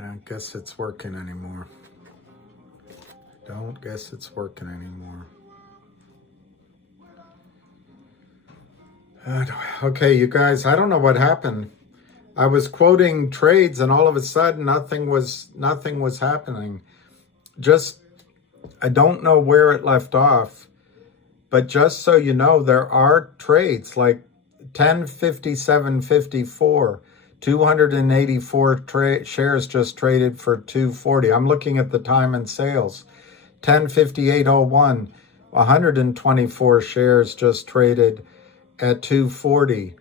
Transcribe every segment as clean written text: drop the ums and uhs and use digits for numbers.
I don't guess it's working anymore. Don't guess it's working anymore. Okay, you guys, I don't know what happened. I was quoting trades and all of a sudden nothing was happening. Just, I don't know where it left off, but just so you know, there are trades like 1057.54, 284 shares just traded for 240. I'm looking at the time and sales. 1058.01, 124 shares just traded at 240.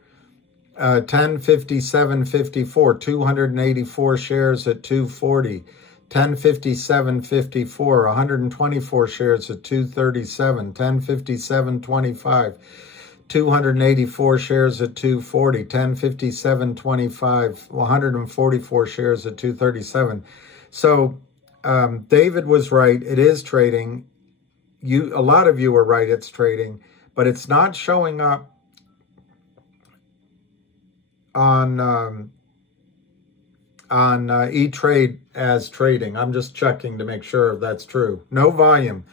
1057.54, 284 shares at 240. 1057.54, 124 shares at 237. 1057.25, 284 shares at 240. 1057.25, 144 shares at 237. So David was right. It is trading. A lot of you are right. It's trading, but it's not showing up on E-Trade as trading. I'm just checking to make sure that's true. No volume.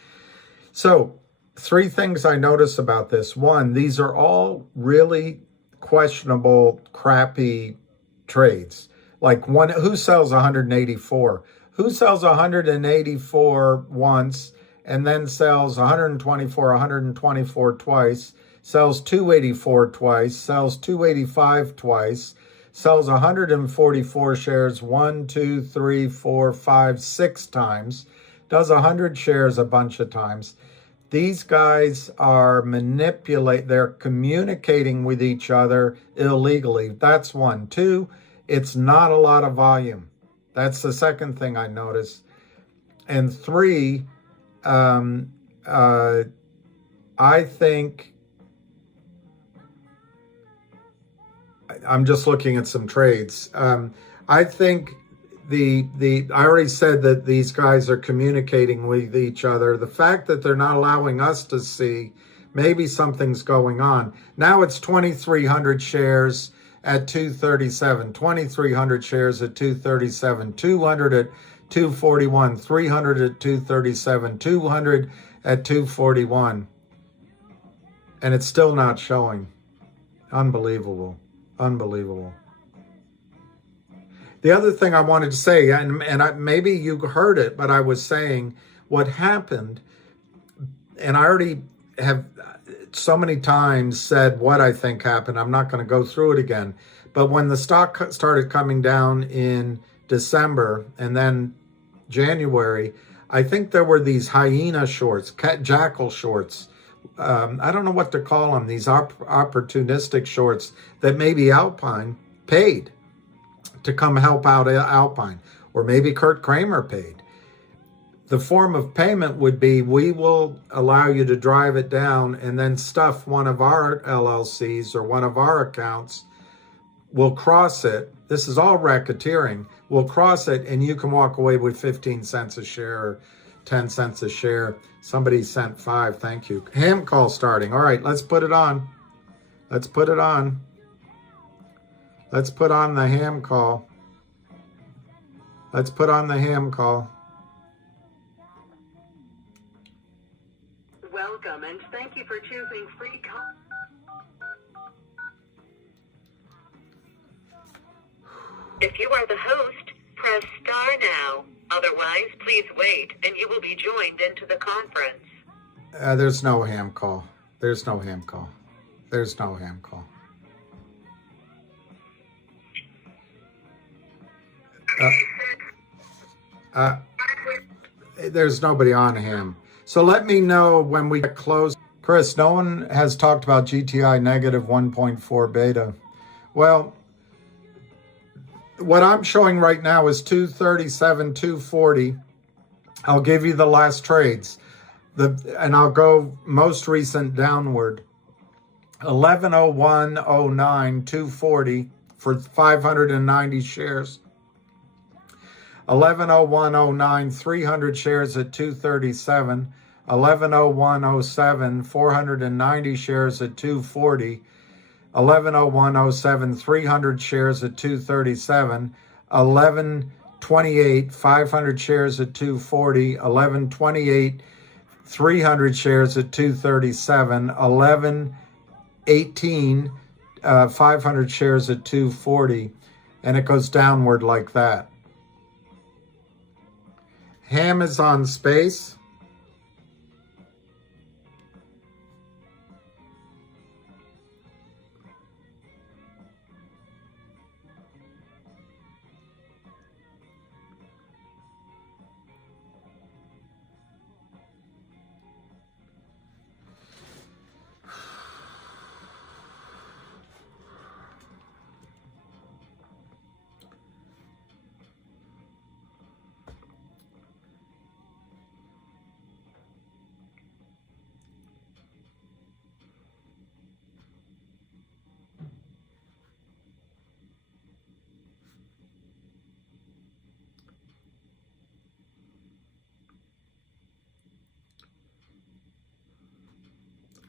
So 3 things I notice about this. 1, these are all really questionable, crappy trades. Like one, who sells 184? Who sells 184 once and then sells 124 twice, sells 284 twice, sells 285 twice, sells 144 shares 1, 2, 3, 4, 5, 6 times, does 100 shares a bunch of times. These guys are they're communicating with each other illegally. That's 1. 2, it's not a lot of volume. That's the second thing I noticed. And 3, I think, I'm just looking at some trades. I think I already said that these guys are communicating with each other. The fact that they're not allowing us to see, maybe something's going on. Now it's 2,300 shares at 237, 2,300 shares at 237, 200 at 241, 300 at 237, 200 at 241. And it's still not showing. Unbelievable. Unbelievable. The other thing I wanted to say, and maybe you heard it, but I was saying what happened, and I already have so many times said what I think happened. I'm not going to go through it again. But when the stock started coming down in December and then January, I think there were these hyena shorts, jackal shorts. I don't know what to call them, these opportunistic shorts that maybe Alpine paid to come help out Alpine, or maybe Kurt Kramer paid. The form of payment would be, we will allow you to drive it down and then stuff one of our LLCs or one of our accounts. We'll cross it. This is all racketeering. We'll cross it and you can walk away with 15 cents a share or 10 cents a share. Somebody sent 5, thank you. Ham call starting. All right, let's put it on. Let's put it on. Let's put on the ham call. Let's put on the ham call. Welcome and thank you for choosing free call. If you are the host, press star now. Otherwise, please wait and you will be joined into the conference. There's no ham call. There's no ham call. There's no ham call. There's nobody on ham. So let me know when we get close. Chris, no one has talked about GTI negative 1.4 beta. Well, what I'm showing right now is 237, 240. I'll give you the last trades. And I'll go most recent downward. 110109 240 for 590 shares. 110109 300 shares at 237. 110107 490 shares at 240. 110107 300 shares at 237. 1128 500 shares at 240. 1128 300 shares at 237. 1118 500 shares at 240, and it goes downward like that. Ham is on space.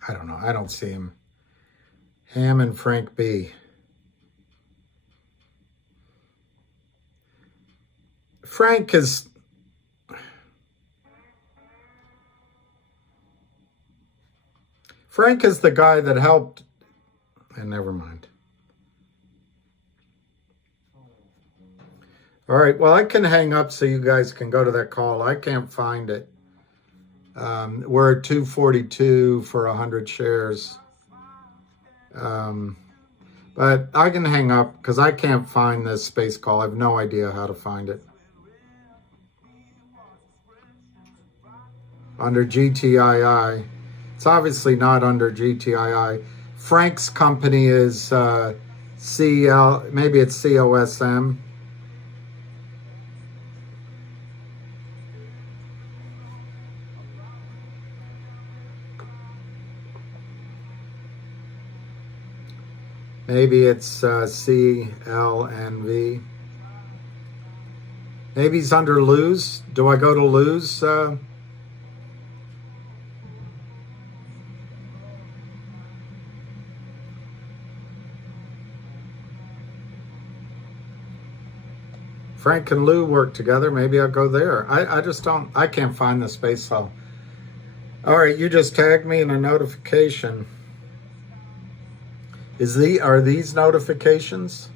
I don't know. I don't see him. Ham and Frank B. Frank is... Frank is the guy that helped... And never mind. All right. Well, I can hang up so you guys can go to that call. I can't find it. We're at 242 for 100 shares. But I can hang up because I can't find this space call. I have no idea how to find it. Under GTII. It's obviously not under GTII. Frank's company is CL, maybe it's COSM. Maybe it's CLNV. Maybe he's under lose. Do I go to lose? Frank and Lou work together. Maybe I'll go there. I just don't, I can't find the space cell. All right, you just tagged me in a notification. Are these notifications?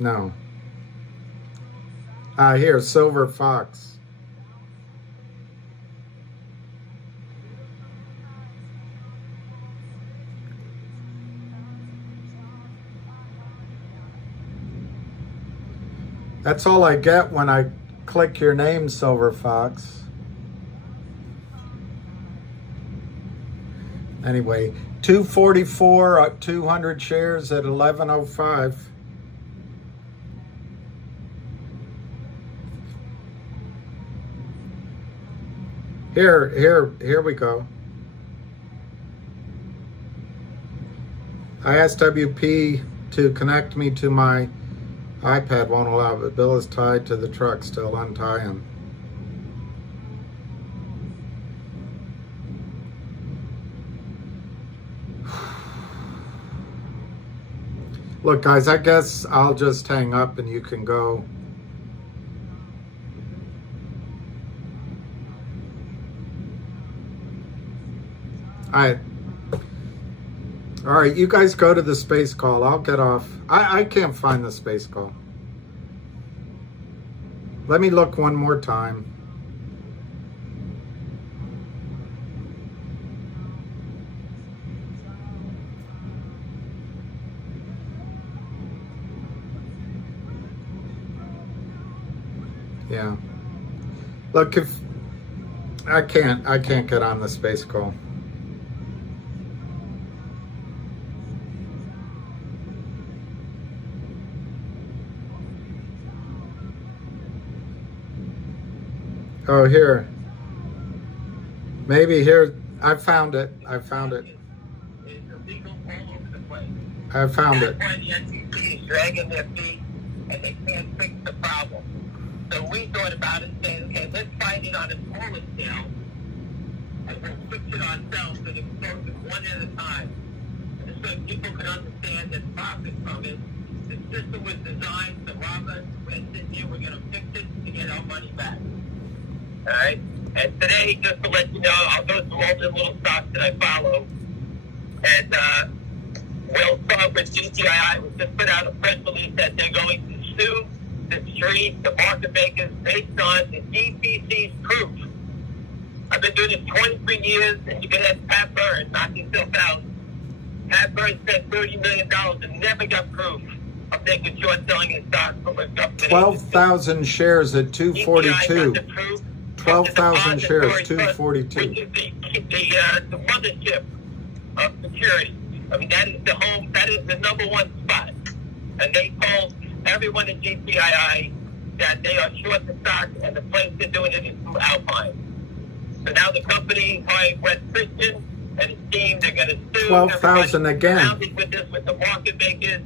No. Here, Silver Fox. That's all I get when I click your name, Silver Fox. Anyway, 244, 200 shares at 1105. Here we go. I asked WP to connect me to my iPad, won't allow it. The bill is tied to the truck, still untie him. Look, guys, I guess I'll just hang up and you can go. All right, you guys go to the space call. I'll get off. I can't find the space call. Let me look one more time. Yeah. Look, if I can't get on the space call. Oh, here. Maybe here I found it. I found it. It's illegal all over the place. I found it. That's why the SEC is dragging their feet and they can't fix the problem. So we thought about it saying, okay, let's find it on a smaller scale and we'll fix it ourselves and expose it one at a time. And so people can understand and profit from it. The system was designed to rob us. We're sitting here, we're going to fix it to get our money back. All right? And today, just to let you know, I'll go through all the little stocks that I follow. And we'll start with GTII. We just put out a press release that they're going to sue the street, the market makers, based on the DPC's proof. I've been doing this 23 years, and you can have Pat Burns knock himself out. Pat Burns spent $30 million and never got proof of making short selling his stock from a government. 12,000 shares at 242. 12,000 shares, 242. Which is the mothership of security. I mean, that is the home, that is the number one spot. And they told everyone at GTII that they are short the stock, and the place they're doing it is through Alpine. So now the company, West Christian, and his team, they're going to sue 12,000 again. with this, with the market makers.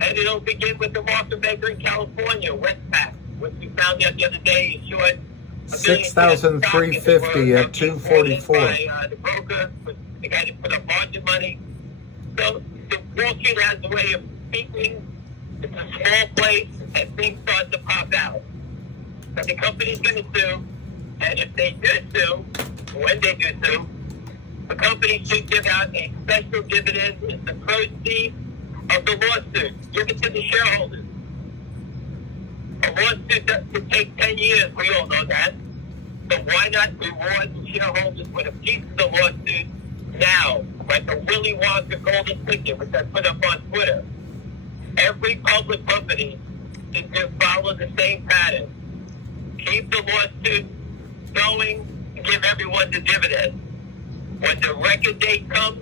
And it'll begin with the market maker in California, Westpac, which we found out the other day is short 6,350 at 244. By, the broker, the guy that put up margin money. So the Wall Street has a way of speaking. It's a small place, and things start to pop out. But the company's going to sue, and if they do sue, when they do sue, the company should give out a special dividend. It's the proceeds of the lawsuit. Give it to the shareholders. A lawsuit that could take 10 years, we all know that. So why not reward the shareholders with a piece of the lawsuit now, like a Willy Wonka golden ticket, which I put up on Twitter. Every public company is going to follow the same pattern. Keep the lawsuit going and give everyone the dividend. When the record date comes,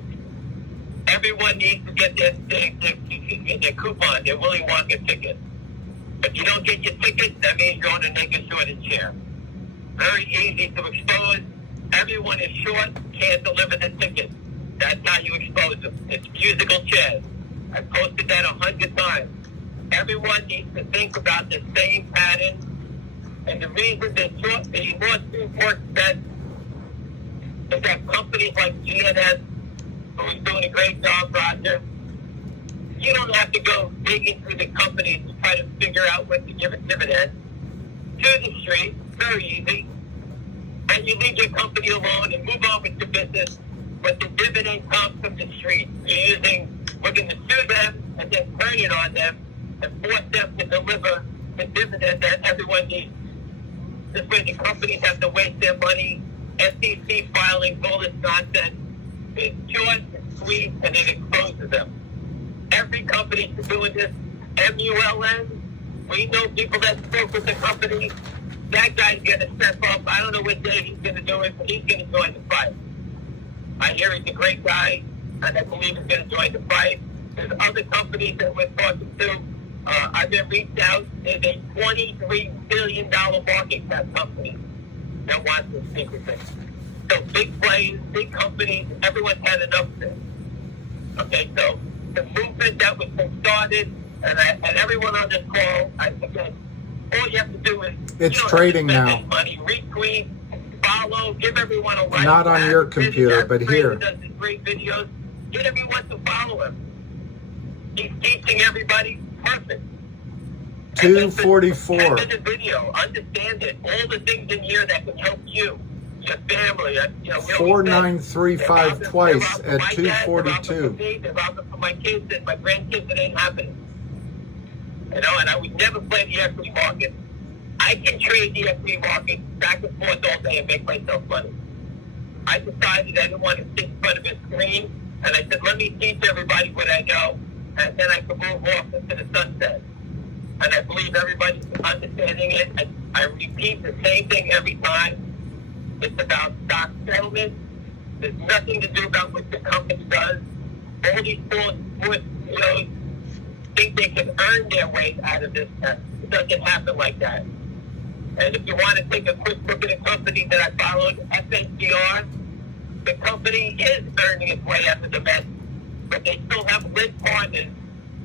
everyone needs to get their coupon, their Willy Wonka ticket. If you don't get your ticket, that means you're on a naked shorted share. Very easy to expose. Everyone is short, can't deliver the ticket. That's how you expose them. It's musical chairs. I posted that 100 times. Everyone needs to think about the same pattern. And the reason that the lawsuit works best is that companies like GNS, who's doing a great job, Roger, you don't have to go digging through the companies to try to figure out what to give a dividend. To the street, very easy. And you leave your company alone and move on with your business. But the dividend comes from the street. We're going to sue them and then turn it on them and force them to deliver the dividend that everyone needs. This way the companies have to waste their money. SEC filing all this nonsense. It's short, sweet, and it exposes them. Every company is doing this. MULN, we know people that spoke with the company. That guy's going to step up. I don't know what day he's going to do it, but he's going to join the fight. I hear he's a great guy, and I believe he's going to join the fight. There's other companies that we're talking to. I've been reached out. There's a $23 billion market cap company that wants to speak with me. So big players, big companies, everyone's had enough of this. Okay, so the movement that was started, and everyone on this call, again, all you have to do is it's trading now. Money, retweet, follow, give everyone a like. Not on your computer, but here. Does these great videos. Get everyone to follow him. He's teaching everybody. Perfect. 244. End of the video. Understand it. All the things in here that can help you, your family. 4935 twice at 242. They're out for my kids and my grandkids. It ain't happening. And I would never play the equity market. I can trade the equity market back and forth all day and make myself money. I decided I didn't want to sit in front of a screen, and I said, let me teach everybody what I know, and then I can move off into the sunset. And I believe everybody's understanding it. I repeat the same thing every time. It's about stock settlement. There's nothing to do about what the company does. All these fools, think they can earn their way out of this. It doesn't happen like that. And if you want to take a quick look at a company that I followed, FNCR, the company is earning its way out of the mess, but they still have lit partners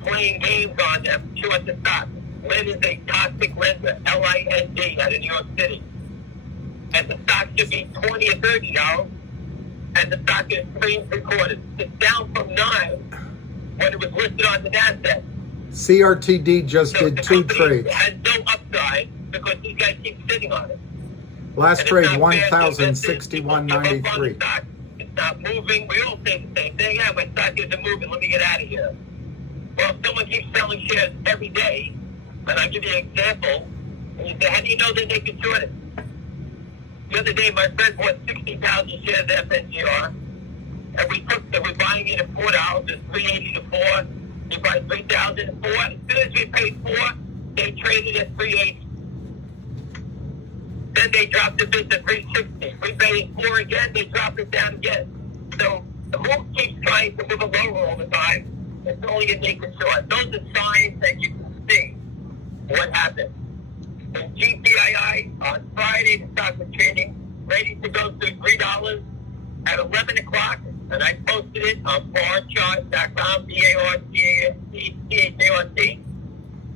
playing games on them short the stock. Lit is a toxic lender, LIND, out of New York City. And the stock should be $20 or $30, and the stock is 3 3/4. It's down from 9 when it was listed on the NASDAQ. CRTD just So did the 2 company trades. has no upside because these guys keep sitting on it. Last And trade it's not fair to investors. 1,061.93. People give up on the stock. It's not moving. We all say the same thing. Yeah, my stock isn't moving. Let me get out of here. Well, if someone keeps selling shares every day, and I'll give you an example, and you say, how do you know they're naked short it? The other day, my friend bought 60,000 shares of FNGR, and we're buying it at $4. It's $3.80 to $4. You buy 3,000 at $4. As soon as we paid $4, they traded at $3.80. Then they dropped the bid to $3.60. We paid $4 again. They dropped it down again. So the move keeps trying to move a lower all the time. It's only a naked short. Those are signs that you can see what happened. In GTII on Friday, the stock was trading, ready to go to $3 at 11 o'clock, and I posted it on barchart.com, BARCHART.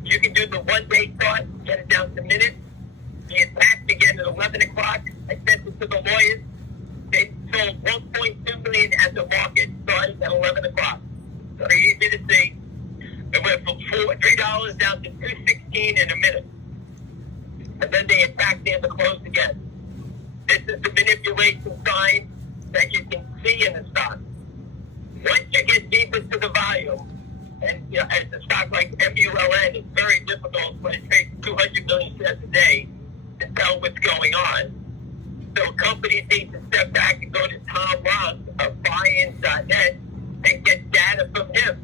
You can do the one-day chart, get it down to minutes. The attack began at 11 o'clock. I sent it to the lawyers. They sold 1.2 million at the market, starting at 11 o'clock. Very easy to see. It went from $3 down to $2.16 in a minute. And then they attacked near the close again. This is the manipulation sign that you can see in the stock. Once you get deep into the volume, and as a stock like MULN, it's very difficult when it trades 200 million shares a day to tell what's going on. So companies need to step back and go to Tom Ross of buyin.net and get data from him.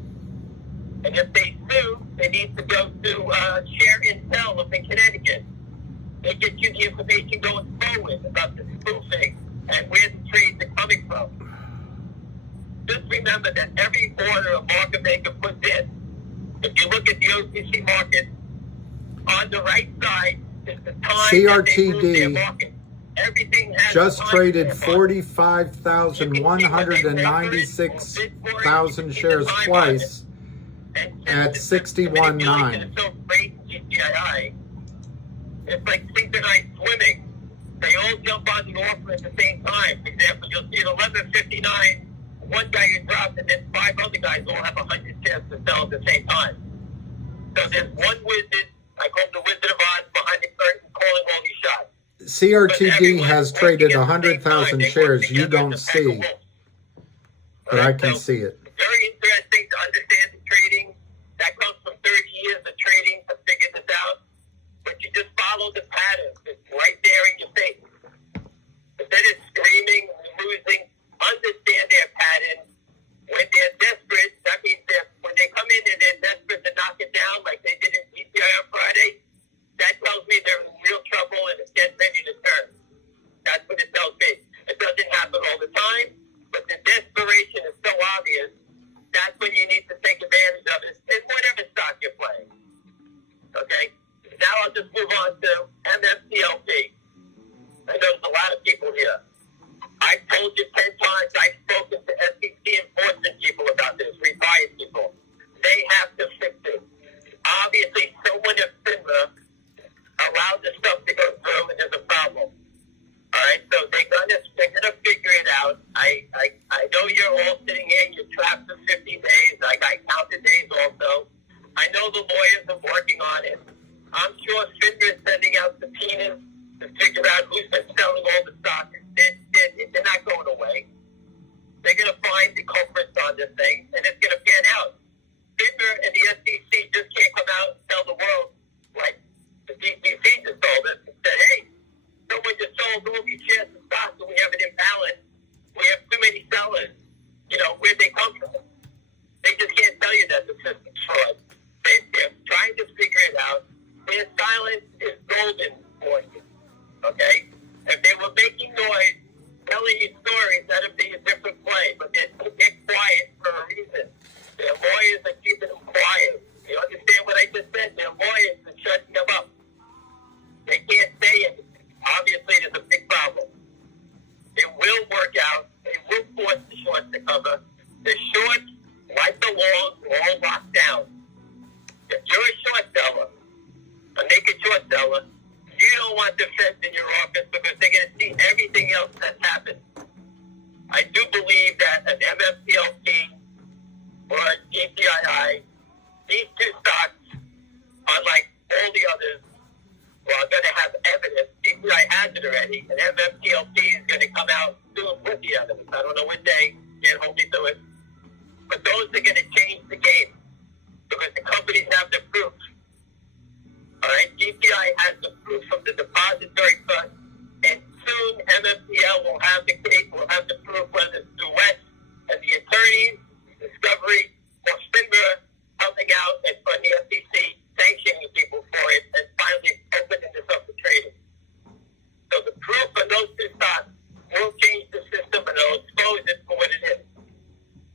And if they sue, they need to go to Share Intel up in Connecticut. They get you the information going forward about the spoofing and where the trades are coming from. Just remember that every order a market maker puts in, if you look at the OTC market, on the right side is the time that they move their market. Everything has Just traded 45,196,000 shares twice at 61.9. So great in GTII. It's like synchronized swimming. They all jump on the offer at the same time. For example, you'll see at 11:59, one guy who dropped, and then 5 other guys all have 100 shares to sell at the same time. So there's one wizard, I call him the Wizard of Oz, behind the curtain calling all these shots. CRTD has traded 100,000 shares. You don't see, but I can see it. Very interesting to understand the trading. That comes from 30 years of trading to figure this out. But you just follow the pattern. It's right there in your face. Instead of screaming and losing, understand their pattern. When they're desperate, that means that when they come in and they're desperate to knock it down, like they did in GTI on Friday, that tells me they're in real trouble and it's getting ready to turn. That's what it tells me. It doesn't happen all the time, but the desperation is so obvious. That's when you need to take advantage of it. It's whatever stock you're playing. Okay? Now I'll just move on to MMTLP. I know there's a lot of people here. I've told you 10 times I've spoken to SEC enforcement people about this, retired people. They have to fix it. Obviously, someone at FINRA allowed this stuff to go through, and there's a problem. All right, so they're gonna figure it out. I know you're all sitting here and you're trapped for 50 days. I counted days also. I know the lawyers are working on it. I'm sure FINRA is sending out subpoenas to figure out who's been selling all the stock. They're not going away. They're going to find the culprits on this thing, and it's going to pan out. FINRA and the SEC just can't come out and tell the world, like the DTC just told us, that, hey, someone just sold all these shares of stock, and we have an imbalance. We have too many sellers. Where'd they come from? They just can't tell you that the system's fraud. They're trying to figure it out. Their silence is golden for you. Okay? If they were making noise, telling you stories, that'd be a different play. But they're quiet for a reason. Their lawyers are keeping them quiet. You understand what I just said? Their lawyers are shutting them up. They can't say anything. Obviously, there's a big problem. MMTLP is going to come out soon with the evidence. I don't know what day. Can't hold me to it. But those are going to change the game because the companies have the proof. All right, GTI has the proof from the depository fund, and soon MMTL will have the case, will have the proof whether it's through West and the attorneys, Discovery, or FINRA helping out and for the SEC sanctioning people for it and finally opening this up for trading. So the proof of those two stocks will change the system and it'll expose it for what it is.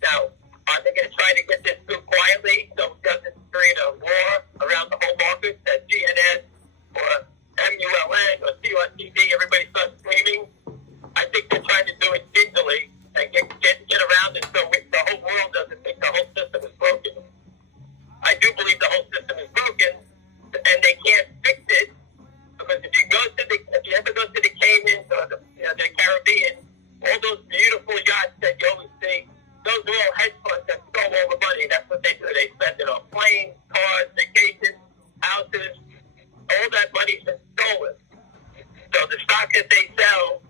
Now, are they going to try to get this through quietly so it doesn't create a war around the whole market that GNS or MULN or COSM, everybody starts screaming? I think they're trying to do it digitally and get around it so the whole world doesn't think the whole system is broken. I do believe the whole system is broken and they can't fix it because if you ever go to the Caymans or the Caribbean, all those beautiful yachts that you always see, those are all hedge funds that stole all the money. That's what they do. They spend it on planes, cars, vacations, houses. All that money's been stolen. So the stock that they sell,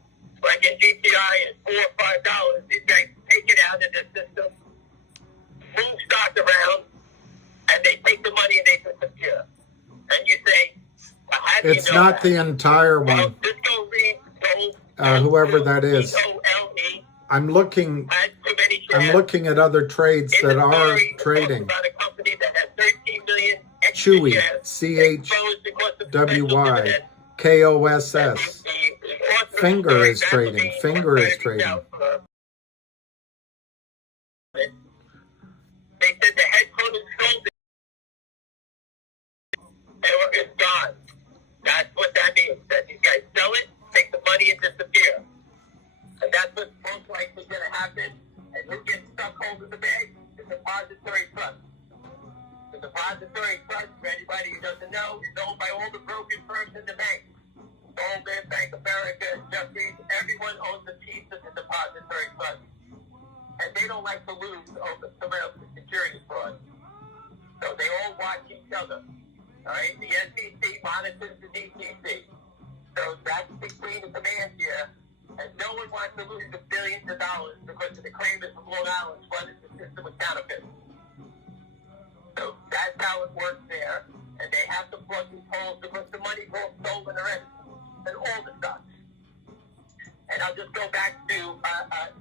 like in GTI, is $4 or $5. These guys take it out of the system, move stock around, and they take the money and they disappear. And you say, well, how do It's you know not that? the entire Well, one. just go read Whoever that is. GTIIL I'm looking. had too many shares. I'm looking at other trades In that the are story, it trading. talks about a company that has 13 million extra Chewy, shares exposed because of the special CHWY, dividend. KOSS. The Finger is that's trading. being Finger is traded trading. out for- They said the headquarters sold it. It's gone. That's what that means. That these guys sell it, take the money, and disappear. And that's what's most likely going to happen. And who gets stuck holding the bag? The depository trust. The depository trust, for anybody who doesn't know, is owned by all the broken firms in the bank. Goldman, Bank of America, Jefferies, everyone owns a piece of the depository trust. And they don't like to lose over someone else's security fraud. So they all watch each other. All right? The SEC monitors the DTC. So that's the chain of command here. And no one wants to lose the billions of dollars because of the claimants from Long Island flooded the system with counterfeits. So that's how it works there. And they have to plug these holes because the money's all stolen already. And all the stocks. And I'll just go back to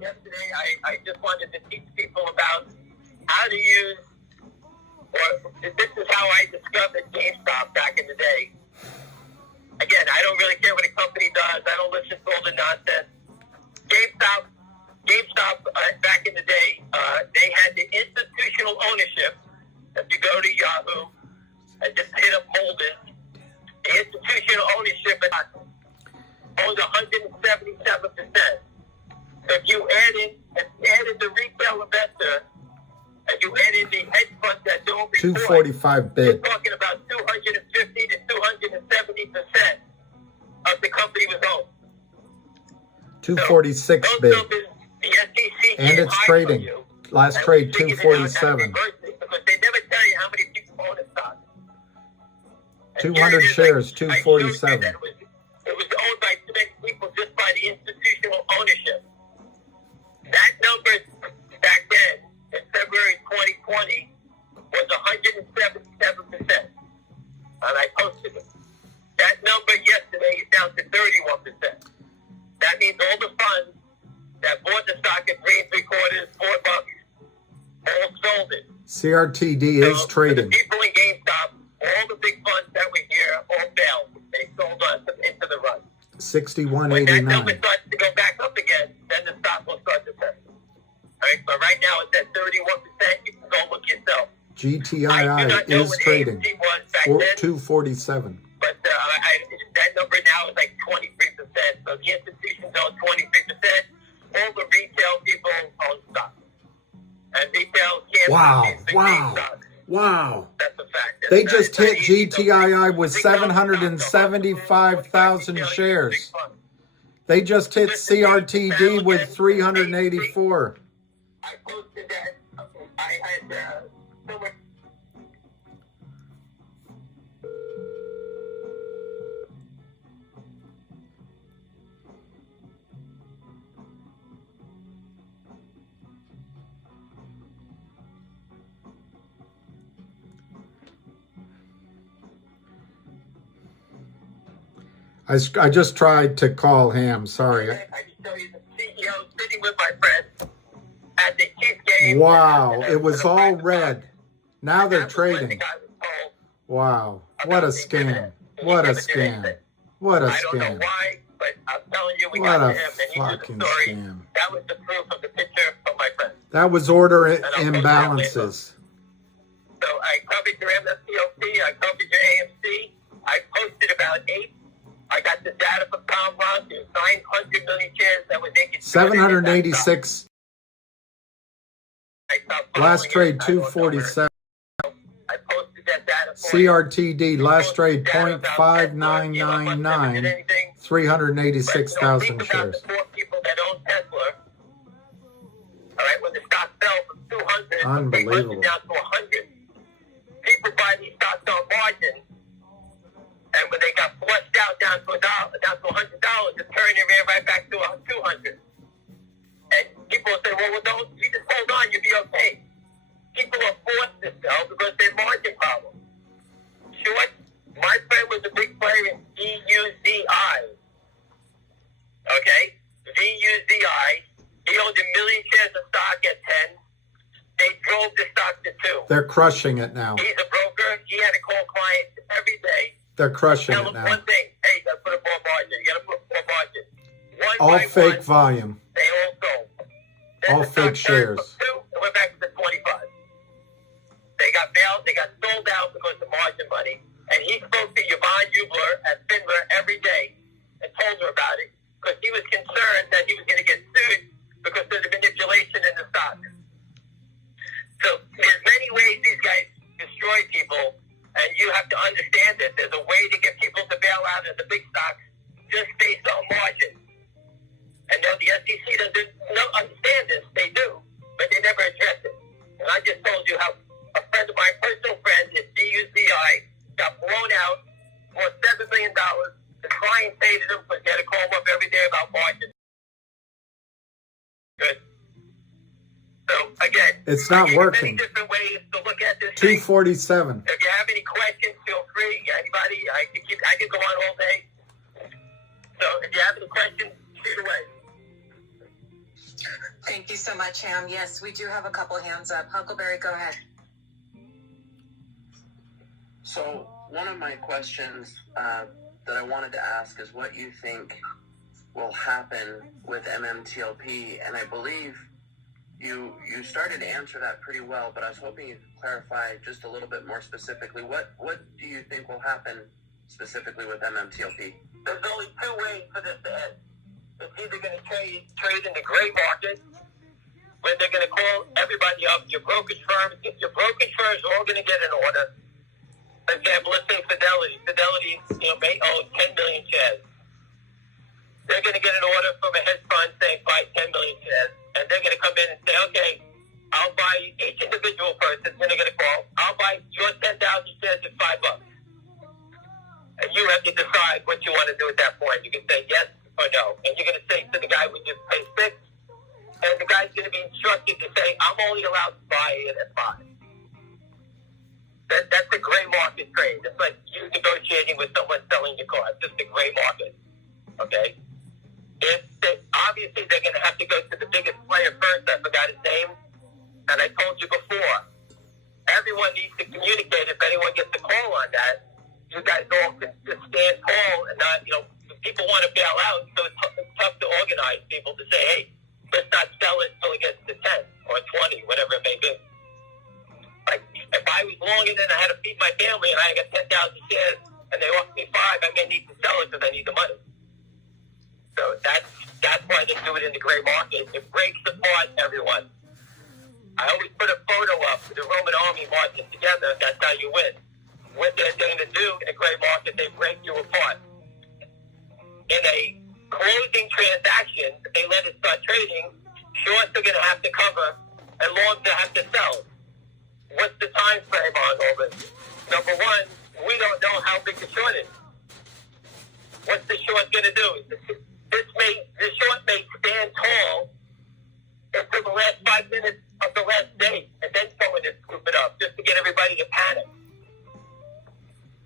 yesterday. I just wanted to teach people about how to use, or this is how I discovered GameStop back in the day. Again, I don't really care what a company does. I don't listen to all the nonsense. GameStop back in the day, they had the institutional ownership. If you go to Yahoo and just hit up Holdings, the institutional ownership owns 177%. If you added the retail investor and you added the hedge funds that don't report, 245 you're bid. talking about 250 to 270% of the company was owned. 246 Those bid. numbers, the SEC And can't it's hide trading. from you. Last And trade we figured it out how to 247. reverse it because they never tell you how many people own a stock. And 200 here it is, I shares, showed you 247. that it was owned by too many people just by the institutional ownership. That number back then, in February 2020, was 177%. And I posted it. That number yesterday is down to 31%. That means all the funds that bought the stock at $3.75, $4, all sold it. CRTD is So, trading. The people in GameStop, all the big funds that were here, all failed. They sold us into the run. When that number 61.89. starts to go back up again, then the stock will start to turn. All right, but right now it's at 31%. You can go look yourself. I do GTII not know is what trading. AMC was back then, 247. but that number now is like 23%. So the institutions own 23%. All the retail people own stock. And retail can't Wow, purchase the wow, GameStop. wow. That's a fact. They That's just not hit easy. GTII with Big funds, 775,000 big shares. funds. They just hit CRTD with 384. I posted that. I had someone. I just tried to call Ham. Sorry. I can show you the CEO sitting with my friend at the Chiefs game. Wow, it was all red. Now they're trading. Wow, what a scam. What a scam. What a I don't know scam. why, but I'm telling you, we What got a to him, and he knew fucking the story. scam. That was the proof of the picture from my friend. That was order I'll post that imbalances. So I covered your MSTLP, I covered your AMC, I posted about 8. I got the data for compound, there's 900 million shares that were naked. 786. Last trade 247. I posted that data for you. CRTD last trade 0.5999. 386,000 Think about shares. the 4 people that own Tesla. All right, when the stock fell from 200 Unbelievable. down to 100, people buy these stocks on margin, and when they got flushed out down to $100, it turned and ran right back to 200. And people say, well, don't you just hold on, you'll be okay. People are forced to sell because they're margin problems. Short, my friend was a big player in VUZI. Okay? VUZI. He owned 1 million shares of stock at 10. They drove the stock to 2. They're crushing it now. He's a broker. He had to call clients every day. They're crushing Tell it them now. one thing. Hey, you got to put up more margin. You got to put more margin. One All by fake one, volume. they all sold. Then All the stock fake shares. turned from 2 and went back to 25. They got bailed. They got sold out because of margin money. And he spoke to Yvonne Hubler at Finler every day and told her about it because he was concerned that he was going to get sued because of the manipulation in the stock. So there's many ways these guys destroy people, and you have to understand that there's a way to get people to bail out of the big stocks just based on margin. And no, the SEC doesn't understand this. They do, but they never address it. And I just told you how a friend of mine, personal friend at DUCI, got blown out for $7 million. The client paid him because he had to call him up every day about margin. Good. So again, It's not working. Many different ways to look at this. 247. If you have any questions, feel free. Anybody, I can go on all day. So if you have any questions, shoot away. Thank you so much, Ham. Yes, we do have a couple hands up. Huckleberry, go ahead. So one of my questions that I wanted to ask is what you think will happen with MMTLP, and I believe you started to answer that pretty well, but I was hoping you could clarify just a little bit more specifically. What do you think will happen specifically with MMTLP? There's only 2 ways for this to end. It's either going to trade in the gray market, where they're going to call everybody up, your brokerage firms. Your brokerage firms are all going to get an order. For example, let's say Fidelity. Fidelity, may own 10 million shares. They're going to get an order from a hedge fund saying buy 10 million shares, and they're going to come in and say, okay, I'll buy each individual person. Then they're going to call, I'll buy your 10,000 shares at $5. And you have to decide what you want to do at that point. You can say yes or no. And you're going to say to the guy, would you pay 6? And the guy's going to be instructed to say, I'm only allowed to buy it at 5. That's a gray market trade. It's like you negotiating with someone selling your car. It's just a gray market. Okay? Obviously, they're going to have to go to the biggest player first. I forgot his name. And I told you before, everyone needs to communicate. If anyone gets a call on that, you guys all can just stand tall and not, people want to bail out, so it's tough to organize people to say, hey, let's not sell it until it gets to 10 or 20, whatever it may be. Like, if I was long and then I had to feed my family and I got 10,000 shares and they offered me 5, I may need to sell it because I need the money. So that's why they do it in the gray market. It breaks apart everyone. I always put a photo up with the Roman army marching together. That's how you win. What they're going to do in a gray market, they break you apart. In a closing transaction, they let it start trading. Shorts are going to have to cover, and longs are have to sell. What's the time frame on all this? Number one, we don't know how big the short is. What's the short going to do? This short may stand tall until the last 5 minutes of the last day, and then someone is scoop it up just to get everybody to panic.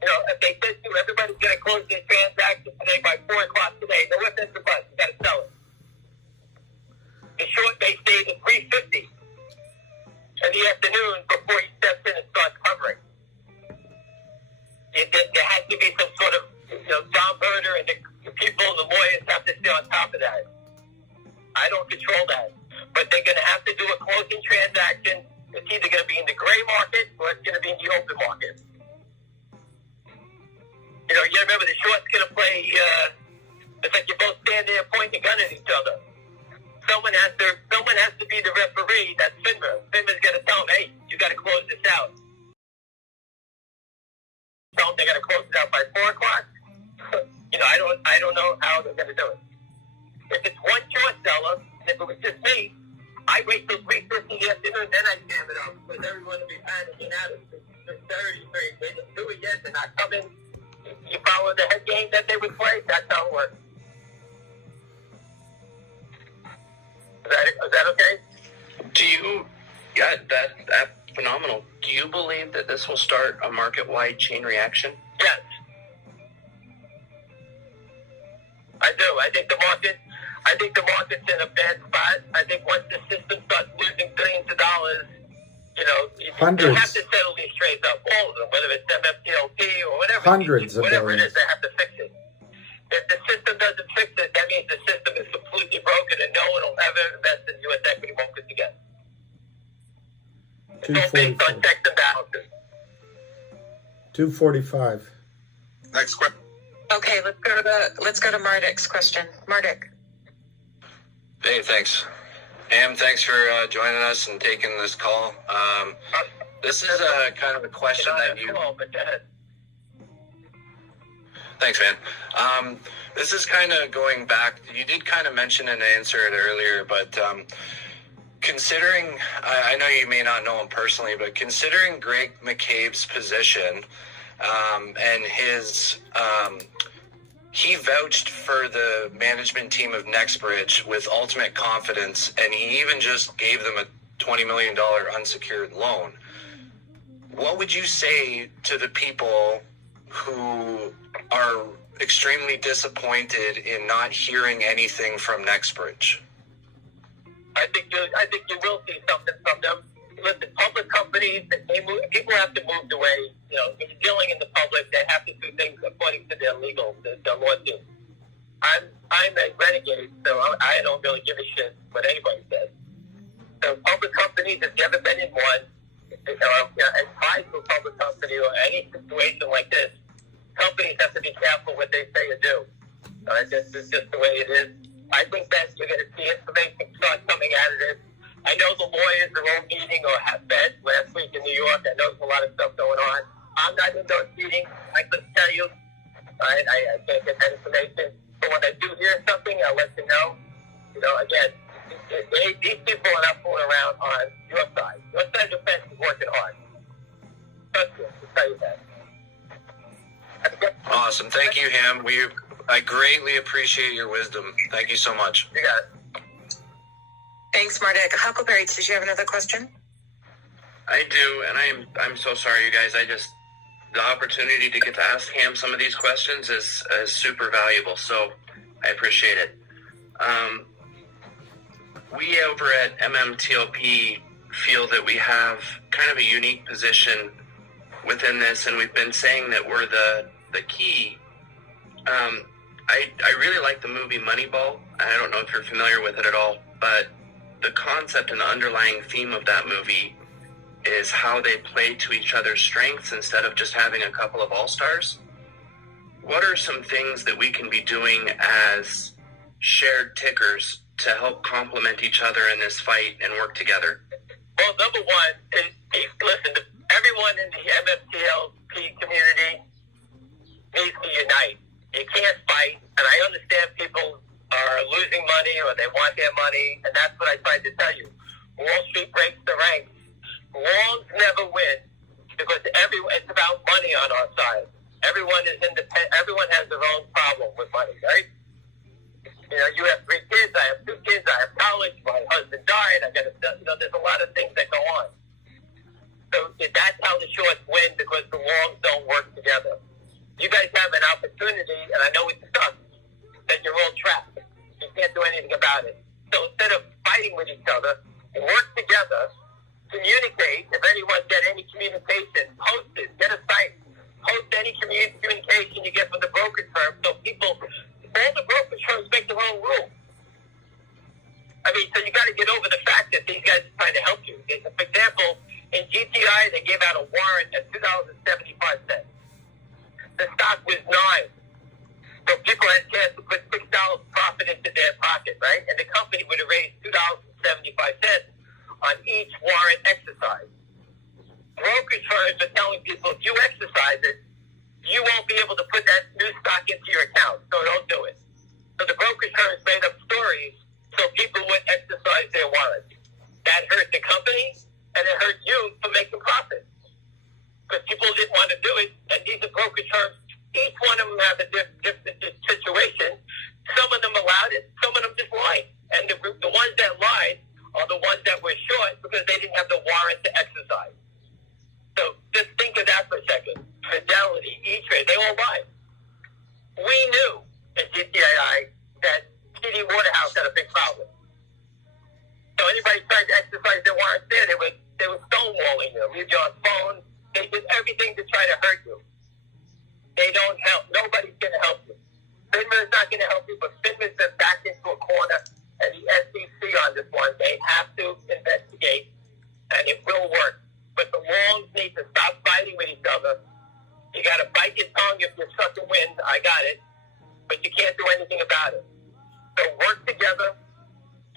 If they said to everybody's going to close their transaction today by I don't control that. But they're going to have to do a closing transaction. It's either going to be in the gray market or it's going to be in the open market. You know, you remember the short's going to play, it's like you're both standing there pointing a gun at each other. Someone has to be the referee. That's FINRA. FINRA's going to tell them, hey, you got to close this out. Tell them they got to close it out by 4 o'clock. You know, I don't know how they're going to do it. If it's one short seller, if it was just me, I wait till 3:50 in the afternoon, then I jam it up because everyone will be panicking out at 6:30. They didn't do it yet. They're not coming. You follow the head game that they would play. That's how it works. Is that okay? Do you? Yeah, that's phenomenal. Do you believe that this will start a market-wide chain reaction? Yes. I do. I think the market's in a bad spot. I think once the system starts losing billions of dollars, you know, you have to settle these trades up, all of them, whether it's MMTLP or whatever. Whatever it is, they have to fix it. If the system doesn't fix it, that means the system is completely broken and no one will ever invest in U.S. equity markets again. It's all based on checks and balances. 2:45. Next question. Okay, let's go to Mardik's question. Mardik. Hey, thanks. Am, thanks for joining us and taking this call. This is kind of a question that you... Thanks, man. This is kind of going back... You did kind of mention and answer it earlier, but considering... I know you may not know him personally, but considering Greg McCabe's position and his... he vouched for the management team of NextBridge with ultimate confidence, and he even just gave them a $20 million unsecured loan. What would you say to the people who are extremely disappointed in not hearing anything from NextBridge? I think you will see something from them. Listen, public companies, people have to move the way, you know, when you're dealing in the public, they have to do things according to their lawsuit. I'm a renegade, so I don't really give a shit what anybody says. So public companies, if you ever been in one, advise to a public company or any situation like this, companies have to be careful what they say or do. It's just the way it is. I think that you're going to see information start coming out of this. I know the lawyers are all meeting or have met last week in New York. I know there's a lot of stuff going on. I'm not in those meetings. I couldn't tell you. I can't get that information. But when I do hear something, I'll let you know. You know, again, these people are not fooling around on your side. Your side of the fence is working hard. Trust me, I'll tell you that. Awesome. Thank you, Ham. I greatly appreciate your wisdom. Thank you so much. You got it. Thanks, Mardik. Huckleberry, did you have another question? I do, and I'm so sorry, you guys. The opportunity to get to ask Ham some of these questions is super valuable, so I appreciate it. We over at MMTLP feel that we have kind of a unique position within this, and we've been saying that we're the key. I really like the movie Moneyball. I don't know if you're familiar with it at all, but the concept and the underlying theme of that movie is how they play to each other's strengths instead of just having a couple of all-stars. What are some things that we can be doing as shared tickers to help complement each other in this fight and work together? Well, number one is listen, everyone in the MMTLP community needs to unite. You can't fight, and I understand people are losing money or they want their money, and that's what I tried to tell you. Wall Street breaks the ranks. Longs never win because it's about money on our side. Everyone is independent. Everyone has their own problem with money, right? You know, you have 3 kids. I have 2 kids. I have college. My husband died. There's a lot of things that go on. So that's how the shorts win because the longs don't work together. You guys have an opportunity, and I know it's tough, that you're all trapped. You can't do anything about it. So instead of fighting with each other, work together, communicate. If anyone get any communication, post it, get a site, post any communication you get from the brokerage firm so people, all the brokerage firms make their own rules. see, so you got to get over the fact that these guys are trying to help you. For example, in GTI, they gave out a warrant at $2.75. The stock was $9. So people had a chance to put $6 profit into their pocket, right? And the company would have raised $2.75 on each warrant exercise. Brokerage firms are telling people, if you exercise it, you won't be able to put that new stock into your account, so don't do it. So the brokerage firms made up stories so people would exercise their warrants. That hurt the company, and it hurt you for making profit. Because people didn't want to do it, and these are brokerage firms. Each one of them have a different situation. Some of them allowed it, some of them just lied. And the ones that lied are the ones that were short because they didn't have the warrant to exercise. So just think of that for a second. Fidelity, E-Trade, they all lied. We knew in GTII that TD Waterhouse had a big problem. So anybody tried to exercise their warrants there, they were stonewalling you, leave you on phone. They did everything to try to hurt you. They don't help. Nobody's going to help you. FINRA's not going to help you, but FINRA's been backed into a corner, and the SEC on this one, they have to investigate, and it will work. But the Longs need to stop fighting with each other. You got to bite your tongue if you're sucking wind. I got it. But you can't do anything about it. So work together.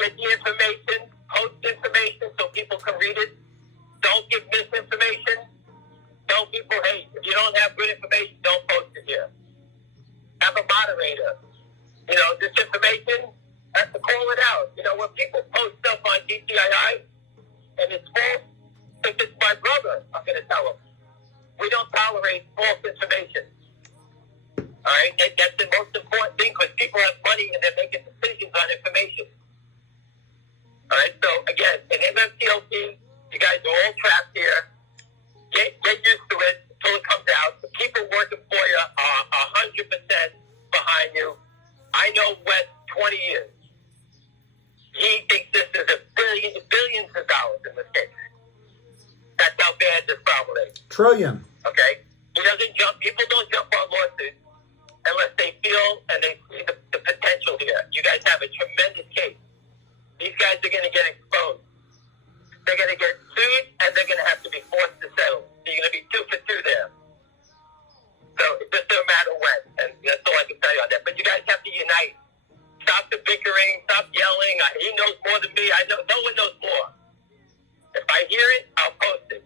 Get the information. Post information so people can read it. Don't give misinformation. Tell people, hey, if you don't have good information, don't post it here. Have a moderator. You know, this information, have to call it out. You know, when people post stuff on GTII and it's false, if it's my brother, I'm going to tell them. We don't tolerate false information. All right? And that's the most important thing because people have money and they're making decisions on information. All right? So, again, in MMTLP, you guys are all trapped here. Get used to it until it comes out. The people working for you are 100% behind you. I know Wes 20 years. He thinks this is billions of dollars in this case. That's how bad this problem is. Trillion. Okay? He doesn't jump. People don't jump on lawsuits unless they feel and they see the potential here. You guys have a tremendous case. These guys are going to get exposed. They're going to get sued, and they're going to have to be forced to settle. So you're going to be 2 for 2 there. So it just don't matter when, and that's all I can tell you on that. But you guys have to unite. Stop the bickering. Stop yelling. He knows more than me. I know. No one knows more. If I hear it, I'll post it.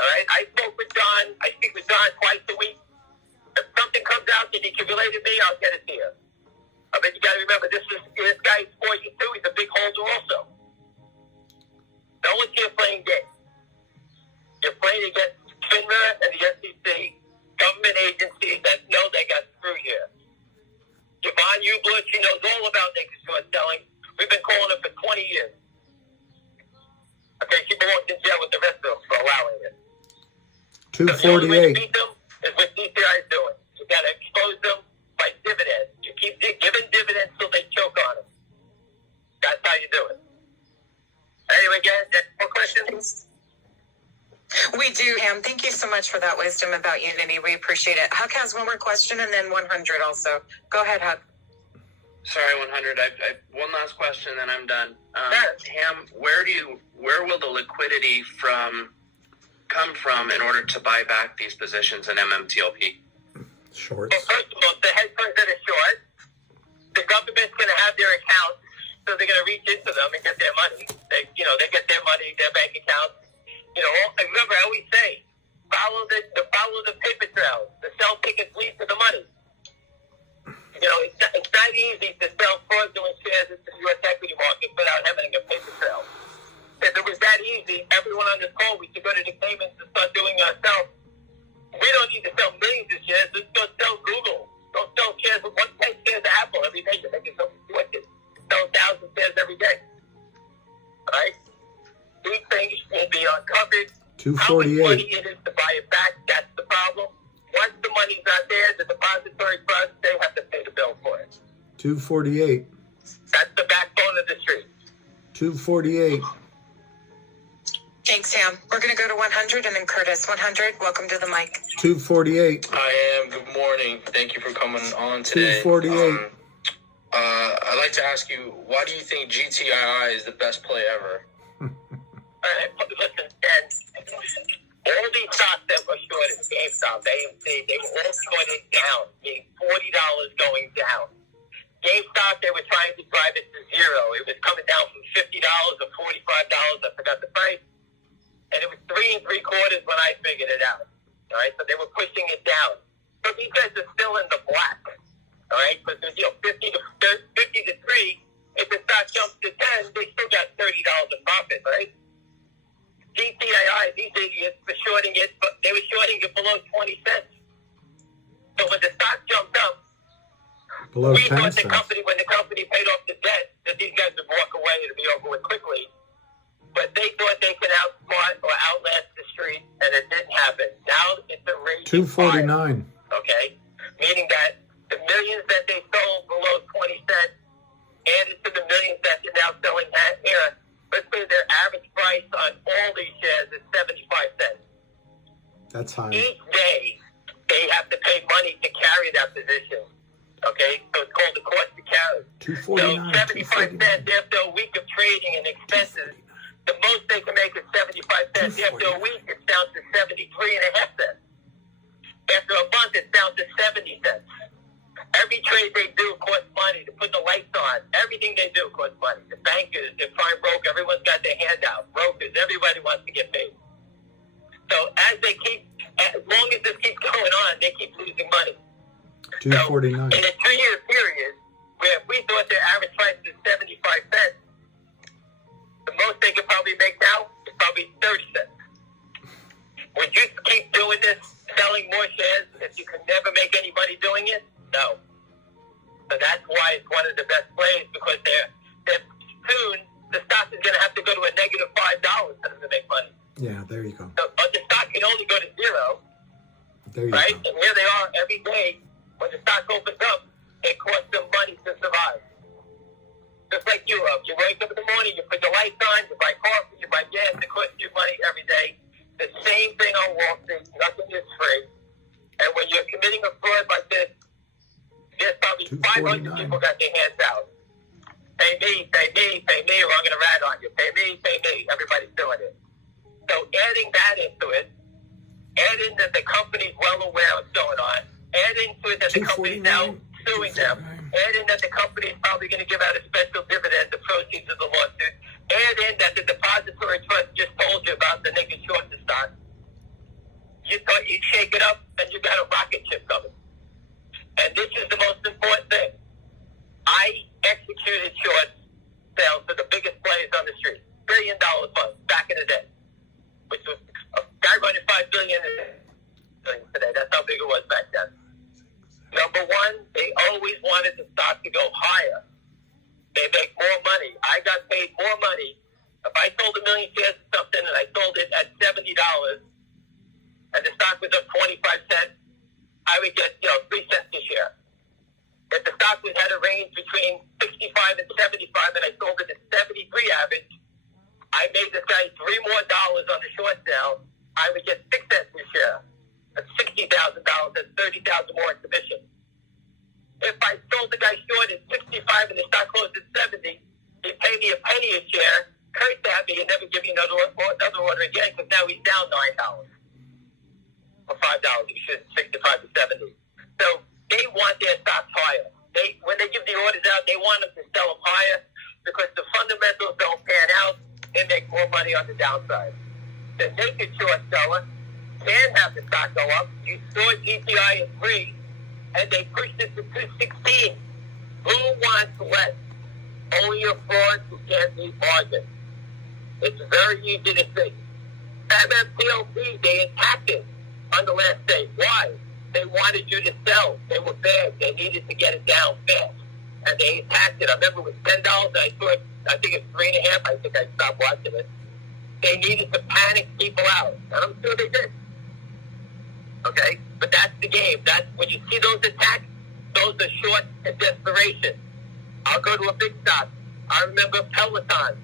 All right? I spoke with John. I speak with John twice a week. If something comes out that he can relate to me, I'll get it to you. But you got to remember, this guy is 42. He's a big holder also. No one's here playing games. You're playing against FINRA and the SEC, government agencies that know they got screwed here. Yvonne Ubler, she knows all about negligence selling. We've been calling her for 20 years. Okay, she belongs in jail with the rest of them for allowing it. 248. So the only way to beat them is what GTI is doing. You got to expose them by dividends. You keep giving dividends till they choke on them. That's how you do it. Anyway, guys, more questions? We do, Ham. Thank you so much for that wisdom about unity. We appreciate it. Huck has one more question and then 100 also. Go ahead, Huck. Sorry, 100. I one last question, then I'm done. Sure. Ham, where will the liquidity come from in order to buy back these positions in MMTLP? Shorts. Well, first of all, the hedge funds that are short, the government's going to have their accounts, so they're going to reach into them and get their money. They get their money, their bank accounts. And remember, I always say, follow the paper trail. The sell tickets lead to the money. It's not easy to sell fraudulent shares into the U.S. equity market without having a paper trail. If it was that easy, everyone on this call, we should go to the Caymans and start doing it ourselves. We don't need to sell millions of shares. Let's go sell Google. Don't sell shares with 10 shares of Apple every day. You're making something wicked. Sell 1,000 shares every day. All right? These things will be uncovered. 248. How much money it is to buy it back, that's the problem. Once the money's not there, the depository trust, they have to pay the bill for it. 248. That's the backbone of the street. 248. Thanks, Ham. We're going to go to 100 and then Curtis. 100, welcome to the mic. 248. I am. Good morning. Thank you for coming on today. 248. I'd like to ask you, why do you think GTII is the best play ever? Listen, and all these stocks that were shorted, GameStop, they were all shorted down, meaning $40 going down. GameStop, they were trying to drive it to zero. It was coming down from $50 to $45. I forgot the price. And it was 3 3/4 when I figured it out. All right, so they were pushing it down. So these guys are still in the black. All right, because 50 to 3. If the stock jumps to 10, they still got $30 of profit, right? GTII, these idiots were shorting it, but they were shorting it below 20 cents. So when the stock jumped up, Below we 10 thought cents. when the company paid off the debt, that these guys would walk away and it'd be over with quickly. But they thought they could outsmart or outlast the street, and it didn't happen. Now it's a raging 249. fire, okay? Meaning that the millions that they sold below 20 cents added to the millions that they're now selling at here. Let's say their average price on all these shares is 75 cents. That's high. Each day, they have to pay money to carry that position. Okay? So it's called the cost to carry. 249. So 75 cents after a week of trading and expenses, the most they can make is 75 cents. After a week, it's down to 73.5 cents. After a month, it's down to 70 cents. Every trade they do costs money to put the lights on. Everything they do costs money. The bankers, the prime broker, everyone's got their hand out. Brokers, everybody wants to get paid. So as long as this keeps going on, they keep losing money. 249. So in a 2-year period, where if we thought their average price was 75 cents, the most they could probably make now is probably 30 cents. Would you keep doing this, selling more shares, if you could never make any money doing it? No. So that's why it's one of the best plays, because they're soon the stock is going to have to go to a negative $5 for them to make money. Yeah, there you go. So, but the stock can only go to zero, There you right? go. And here they are every day. When the stock opens up, it costs them money to survive. Just like you wake up in the morning, you put the lights on, you buy coffee, you buy gas, it costs you money every day. The same thing on Wall Street. Nothing is free. And when you're committing a fraud like this, there's probably 500 people got their hands out. Pay me, pay me, pay me, or I'm going to rat on you. Pay me, pay me. Everybody's doing it. So adding that into it, add in that the company's well aware of what's going on, add into it that the company's now suing them, add in that the company's probably going to give out a special dividend, the proceeds of the lawsuit, add in that the depository trust just told you about the naked short the stock. You thought you'd shake it up, and you got a rocket ship coming. And this is the most important thing. I executed short sales for the biggest players on the street, $1 billion funds back in the day, which was a guy running $5 billion today. That's how big it was back then. Number one, they always wanted the stock to go higher. They make more money. I got paid more money. If I sold 1 million shares of something and I sold it at $70 and the stock was up 25 cents, I would get 3 cents a share. If the stock had a range between 65 and 75 and I sold it at 73 average, I made this guy $3 more on the short sale. I would get 6 cents a share. That's $60,000. That's $30,000 more in commission. If I sold the guy short at 65 and the stock closed at 70, he'd pay me a penny a share, curse at me, and never give me another order again, because now he's down $9 or $5. He should 65 to 70. So they want their stocks higher. When they give the orders out, they want them to sell them higher, because the fundamentals don't pan out. They make more money on the downside. The naked short seller can have the stock go up. You saw GTI at 3, and they pushed it to 216. Who wants less? Only a fraud who can't meet margin. It's very easy to see. MMTLP, they attacked it on the last day. Why? They wanted you to sell. They were bad. They needed to get it down fast. And they attacked it. I remember it was $10. I saw it, I think it's 3.5. I think I stopped watching it. They needed to panic people out. And I'm sure they did. Okay? But that's the game. That's when you see those attacks, those are short and desperation. I'll go to a big stock. I remember Peloton.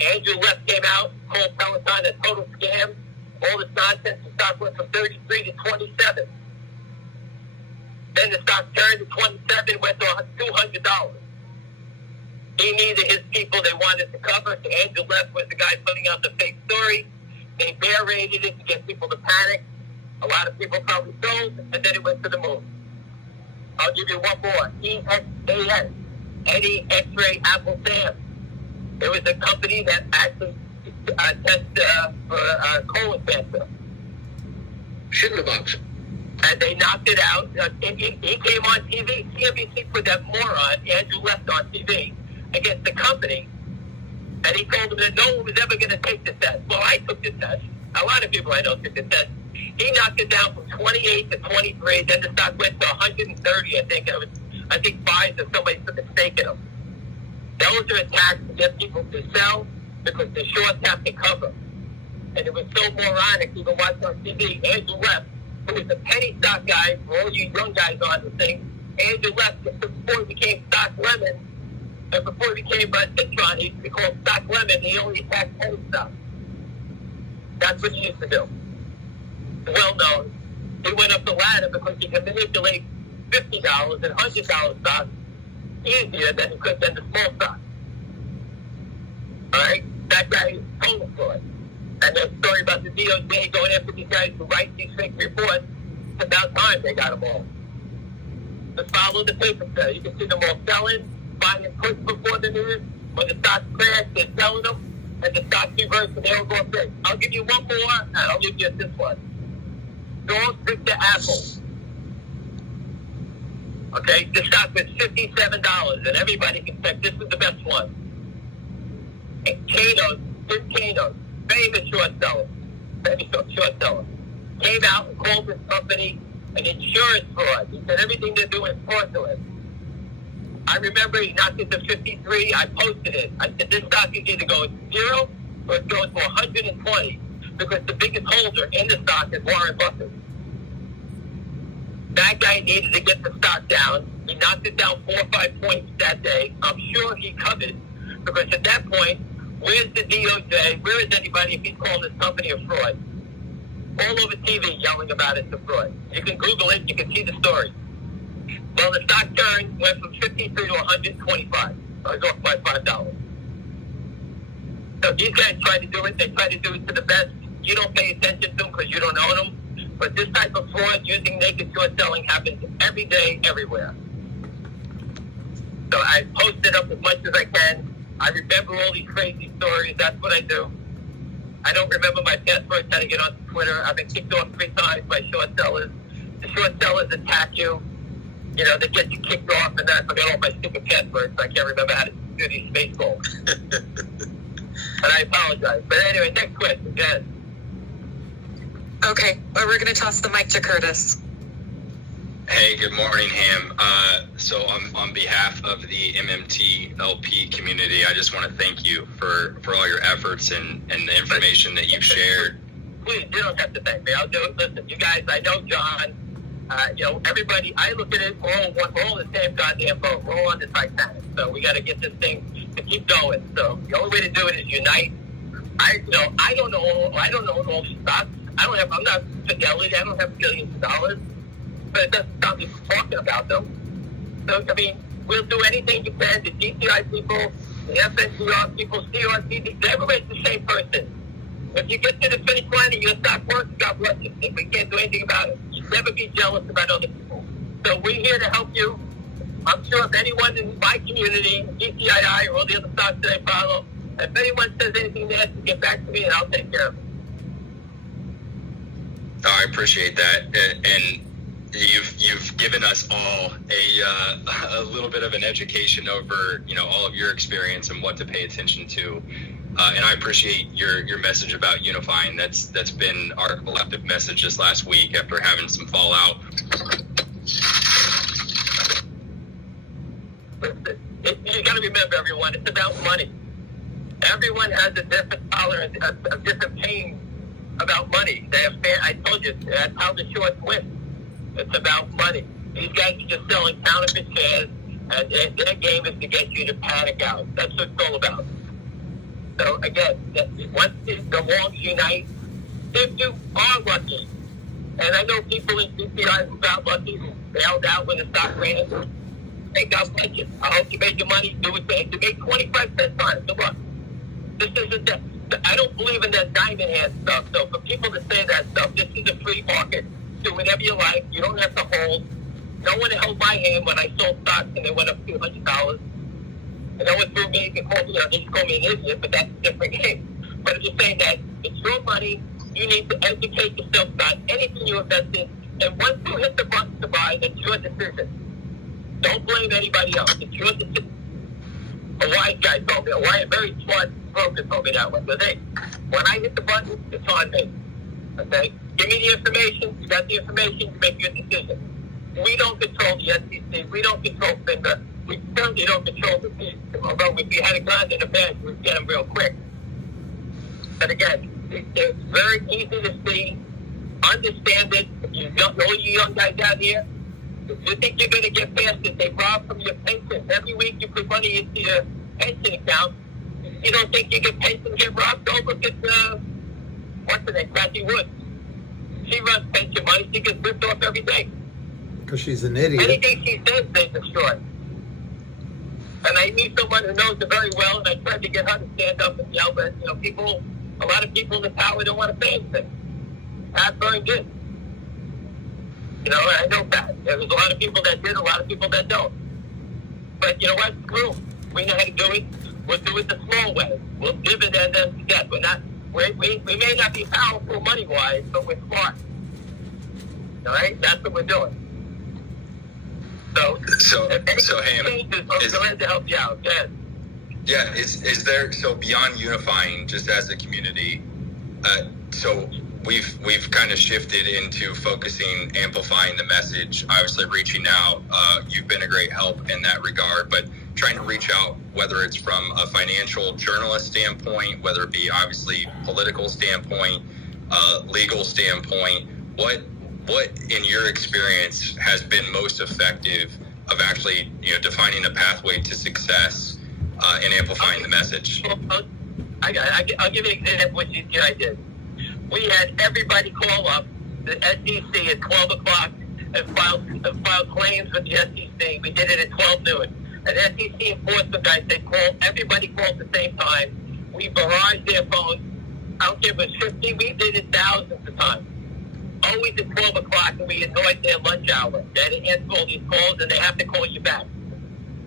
Andrew West came out, called Peloton a total scam. All this nonsense, the stock went from 33 to 27. Then the stock turned to 27, went to $200. He needed his people they wanted to cover. So Andrew Left was the guy putting out the fake story. They bear rated it to get people to panic. A lot of people probably sold, and then it went to the moon. I'll give you one more. EXAS, Eddie X-Ray Apple Sam. It was a company that actually tested for colon cancer. Shit in the box. And they knocked it out. He came on TV. CNBC put that moron, Andrew Left, on TV against the company. And he told them that no one was ever going to take the test. Well, I took the test. A lot of people I know took the test. He knocked it down from 28 to 23. Then the stock went to 130, I think. I think buys if somebody took a stake in them. Those are attacks to get people to sell because the shorts have to cover. And it was so moronic. You can watch on TV. Andrew Left, who was a penny stock guy, for all you young guys on the thing, Andrew Left, before he became Stock Lemon, and before he became Citron, he used to be called Stock Lemon, he only attacked penny stock. That's what he used to do. Well known. He went up the ladder because he could manipulate $50 and $100 stocks easier than he could than the small stock. All right? That guy is total fraud. And that story about the DOJ going after these guys who write these fake reports, it's about time they got them all. Just follow the paper trail. You can see them all selling, buying puts before the news. When the stocks crash, they're selling them, and the stocks reverse, and they all go up there. I'll give you one more, and I'll leave you at this one. Don't drink the apple. Okay, the stock was $57, and everybody can check this was the best one. And Jim Kano, famous short seller, came out and called this company an insurance fraud. He said everything they're doing is fraudulent. I remember he knocked it to 53. I posted it. I said this stock is either going to 0 or it's going to 120 because the biggest holder in the stock is Warren Buffett. That guy needed to get the stock down. He knocked it down 4 or 5 points that day. I'm sure he covered because at that point, where's the DOJ? Where is anybody if he's calling this company a fraud? All over TV yelling about it's a fraud. You can Google it. You can see the story. Well, the stock turn went from 53 to 125. So it was off by $5. So these guys try to do it. They try to do it to the best. You don't pay attention to them because you don't own them. But this type of fraud using naked short selling happens every day, everywhere. So I post it up as much as I can. I remember all these crazy stories. That's what I do. I don't remember my passwords, how to get on Twitter. I've been kicked off 3 times by short sellers. The short sellers attack you. You know, they get you kicked off, and then I forgot all my stupid passwords. So I can't remember how to do these space goals. And I apologize. But anyway, next question, guys. Okay, well, we're going to toss the mic to Curtis. Hey, good morning, Ham. So on behalf of the MMTLP community, I just want to thank you for all your efforts and the information that you've shared. Please, you don't have to thank me. I'll do it. Listen, you guys, I know John. You know, everybody, I look at it, we're all in the same goddamn boat. We're all on the Titanic. So we got to get this thing to keep going. So the only way to do it is unite. I don't know all these stocks. I'm not Fidelity. I don't have billions of dollars. But it doesn't stop me from talking about them. So, I mean, we'll do anything you can. The GTI people, the FNCR people, CRTD, everybody's the same person. If you get to the finish line and your stock works, God bless you. We can't do anything about it. You never be jealous about other people. So we're here to help you. I'm sure if anyone in my community, GTII or all the other stocks that I follow, if anyone says anything nasty, get back to me and I'll take care of it. Oh, I appreciate that. And you've given us all a little bit of an education over, you know, all of your experience and what to pay attention to. And I appreciate your message about unifying. That's been our collective message this last week after having some fallout. You got to remember, everyone, it's about money. Everyone has a different tolerance, a different pain about money. They have, I told you, that's how the shorts win. It's about money. These guys are just selling counterfeit shares, and their game is to get you to panic out. That's what it's all about. So again, once the longs unite, if you are lucky And I know people in GTI who got lucky, who bailed out when the stock ran. Hey, God bless you. I hope you made your money. Do it. You make 25 cents on it. Good luck. This isn't that. I don't believe in that diamond hand stuff. So for people to say that stuff, this is a free market. Do whatever you like. You don't have to hold. No one held my hand when I sold stocks and they went up $200. And no one threw me and called me. They just called me an idiot, but that's a different game. But I'm just saying that it's your money. You need to educate yourself about anything you invest in. And once you hit the button to buy, it's your decision. Don't blame anybody else. It's your decision. A wise guy told me, a very smart broker told me that one. But hey, when I hit the button, it's on me. Okay? Give me the information. You got the information. You make your decision. We don't control the SEC. We don't control FINRA. We certainly don't control the fees. Although if we had a gun in a bag, we'd get them real quick. But again, it's very easy to see, understand it. If you don't know you young guys out here, if you think you're going to get past it, they rob from your pension. Every week you put money into your pension account. You don't think you get robbed? Don't look at, what's her name, Kathy Woods. She runs pension money. She gets ripped off every day. Because she's an idiot. Anything she says, they destroy. And I need someone who knows it very well, and I tried to get her to stand up and yell, but, a lot of people in the power don't want to say anything. That's very good. I know that. There's a lot of people that did, a lot of people that don't. But you know what? Screw. We know how to do it. We'll do it the small way. We'll dividend them to death. We may not be powerful money-wise, but we're smart. All right? That's what we're doing. So hey, I'm glad to help you out. Yes. Yeah, is there, so beyond unifying just as a community, so we've kind of shifted into focusing, amplifying the message, obviously reaching out. You've been a great help in that regard, but trying to reach out, whether it's from a financial journalist standpoint, whether it be obviously political standpoint, legal standpoint, what in your experience has been most effective of actually, defining a pathway to success and amplifying the message? I'll give you an example of what GTI did. We had everybody call up the SEC at 12 o'clock and file claims with the SEC. We did it at 12 noon. An SEC enforcement guy said, everybody called at the same time. We barraged their phones. I don't care if it was 50, we did it thousands of times. Always at 12 o'clock, and we annoyed their lunch hour. They had to answer all these calls, and they have to call you back.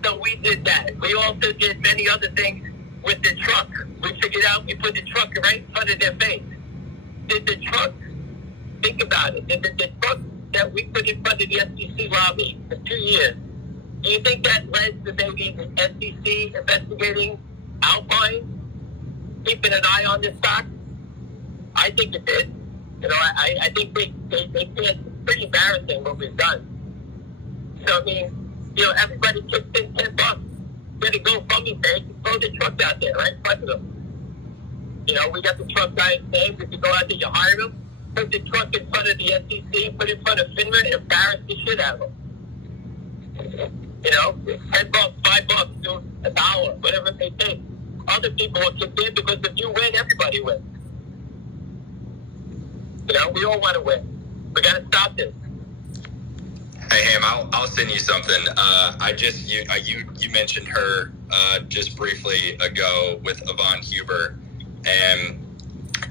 So we did that. We also did many other things with the truck. We figured out we put the truck right in front of their face. Did the truck, think about it, did the truck that we put in front of the SEC lobby for 2 years, do you think that led to maybe the SEC investigating Alpine, keeping an eye on this stock? I think it did. I think they can't, it's pretty embarrassing what we've done. So, everybody kicked in $10. Get a GoFundMe page and throw the truck out there, right in front of them. We got the truck guy's name. If you go out there, you hire him. Put the truck in front of the SEC, put it in front of FINRA, and embarrass the shit out of them. $10, $5, to $1, whatever they take. Other people will kick in because if you win, everybody wins. We all want to win. We got to stop this. Hey, Ham, I'll send you something. You mentioned her just briefly ago with Yvonne Huber, and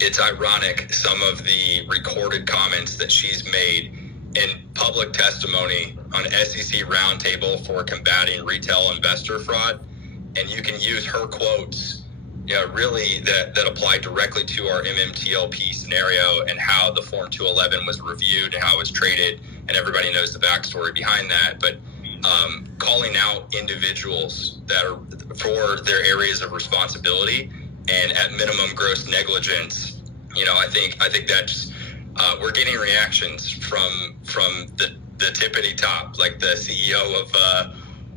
it's ironic some of the recorded comments that she's made in public testimony on SEC Roundtable for combating retail investor fraud, and you can use her quotes, really that apply directly to our MMTLP scenario and how the Form 211 was reviewed and how it was traded, and everybody knows the backstory behind that. But calling out individuals that are for their areas of responsibility and at minimum gross negligence, I think that's we're getting reactions from the tippity top, like the CEO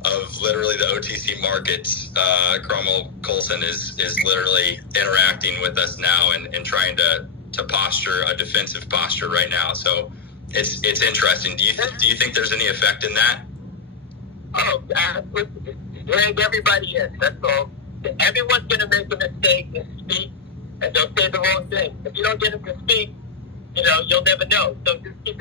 of literally the OTC markets. Cromwell Coulson is literally interacting with us now and trying to posture a defensive posture right now. So it's interesting. Do you think there's any effect in that? Oh, drag everybody in. That's all. Everyone's going to make a mistake and speak, and they'll say the wrong thing. If you don't get them to speak, you'll never know. So just keep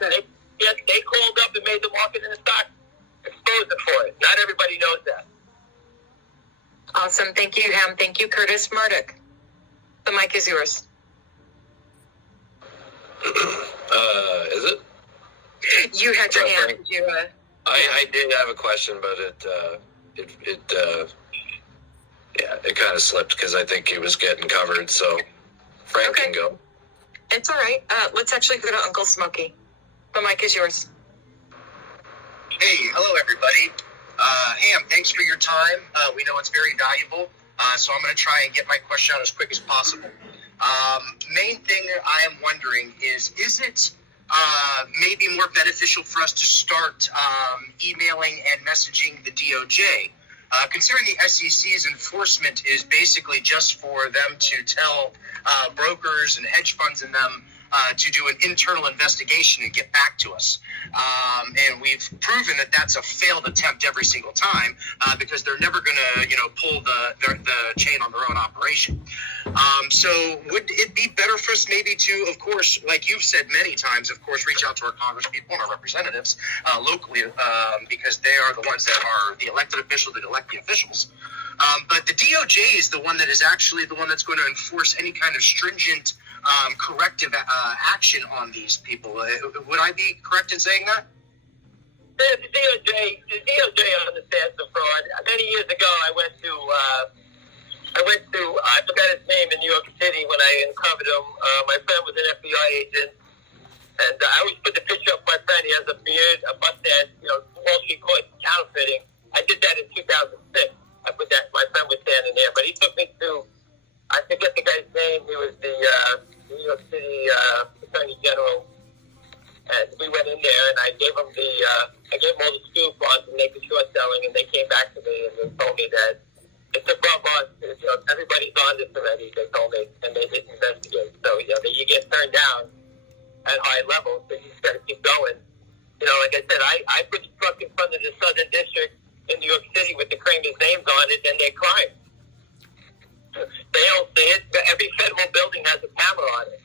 They called up and made the market in the stock exposed it for it. Not everybody knows that. Awesome. Thank you, Ham. Thank you, Curtis. Murdoch, the mic is yours. Is it? You had your hand. Did you, I did have a question, but it kind of slipped because I think he was getting covered. So Frank can go. It's all right. Let's actually go to Uncle Smokey. The mic is yours. Hey, hello everybody. Ham, thanks for your time. We know it's very valuable, so I'm going to try and get my question out as quick as possible. Main thing I am wondering is it maybe more beneficial for us to start emailing and messaging the DOJ? Considering the SEC's enforcement is basically just for them to tell brokers and hedge funds in them to do an internal investigation and get back to us. And we've proven that that's a failed attempt every single time because they're never going to, pull the chain on their own operation. So would it be better for us maybe to, of course, like you've said many times, of course, reach out to our congresspeople and our representatives locally because they are the ones that are the elected officials that elect the officials. But the DOJ is the one that is actually the one that's going to enforce any kind of stringent corrective action on these people. Would I be correct in saying that? The DOJ understands the fraud. Many years ago, I went to I forgot his name in New York City when I uncovered him. My friend was an FBI agent, and I always put the picture of my friend. He has a beard, a mustache, Wall Street Court counterfeiting. I did that in 2006. I put that. My friend was standing there, but he took me to, I forget the guy's name. He was the New York City Attorney General, and we went in there, and I gave him I gave him all the scoop on the naked short selling, and they came back to me and they told me that it's above us. Everybody's on this already. They told me, and they didn't investigate. So you get turned down at high levels, so you just got to keep going. Like I said, I put the truck in front of the Southern District in New York City with the Kramer's names on it, and they're crying. They don't see it. Every federal building has a camera on it.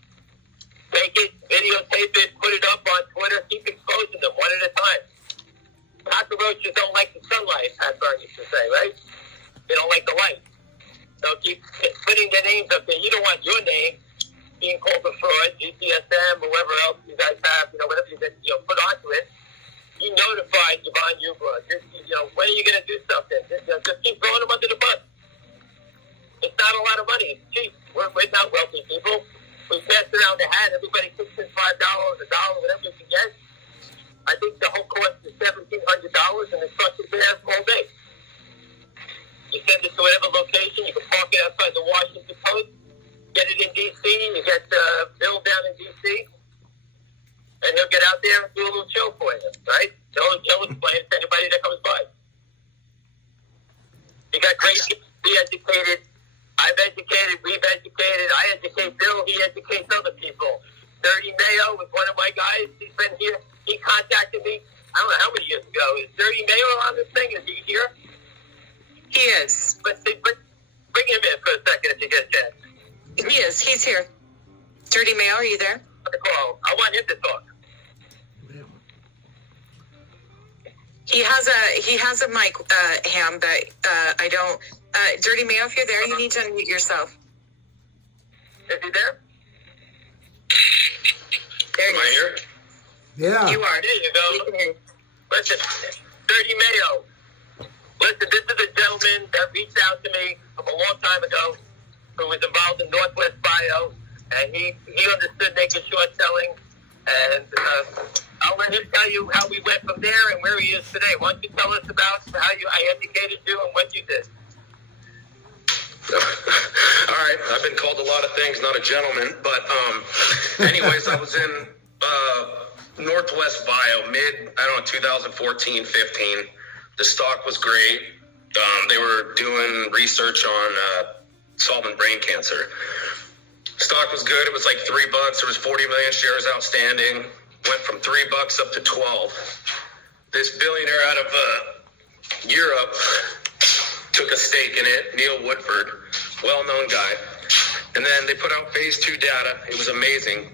Take it, videotape it, put it up on Twitter, keep exposing them one at a time. Cockroaches don't like the sunlight, as Bernie used to say, right? They don't like the light. So keep putting their names up there. You don't want your name being called a fraud, GTSM, or whatever else you guys have, whatever you get, put onto it. You notified Yvonne Ubra. When are you going to do something? Just keep throwing them under the bus. It's not a lot of money. It's cheap. We're not wealthy people. We pass around the hat. Everybody kicks in $5, $1, whatever you can get. I think the whole cost is $1,700, and the truck is there all day. You send it to whatever location. You can park it outside the Washington Post. Get it in D.C. You get Bill down in D.C. And he'll get out there and do a little show for you, right? He'll explain it to anybody that comes by. You got great people. Be educated. I've educated. We've educated. I educate Bill. He educates other people. Dirty Mayo was one of my guys. He's been here. He contacted me, I don't know how many years ago. Is Dirty Mayo on this thing? Is he here? He is. But bring him in for a second if you get a chance. He is. He's here. Dirty Mayo, are you there? I want him to talk. He has a mic, Ham, but I don't. Dirty Mayo, if you're there, you need to unmute yourself. Is he there? There Am I here? Yeah. You are. There you go. Listen, Dirty Mayo. Listen, this is a gentleman that reached out to me from a long time ago who was involved in Northwest Bio, and he understood naked short selling. And I'll let him tell you how we went from there and where he is today. Why don't you tell us about how I educated you and what you did? All right, I've been called a lot of things, not a gentleman, but anyways, I was in Northwest Bio, 2014, 15. The stock was great. They were doing research on solving brain cancer. Stock was good. It was like $3. There was 40 million shares outstanding. Went from $3 up to 12. This billionaire out of Europe took a stake in it. Neil Woodford, well-known guy. And then they put out phase 2 data. It was amazing.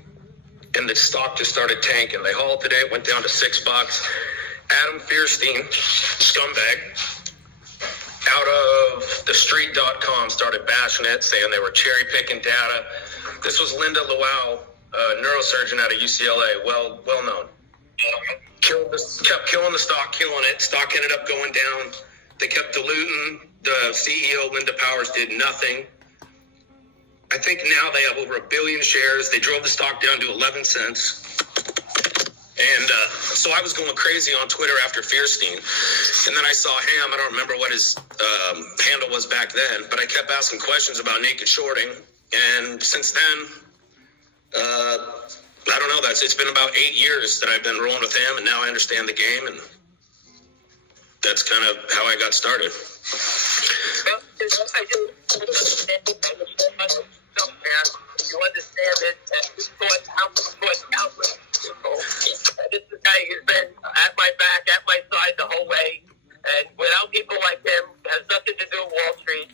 and the stock just started tanking. They halted it, went down to $6. Adam Fierstein, scumbag, out of thestreet.com started bashing it, saying they were cherry picking data. This was Linda Luau, neurosurgeon out of UCLA, well known. Kept killing the stock, killing it. Stock ended up going down. They kept diluting. The CEO, Linda Powers, did nothing. I think now they have over 1 billion shares. They drove the stock down to 11 cents. And so I was going crazy on Twitter after Fierstein. And then I saw Ham. I don't remember what his handle was back then, but I kept asking questions about naked shorting. And since then, I don't know. It's been about 8 years that I've been rolling with him, and now I understand the game, and that's kind of how I got started. You understand it, and this is how countless people. This is a guy who's been at my back, at my side the whole way, and without people like him, it has nothing to do with Wall Street.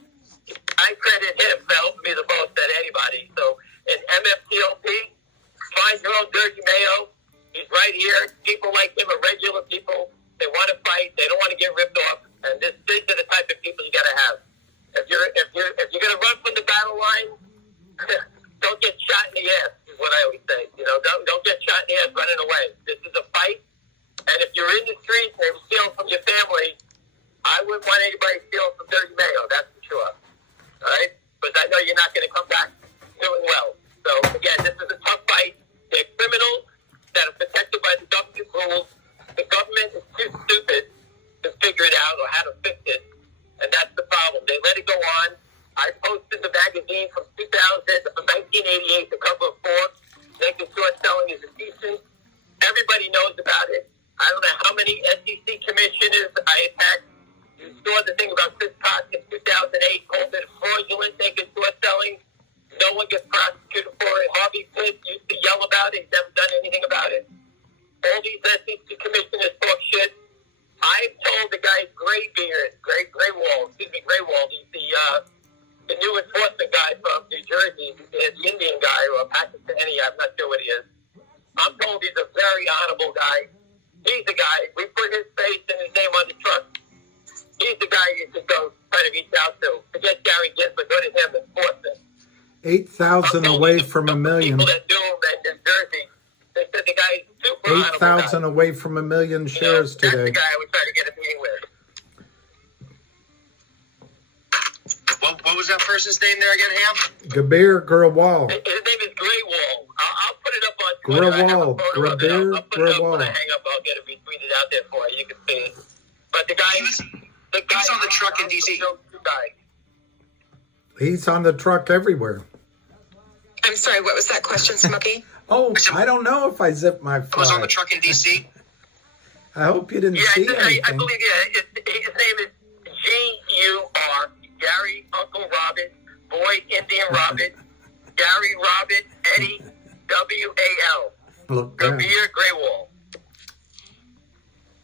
I credit him for helping me the most than anybody. So in MMTLP, find your own dirty Mayo. He's right here. People like him are regular people. They want to fight. They don't want to get ripped off. And these are the type of people you got to have. If you're gonna run from the battle line, don't get shot in the ass. Is what I always say. You know, don't get shot in the ass running away. This is a fight. And if you're in the streets and you're stealing from your family, I wouldn't want anybody stealing from dirty Mayo. That's for sure. All right, but I know you're not going to come back doing well. So again, this is a tough fight. They're criminals that are protected by the government rules. The government is too stupid to figure it out or how to fix it, and that's the problem. They let it go on. I posted the magazine from 1988, the cover of Forbes, making short selling is indecent. Everybody knows about it. I don't know how many SEC commissioners I attacked. You saw the thing about Chris Cox in 2008, called it fraudulent, naked short selling. No one gets prosecuted for it. Harvey Flint used to yell about it. He's never done anything about it. All these SEC commissioners talk shit. I've told the guy Graywald, he's the new enforcement guy from New Jersey, the Indian guy or Pakistani, I'm not sure what he is. I'm told he's a very honorable guy. He's the guy. We put his face and his name on the truck. He's the guy you should go try to reach out to. Forget Gary Ginsberg, go to him and force it. 8,000 away from a million. People that do him in Jersey, they said the guy is super 8,000 away from a million shares today. That's today. the guy I would try to get a meeting with. What was that person's name there again, Ham? Gabir Grawal. His name is Graywald. I'll put it up on Twitter. Grawal. I'll put it up when I hang up. I'll get it retweeted out there for you. You can see it. But the guy He was on the truck in D.C. He's on the truck everywhere. I'm sorry, what was that question, Smokey? Oh, I don't know if I zipped my I was on the file. truck in D.C. I hope you didn't see anything. I believe, his name is G-U-R, Gary Uncle Robert, Boy Indian Robert, Gary Robert, Eddie, W-A-L. Look there. Gabir Graywald.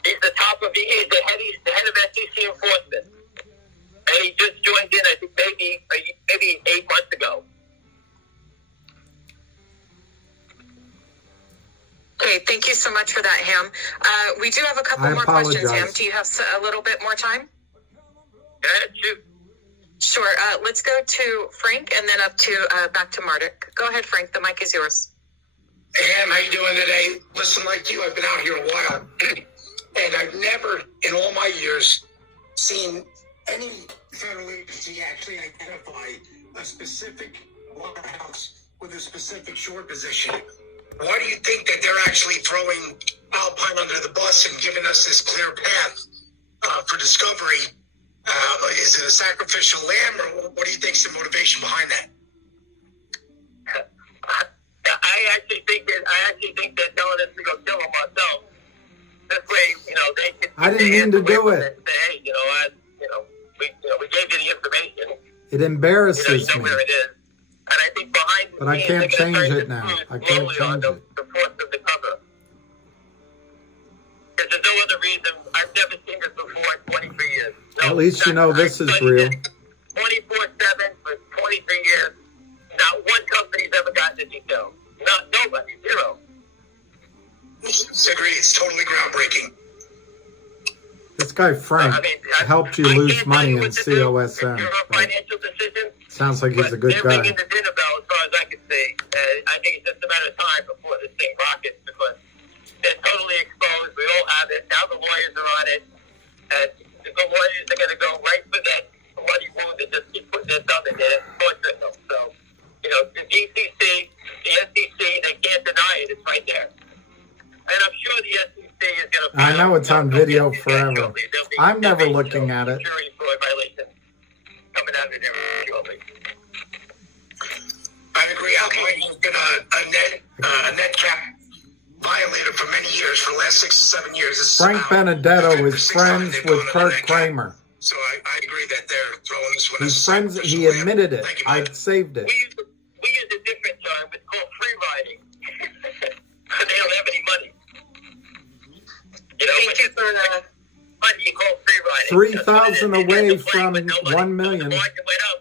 He's the head of SEC enforcement. And he just joined in, I think, maybe 8 months ago. Okay, thank you so much for that, Ham. We do have a couple more questions, Ham. Do you have a little bit more time? Shoot. Sure. Let's go to Frank and then up to back to Marduk. Go ahead, Frank. The mic is yours. Ham, how you doing today? Listen, like you, I've been out here a while, and I've never, in all my years, seen any federal agency actually identify a specific warehouse with a specific short position. Why do you think that they're actually throwing Alpine under the bus and giving us this clear path for discovery? Is it a sacrificial lamb, or what do you think's the motivation behind that? I actually think they're telling us to go kill them ourselves. This way, they can. I didn't mean to do it. And say, hey, we gave you the information. It embarrasses you know me. where it is. And I think behind the But I scenes, can't they're gonna change turn it now. this I can't slowly on change it. the force of the cover. There's no other reason. I've never seen this before in 23 years. At least you know this is real. 24/7 for 23 years. Not one company's ever gotten a detail. Nobody. Zero. disagree. It's totally groundbreaking. This guy Frank helped you lose money in COSM. You're a financial decision. Sounds like he's a good they're guy. ringing the dinner bell as far as I can see. I think it's just a matter of time before this thing rockets because they're totally exposed. We all have it. Now the lawyers are on it. And the lawyers are going to go right for that money wound and just keep putting their thumb in there and torture them. So, the GCC, the SEC, they can't deny it. It's right there. And I'm sure the SEC is going to... I know it's on video forever. I'm never looking at it. Security fraud violations coming out of there shortly. I agree. Alpine has been a net cap violator for many years, for the last 6 to 7 years. Frank Benedetto is friends with Kurt Kramer. So I agree that they're throwing this one. He's friends. He admitted it. I saved it. We use a different term. It's called free riding. They don't have any money. Money you call free riding. 3,000 away from 1 million. When the margin went up,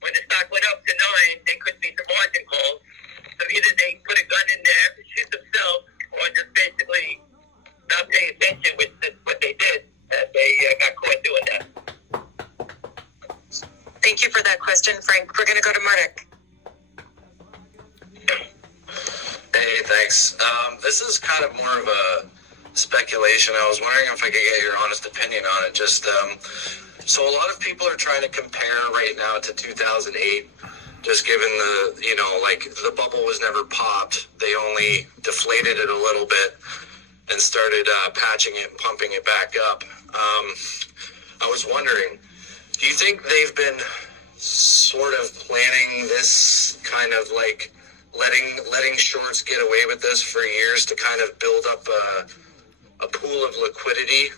when the stock went up to 9, there could be some margin calls. So either they put a gun in there and shoot themselves, or just basically not pay attention with what they did, and they got caught doing that. Thank you for that question, Frank. We're going to go to Mardik. Hey, thanks. This is kind of more of a speculation. I was wondering if I could get your honest opinion on it. Just so a lot of people are trying to compare right now to 2008, just given the bubble was never popped. They only deflated it a little bit and started patching it and pumping it back up. I was wondering, do you think they've been sort of planning this kind of like letting shorts get away with this for years to kind of build up a pool of liquidity,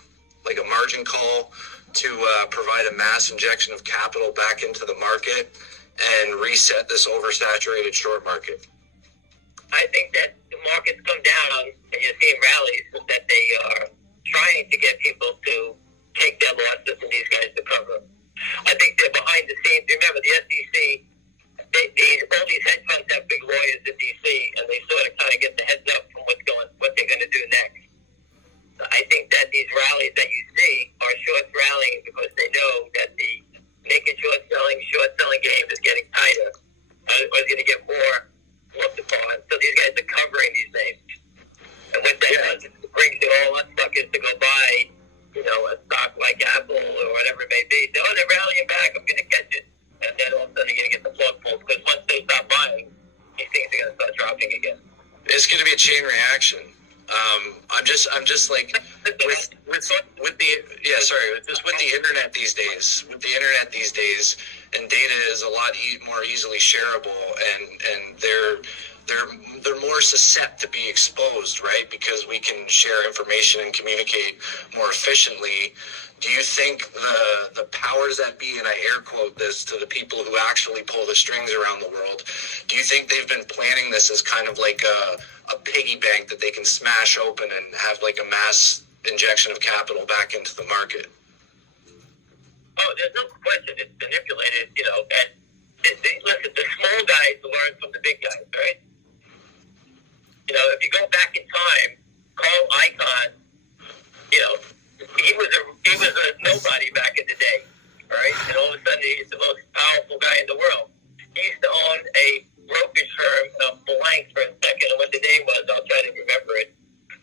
like a margin call, to provide a mass injection of capital back into the market and reset this oversaturated short market? I think that the markets come down and you're seeing rallies that they are trying to get people to take their losses and these guys to cover. I think they're behind the scenes. Remember, the SEC, all these hedge funds have big lawyers in D.C. and they sort of kind of get the heads up from what they're going to do next. I think that these rallies that you see are shorts rallying because they know that the naked short selling game is getting tighter. Or it's going to get more looked upon. So these guys are covering these names. And what that does is it brings it all on suckers to go buy, a stock like Apple or whatever it may be. So, they're rallying back. I'm going to catch it. And then all of a sudden they're going to get the plug pulled because once they stop buying, these things are going to start dropping again. It's going to be a chain reaction. I'm just like with the internet these days. With the internet these days, and data is a lot more easily shareable, and they're more susceptible to be exposed, right? Because we can share information and communicate more efficiently. Do you think the powers that be, and I air quote this to the people who actually pull the strings around the world, do you think they've been planning this as kind of like a piggy bank that they can smash open and have like a mass injection of capital back into the market? Oh, there's no question it's manipulated, and listen, the small guys learn from the big guys, right? If you go back in time, Carl Icahn, he was a nobody back in the day, right? And all of a sudden he's the most powerful guy in the world. He used to own a brokerage firm of blank for a second, and what the name was, I'll try to remember it.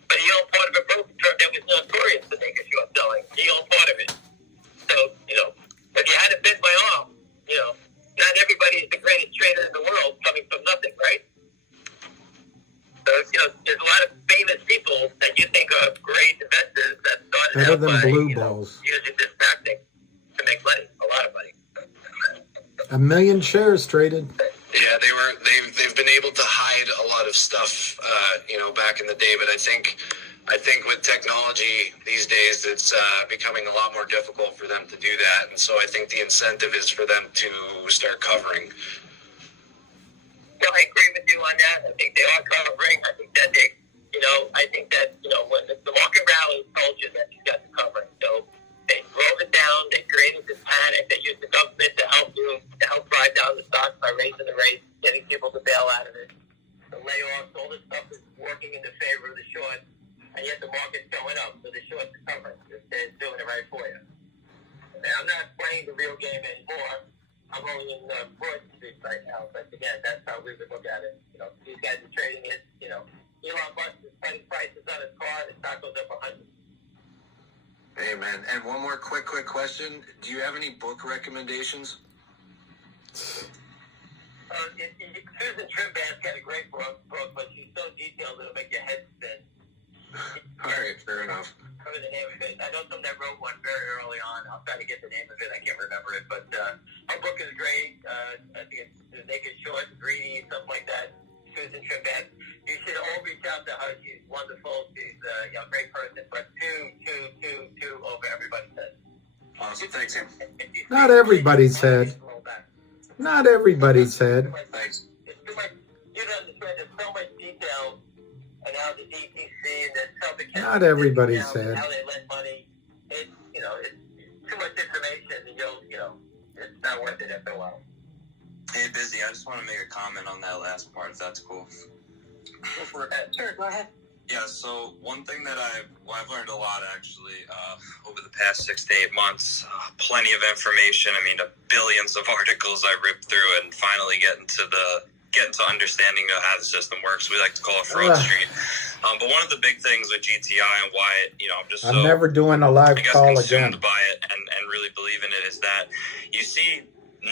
But he owned part of a brokerage firm that was notorious for naked short selling. He owned part of it. So, if you had to bend my arm, not everybody is the greatest trader in the world coming from nothing, right? So, there's a lot of famous people that you think are great investors that started Better out than by, blue balls. using this tactic to make money, a lot of money. 1 million shares traded. Yeah, they've been able to hide a lot of stuff, back in the day. But I think with technology these days, it's becoming a lot more difficult for them to do that. And so I think the incentive is for them to start covering. No, I agree with you on that. I think they are covering. I think that when the market rally told you that you got the covering. So they drove it down. They created this panic. They used the government to help drive down the stock by raising the rates, getting people to bail out of it. The layoffs, all this stuff is working in the favor of the short. and yet the market's going up, so the shorts are covering. They're doing it right for you. And I'm not playing the real game anymore. I'm only in Broad Street right now, but again, that's how we would look at it. You know, these guys are trading it. You know, Elon Musk is putting prices on his car, and the stock goes up 100. Hey, man. And one more quick question. Do you have any book recommendations? Susan Trimbath got a great book, but she's so detailed it'll make your head spin. All right, fair enough. I remember the name of it. I know someone that wrote one very early on. I'll try to get the name of it. I can't remember it, but her book is great. I think it's Naked Short, Greedy, something like that. Susan Trimbath. You should all reach out to her. She's wonderful. She's a great person, but two over everybody's head. Awesome. Thanks, Sam. Not everybody's head. Not everybody's head. Thanks. It's too much. You don't understand. There's so much detail and how the DTC and the self-account. Not everybody's head. How they lend money. It's too much information, and it's not worth it after a while. Hey, Busy, I just want to make a comment on that last part, if that's cool. Sure, go ahead. Yeah, so one thing that I've learned a lot, actually, over the past 6 to 8 months. Plenty of information. I mean, billions of articles I ripped through, and finally getting to understanding how the system works. We like to call it Fraud Street. But one of the big things with GTI and why I'm never doing a live call again. By it and really believe in it is that you see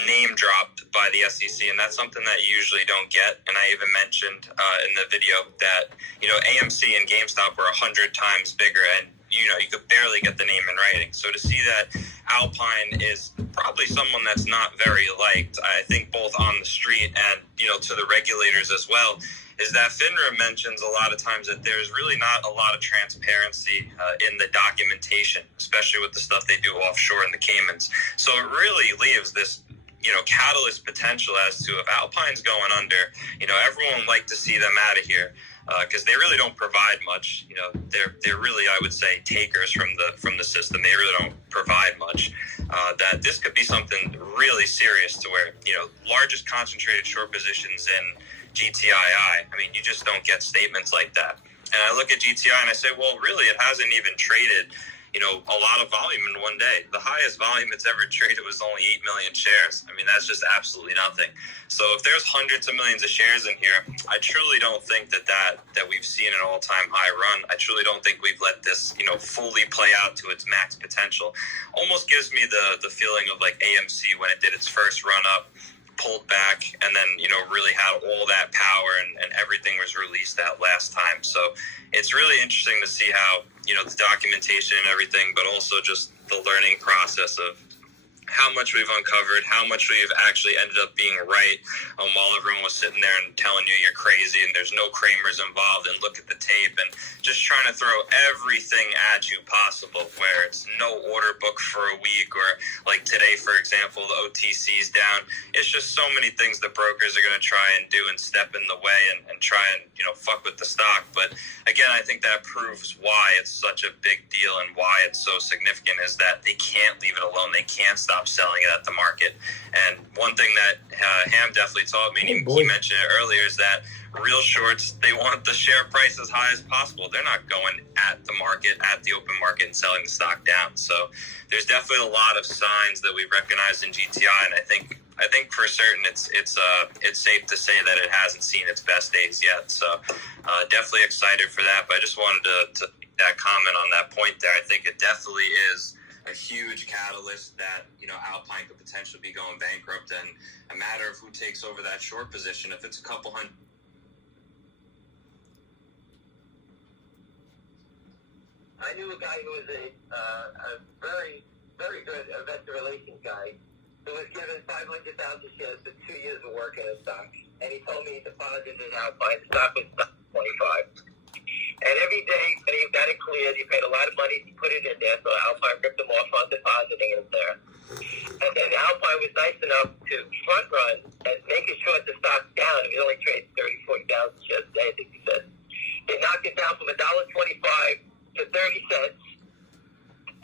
name dropped by the SEC, and that's something that you usually don't get. And I even mentioned in the video that AMC and GameStop were 100 times bigger, and you could barely get the name in writing. So to see that Alpine is probably someone that's not very liked, I think both on the street and to the regulators as well, is that FINRA mentions a lot of times that there's really not a lot of transparency in the documentation, especially with the stuff they do offshore in the Caymans. So it really leaves this catalyst potential as to if Alpine's going under, everyone would like to see them out of here because they really don't provide much. They're really, I would say, takers from the system. They really don't provide much. That this could be something really serious to where, largest concentrated short positions in GTII. I mean, you just don't get statements like that. And I look at GTI and I say, well, really, it hasn't even traded a lot of volume in one day. The highest volume it's ever traded was only 8 million shares. I mean, that's just absolutely nothing. So if there's hundreds of millions of shares in here, I truly don't think that we've seen an all-time high run. I truly don't think we've let this, fully play out to its max potential. Almost gives me the feeling of like AMC when it did its first run up, pulled back, and then really had all that power and everything was released that last time. So it's really interesting to see how the documentation and everything, but also just the learning process of how much we've uncovered, how much we've actually ended up being right while everyone was sitting there and telling you you're crazy and there's no Kramers involved, and look at the tape and just trying to throw everything at you possible where it's no order book for a week, or like today, for example, the OTC's down. It's just so many things that brokers are going to try and do and step in the way and try and fuck with the stock. But again, I think that proves why it's such a big deal and why it's so significant is that they can't leave it alone. They can't stop selling it at the market. And one thing that Ham definitely taught me, and he mentioned it earlier, is that real shorts, they want the share price as high as possible. They're not going at the market, at the open market, and selling the stock down. So there's definitely a lot of signs that we recognize in GTI, and I think for certain it's safe to say that it hasn't seen its best days yet. So definitely excited for that. But I just wanted to make that comment on that point there. I think it definitely is a huge catalyst that Alpine could potentially be going bankrupt, and a matter of who takes over that short position. If it's a couple hundred. I knew a guy who was a very, very good investor relations guy who was given 500,000 shares for 2 years of work in a stock, and he told me he deposited in Alpine. The stock was 25. And every day when he got it cleared, he paid a lot of money to put it in there, so Alpine ripped him off on depositing it there. And then Alpine was nice enough to front run and making sure the stock down. He only traded 30,000, 40,000 shares a day, I think he said. They knocked it down from $1.25 to 30 cents.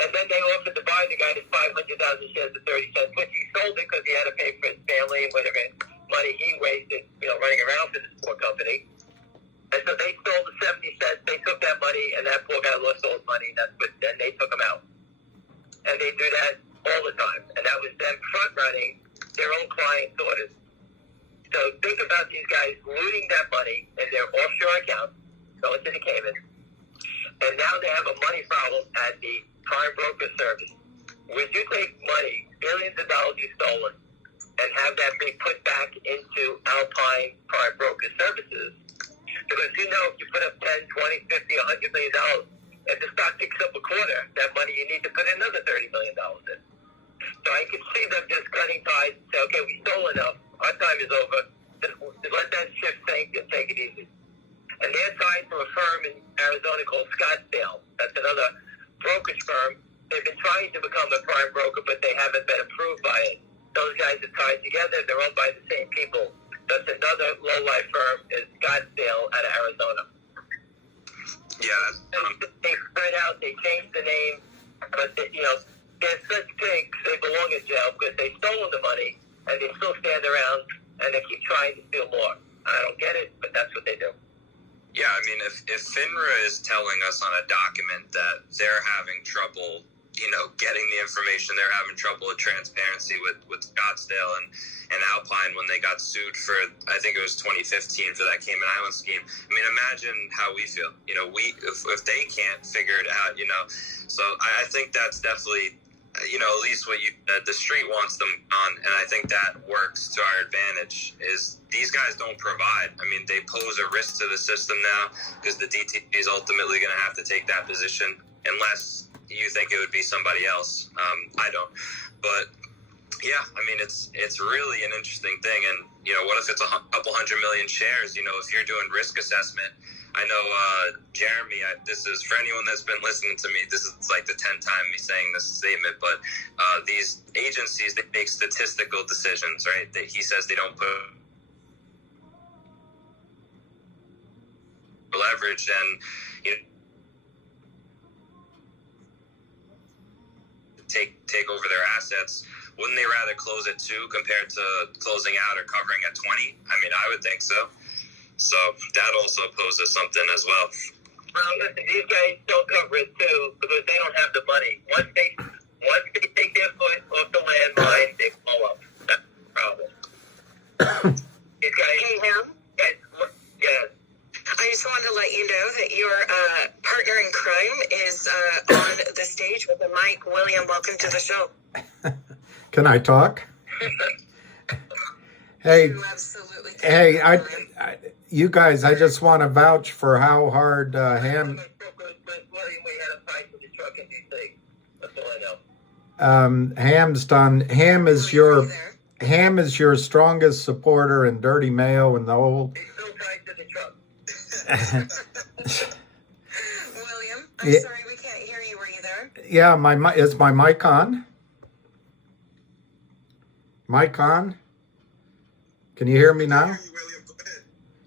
And then they offered to buy the guy his 500,000 shares at 30 cents, which he sold it because he had to pay for his family and whatever money he wasted, running around for this poor company. And so they sold the 70 cents. They took that money, and that poor came in. And now they have a money problem at the prime broker service. Would you take money, billions of dollars you stolen, and have that be put back into Alpine prime broker services? Because you know, if you put up 10, 20, 50, $100 million, if the stock picks up a quarter, that money you need to put another $30 million in. So I can see them just cutting ties and say, okay, we stole enough. Our time is over. Just let that ship sink and take it easy. And they're tied to a firm in Arizona called Scottsdale. That's another brokerage firm. They've been trying to become a prime broker, but they haven't been approved by it. Those guys are tied together. They're owned by the same people. That's another low-life firm is Scottsdale out of Arizona. Yeah. They spread out. They changed the name. But, they're such pigs. They belong in jail because they've stolen the money, and they still stand around, and they keep trying to steal more. I don't get it, but that's what they do. Yeah, I mean, if FINRA is telling us on a document that they're having trouble, getting the information, they're having trouble with transparency with Scottsdale and Alpine when they got sued for, I think it was 2015 for that Cayman Island scheme. I mean, imagine how we feel. If they can't figure it out, So I think that's definitely, at least what the street wants them on, and I think that works to our advantage, is these guys don't provide. I mean, they pose a risk to the system now because the DTP is ultimately going to have to take that position unless you think it would be somebody else. I don't. But, yeah, I mean, it's really an interesting thing. And, what if it's a couple 100 million shares? If you're doing risk assessment, I know, Jeremy, this is, for anyone that's been listening to me, this is like the 10th time me saying this statement, but these agencies, they make statistical decisions, right? He says they don't put leverage and, take over their assets. Wouldn't they rather close at 2 compared to closing out or covering at 20? I mean, I would think so. So that also poses something as well. Well, listen, these guys don't cover it too because they don't have the money. Once they take their foot off the landmine, they blow up. That's the problem. These guys, yes. I just wanted to let you know that your partner in crime is on the stage with a mic. William, welcome to the show. Can I talk? Hey, You absolutely can. hey, you guys, I just want to vouch for how hard Ham. Ham's done. Ham is your strongest supporter and Dirty Mayo and the whole. William, I'm sorry we can't hear you. Were you there? Yeah, is my mic on? Mic on? Can you hear me now?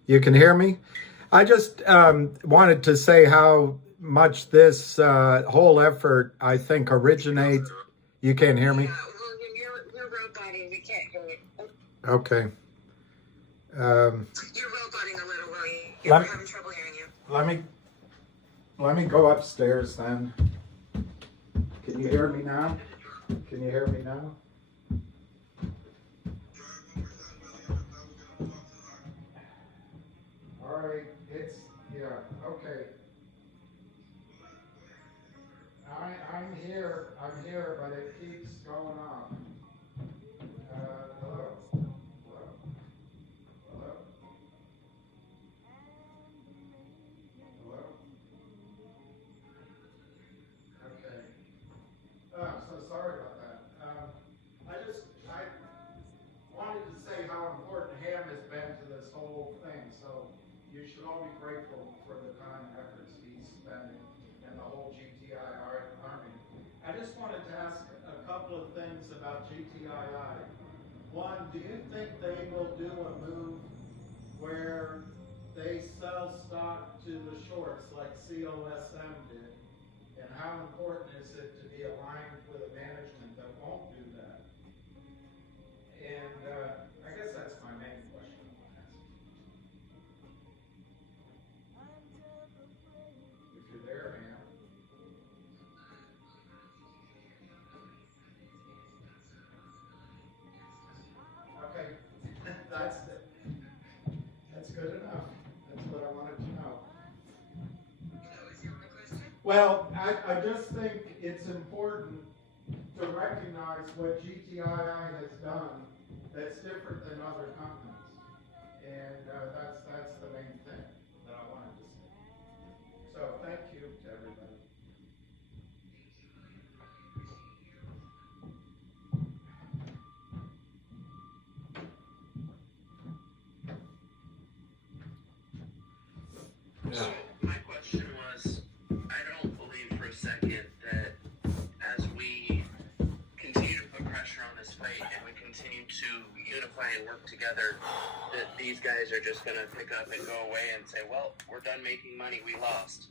You can hear me? I just wanted to say how much this whole effort, I think, originates. You can't hear me? Yeah, William, you're roboting. We can't hear you. Okay. You're roboting a little, William. We're having trouble hearing you. Let me go upstairs then. Can you hear me now? Can you hear me now? All right, okay. I'm here, but it keeps going off. Hello? Okay. I'm so sorry about that. I wanted to say how important Ham has been to this whole thing, so you should all be grateful for the time and efforts he's spending and the whole GTI Army. I just wanted to ask a couple of things about GTII. One, do you think they will do a move where they sell stock to the shorts like COSM did? And how important is it to be aligned with a management that won't do that? And I guess that's my main question I want to ask. If you're there, man. Okay, that's good enough. That's what I wanted to know. Well, I just think it's important to recognize what GTII has done that's different than other companies. And that's the main thing that I wanted to say. So thank you to everybody. So my question was, I don't believe for a second that as we continue to put pressure on this fight and we continue to unify and work together, that these guys are just going to pick up and go away and say, well, we're done making money, we lost.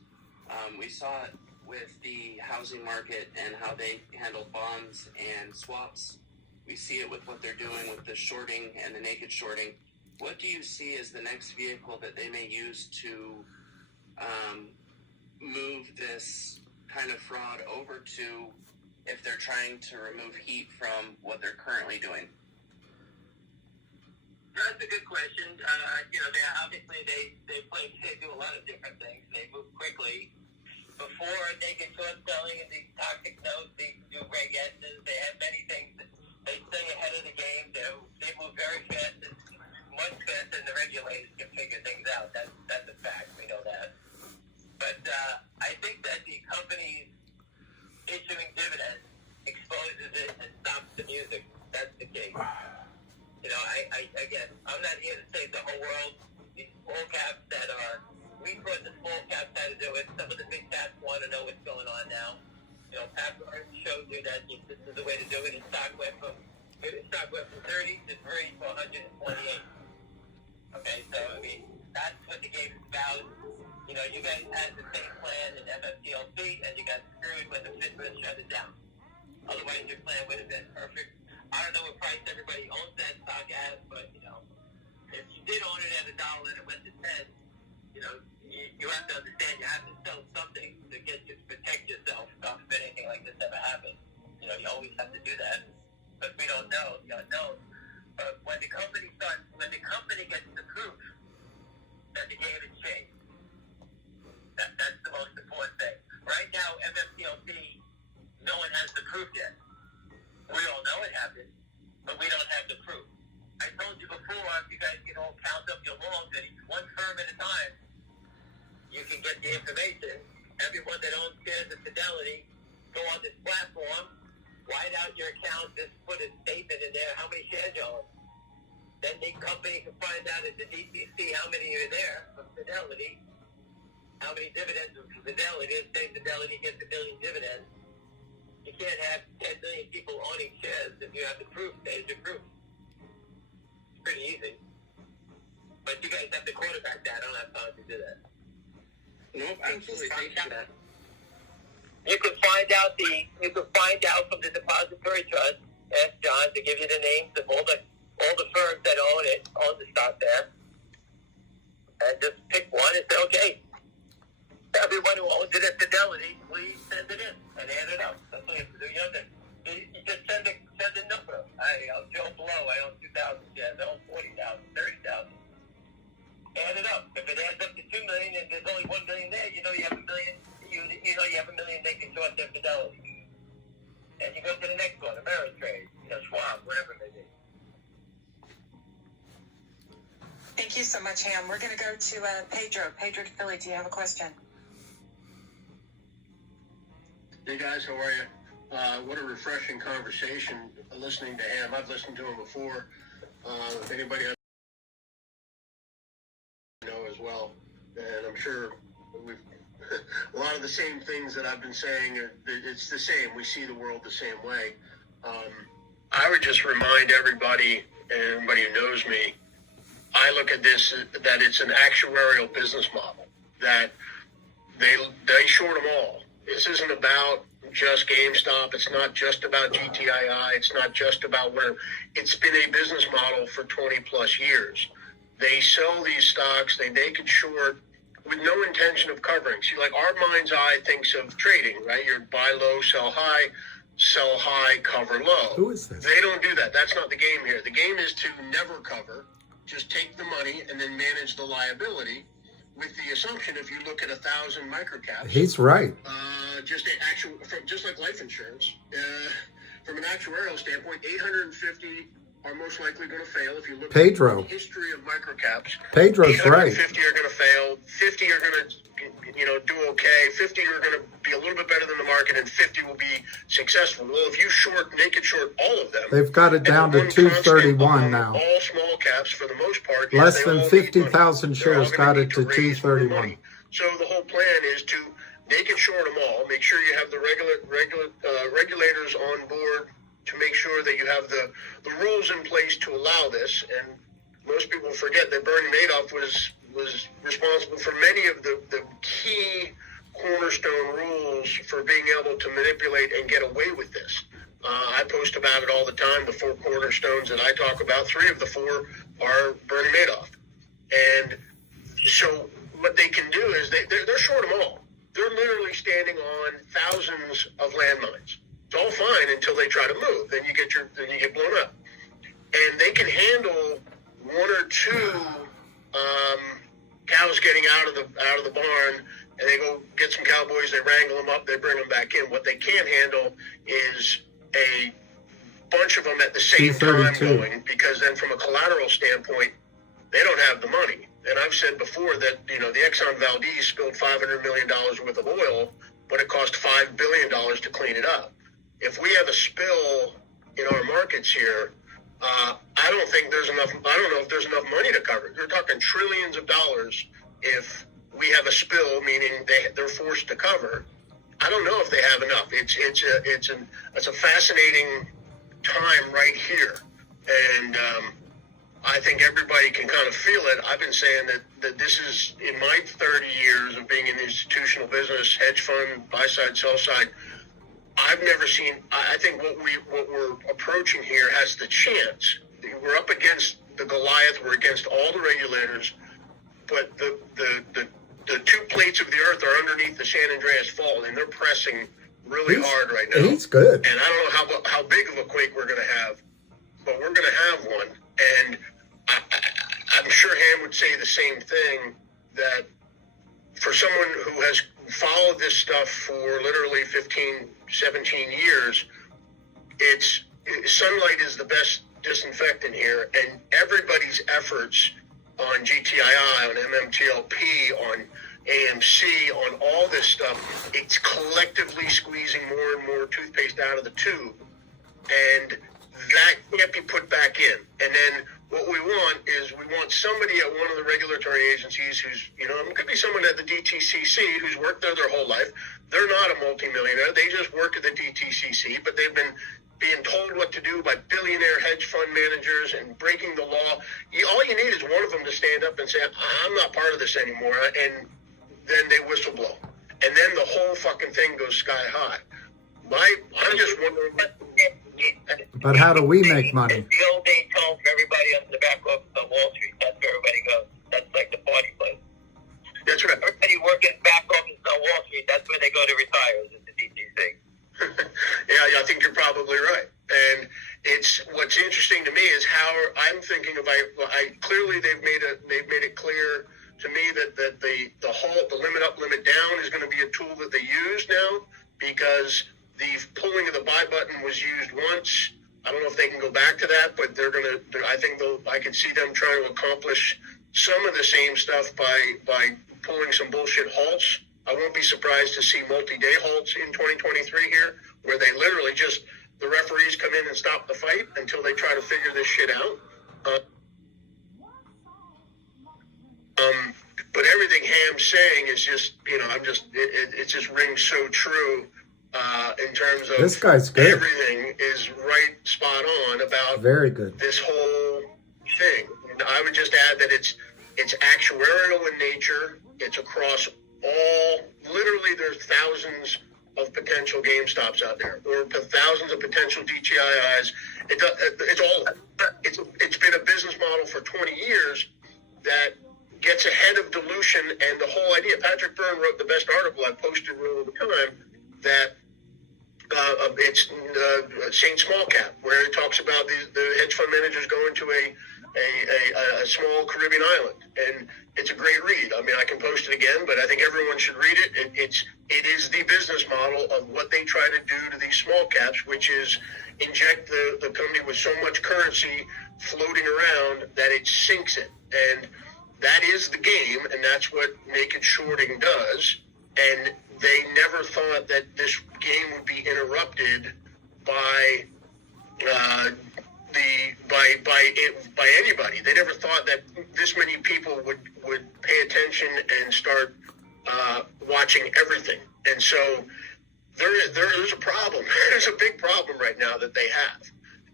We saw it with the housing market and how they handled bonds and swaps. We see it with what they're doing with the shorting and the naked shorting. What do you see as the next vehicle that they may use to move this kind of fraud over to if they're trying to remove heat from what they're currently doing? That's a good question. They obviously they do a lot of different things. They move quickly. Before they get short selling and these toxic notes, they do Reg S's. They have many things. They stay ahead of the game. They move very fast, and much faster than the regulators can figure things out. That's a fact. We know that. But I think that the companies issuing dividends exposes it and stops the music. That's the case. I'm not here to save the whole world. These small caps that are, we put the small caps how to do it. Some of the big caps want to know what's going on now. Pat Burns showed you that this is the way to do it. The stock went from 30 to 3 to 128. Okay, so that's what the game is about. You guys had the same plan in MMTLP, and you got screwed when the FINRA shut it down. Otherwise, your plan would have been perfect. I don't know what price everybody owns that stock at, but if you did own it at $1 and it went to 10, you have to understand you have to sell something to protect yourself if anything like this ever happens. You always have to do that, but we don't know the unknown. But when the company gets the proof that the game has changed, that's the most important thing. Right now, MMTLP, no one has the proof yet. We all know it happened, but we don't have the proof. I told you before, if you guys can all count up your longs at each one firm at a time, you can get the information. Everyone that owns shares of Fidelity, go on this platform, write out your account, just put a statement in there, how many shares you own. Then the company can find out at the DTC how many are there from Fidelity, how many dividends from Fidelity, and say Fidelity gets $1 billion dividends. You can't have 10 million people owning shares if you have the proof. There's your proof. It's pretty easy. But you guys have to quarterback that. I don't have time to do that. Nope, absolutely. Thank you for that. You can find out from the depository trust. Ask John to give you the names of all the firms that own the stock there, and just pick one and say, okay, everyone who owns it at Fidelity, please send it in and add it up. That's what you have to do. You just send a number. I'm Joe Blow. I own 2,000 shares. I own 40,000, 30,000. Add it up. If it adds up to 2 million and there's only 1 million there, you have $1 million. You have $1 million they can short their Fidelity. And you go to the next one, Ameritrade, Schwab, whatever it may be. Thank you so much, Ham. We're going to go to Pedro. Pedro Philly, do you have a question? Hey guys, how are you? What a refreshing conversation listening to Ham. I've listened to him before. If anybody else know as well, and I'm sure we've a lot of the same things that I've been saying. It's the same. We see the world the same way. I would just remind everybody, and everybody who knows me, I look at this that it's an actuarial business model, that they short them all. This isn't about just GameStop. It's not just about GTII. It's not just about where it's been a business model for 20 plus years. They sell these stocks, they make it short with no intention of covering. See, like our mind's eye thinks of trading, right? You're buy low, sell high, cover low. Who is this? They don't do that. That's not the game here. The game is to never cover, just take the money and then manage the liability with the assumption if you look at 1,000 microcaps. He's right. just like life insurance. From an actuarial standpoint, 850 are most likely going to fail. If you look Pedro. at the history of microcaps, Pedro's right. 850 are going to fail, 50 are going to do okay, 50 are going to be a little bit better than the market, and 50 will be successful. Well, if you naked short all of them, they've got it down to 231 now. All small caps, for the most part, less than 50,000 shares got it to 231. So the whole plan is to naked short them all. Make sure you have the regulators on board to make sure that you have the rules in place to allow this. And most people forget that Bernie Madoff was responsible for many of the key cornerstone rules for being able to manipulate and get away with this. I post about it all the time. The 4 cornerstones that I talk about, 3 of the 4 are Bernie Madoff. And so what they can do is they're short them all. They're literally standing on thousands of landmines. It's all fine until they try to move. Then you get blown up. And they can handle 1 or 2 cows getting out of the barn, and they go get some cowboys, they wrangle them up, they bring them back in. What they can't handle is a bunch of them at the same time going, because then from a collateral standpoint, they don't have the money. And I've said before that, the Exxon Valdez spilled $500 million worth of oil, but it cost $5 billion to clean it up. If we have a spill in our markets here, I don't think there's enough. I don't know if there's enough money to cover it. We're talking trillions of dollars if we have a spill, meaning they're forced to cover. I don't know if they have enough. It's a fascinating time right here, and I think everybody can kind of feel it. I've been saying that this is, in my 30 years of being in the institutional business, hedge fund, buy side, sell side, I've never seen. I think what we're approaching here has the chance. We're up against the Goliath. We're against all the regulators, but the 2 plates of the earth are underneath the San Andreas Fault, and they're pressing really hard right now. He's good. And I don't know how big of a quake we're going to have, but we're going to have one. And I'm sure Ham would say the same thing, that for someone who has followed this stuff for literally 15, 17 years, sunlight is the best disinfectant here, and everybody's efforts on GTII, on MMTLP, on AMC, on all this stuff, it's collectively squeezing more and more toothpaste out of the tube, and that can't be put back in. And then what we want is somebody at one of the regulatory agencies who's, it could be someone at the DTCC who's worked there their whole life. They're not a multimillionaire. They just work at the DTCC, but they've been being told what to do by billionaire hedge fund managers and breaking the law. All you need is one of them to stand up and say, I'm not part of this anymore, and then they whistle blow. And then the whole fucking thing goes sky high. I'm just wondering... But how do we make money? It's the old days home for everybody on the back office of Wall Street. That's where everybody goes. That's like the party place. That's right. Everybody working back office on Wall Street, that's where they go to retire, is at the DTC. Yeah, I think you're probably right. And what's interesting to me is how I'm thinking of. Clearly they've made it clear to me that the limit up, limit down is going to be a tool that they use now, because the pulling of the buy button was used once. I don't know if they can go back to that, but I can see them trying to accomplish some of the same stuff by pulling some bullshit halts. I won't be surprised to see multi-day halts in 2023 here, where they literally just, the referees come in and stop the fight until they try to figure this shit out. But everything Ham's saying is just, it just rings so true. In terms of this guy's good. Everything is right spot on about very good. This whole thing. I would just add that it's actuarial in nature. It's across all. Literally, there's thousands of potential GameStops out there, or thousands of potential DTIIs. It's all. It's been a business model for 20 years that gets ahead of dilution, and the whole idea. Patrick Byrne wrote the best article I posted all the time. That it's Saint Small Cap, where it talks about the hedge fund managers going to a small Caribbean island, and it's a great read. I mean, I can post it again, but I think everyone should read it. It is the business model of what they try to do to these small caps, which is inject the company with so much currency floating around that it sinks it. And that is the game, and that's what naked shorting does. And they never thought that this game would be interrupted by by anybody. They never thought that this many people would pay attention and start watching everything. And so there's a problem. There's a big problem right now that they have.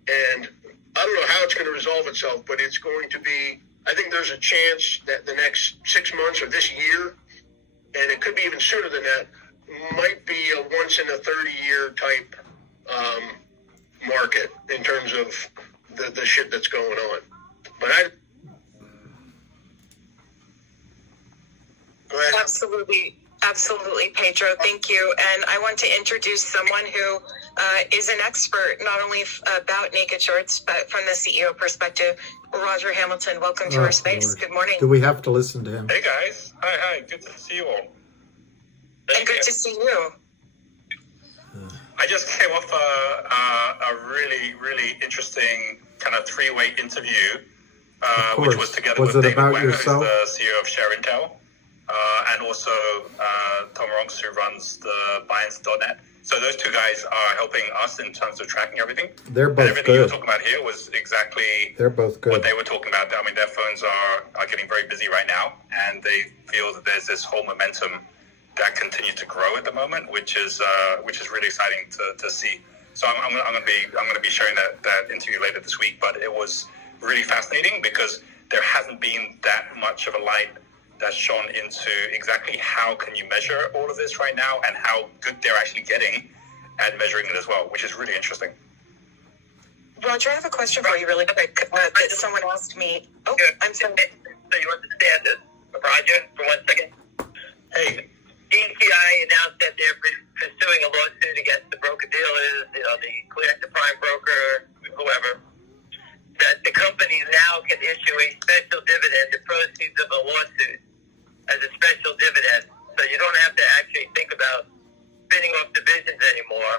And I don't know how it's going to resolve itself, but it's going to be, I think there's a chance that the next 6 months or this year, and it could be even sooner than that, might be a once in a 30-year type market in terms of the shit that's going on. But go ahead. Absolutely, Pedro. Thank you. And I want to introduce someone who is an expert, not only about naked shorts, but from the CEO perspective. Roger Hamilton, welcome to our space. Lord. Good morning. Do we have to listen to him? Hey guys. Hi. Good to see you all. And good to see you. I just came off a really interesting kind of three-way interview, which was together with David Wenger, who's the CEO of ShareIntel, and also Tom Ronks, who runs the Binance.net. So those two guys are helping us in terms of tracking everything. They're both and everything good. you were talking about here was exactly They're both good. what they were talking about. I mean, their phones are getting very busy right now, and they feel that there's this whole momentum that continues to grow at the moment, which is really exciting to see. So I'm going to be sharing that interview later this week. But it was really fascinating because there hasn't been that much of a light that's shone into exactly how can you measure all of this right now and how good they're actually getting at measuring it as well, which is really interesting. Roger, I have a question for you really quick. That someone asked me. Oh, I'm sorry. So you understand this, Roger, for 1 second? Hey. GTI announced that they're pursuing a lawsuit against the broker-dealers, the clear-to-prime broker, whoever, that the company now can issue a special dividend, the proceeds of a lawsuit, as a special dividend. So you don't have to actually think about spinning off divisions anymore.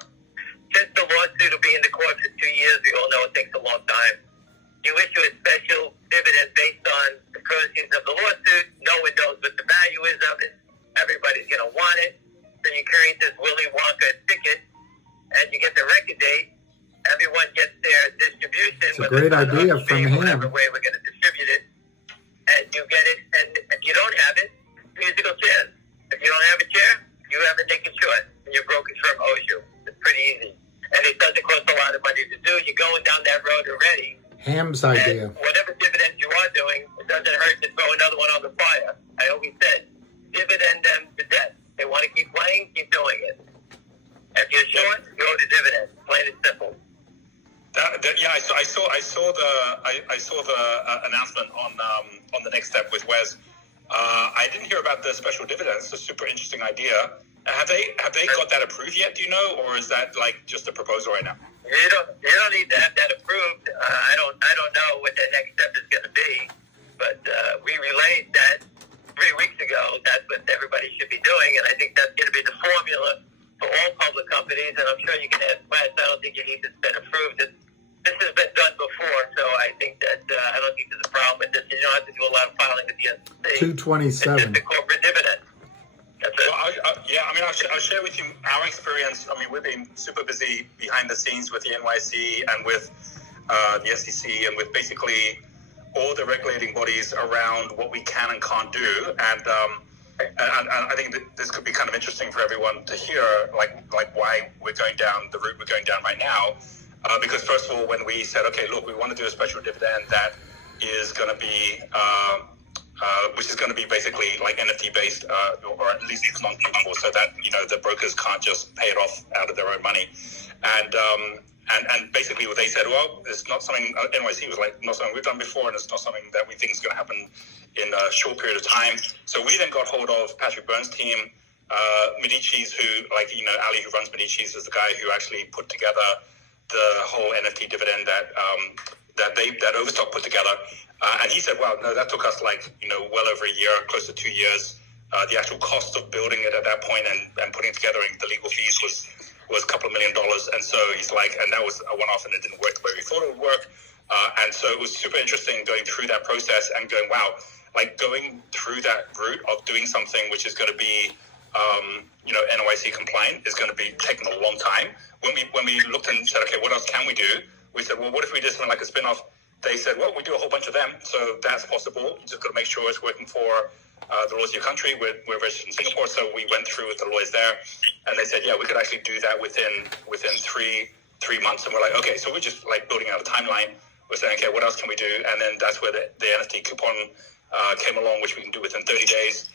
Since the lawsuit will be in the court for 2 years, we all know it takes a long time. You issue a special dividend based on the proceeds of the lawsuit. No one knows what the value is of it. Everybody's going to want it. So you create this Willy Wonka ticket, and you get the record date. Everyone gets their distribution. It's a great idea from him. Whatever way we're going to distribute it. And you get it. And if you don't have it, musical chairs. If you don't have a chair, you have a naked short. And your brokerage firm owes you. It's pretty easy. And it doesn't cost a lot of money to do. You're going down that road already. Ham's idea. And whatever dividends you are doing, it doesn't hurt to throw another one on the fire. I always said, dividend them to death. They want to keep playing, keep doing it. If you're short, go to dividend. Plain and simple. Yeah, I saw the announcement on the next step with Wes. I didn't hear about the special dividends. It's a super interesting idea. Have they got that approved yet? Do you know, or is that like just a proposal right now? You don't need to have that approved. I don't know what the next step is going to be, but we relayed that 3 weeks ago. That's what everybody should be doing, and I think that's going to be the formula for all public companies. And I'm sure you can ask Wes. I don't think you need to get approved. This has been done before, so I think that I don't think there's a problem with this. You don't have to do a lot of filing with the SEC. 227. It's just a corporate dividend. That's it. Well, I'll share with you our experience. I mean, we've been super busy behind the scenes with the NYC and with the SEC and with basically all the regulating bodies around what we can and can't do. And I think that this could be kind of interesting for everyone to hear, like why we're going down the route we're going down right now. Because first of all, when we said, okay, look, we want to do a special dividend that is going to be, which is going to be basically like NFT based, or at least it's non-fungible, so that the brokers can't just pay it off out of their own money, and basically what they said, well, it's not something NYC was like, not something we've done before, and it's not something that we think is going to happen in a short period of time. So we then got hold of Patrick Byrne's team, Medici's, who Ali, who runs Medici's, is the guy who actually put together the whole NFT dividend that that Overstock put together. And he said, wow, no, that took us well over a year, close to 2 years. The actual cost of building it at that point and putting it together and the legal fees was a couple of $1 million. And so he's like, and that was a one-off and it didn't work the way we thought it would work. And so it was super interesting going through that process and going, wow, going through that route of doing something which is going to be, NYC compliant is going to be taking a long time. When we looked and said, okay, what else can we do? We said, well, what if we did something like a spinoff? They said, well, we do a whole bunch of them. So that's possible. You just got to make sure it's working for the laws of your country. We're registered in Singapore. So we went through with the lawyers there and they said, yeah, we could actually do that within 3 months. And we're like, okay, so we're just building out a timeline. We're saying, okay, what else can we do? And then that's where the NFT coupon came along, which we can do within 30 days.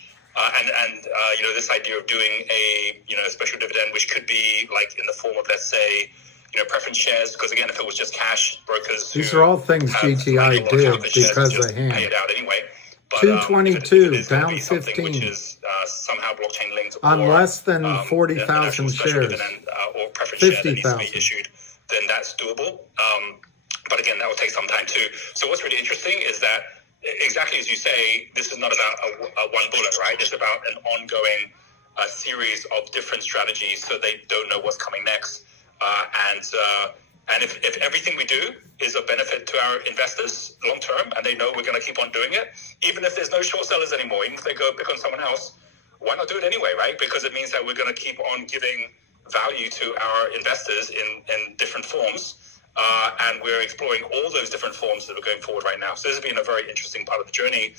This idea of doing a special dividend, which could be in the form of, let's say, preference shares, because again, if it was just cash, brokers. These are all things GTI did because of him. Pay it out anyway. But, 222 down 15 which is somehow blockchain linked on less than 40,000 shares, or preference share that needs to be 50,000 issued, then that's doable. But again, that will take some time too. So what's really interesting is that, exactly as you say, this is not about a one bullet, right? It's about an ongoing series of different strategies so they don't know what's coming next. And if everything we do is of benefit to our investors long term, and they know we're going to keep on doing it, even if there's no short sellers anymore, even if they go pick on someone else, why not do it anyway, right? Because it means that we're going to keep on giving value to our investors in different forms. And we're exploring all those different forms that are going forward right now. So this has been a very interesting part of the journey,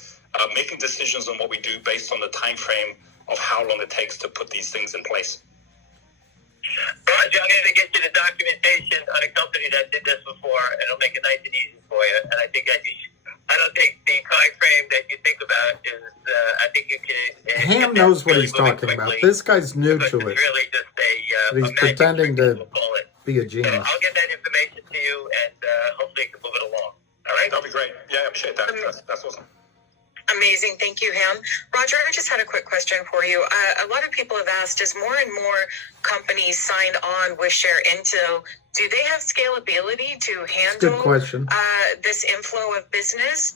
making decisions on what we do based on the time frame of how long it takes to put these things in place. Roger, I'm going to get you the documentation on a company that did this before, and it'll make it nice and easy for you. And I think I don't think the time frame that you think about is. I think you can. Ham knows what he's talking about. This guy's new to it. It's really just He's pretending to be a genius. So I'll get that information to you, and hopefully you can move it along. All right? That'll be great. Yeah, I appreciate that. That's awesome. Amazing. Thank you, Ham. Roger, I just had a quick question for you. A lot of people have asked, as more and more companies sign on with Share Intel, do they have scalability to handle this inflow of business?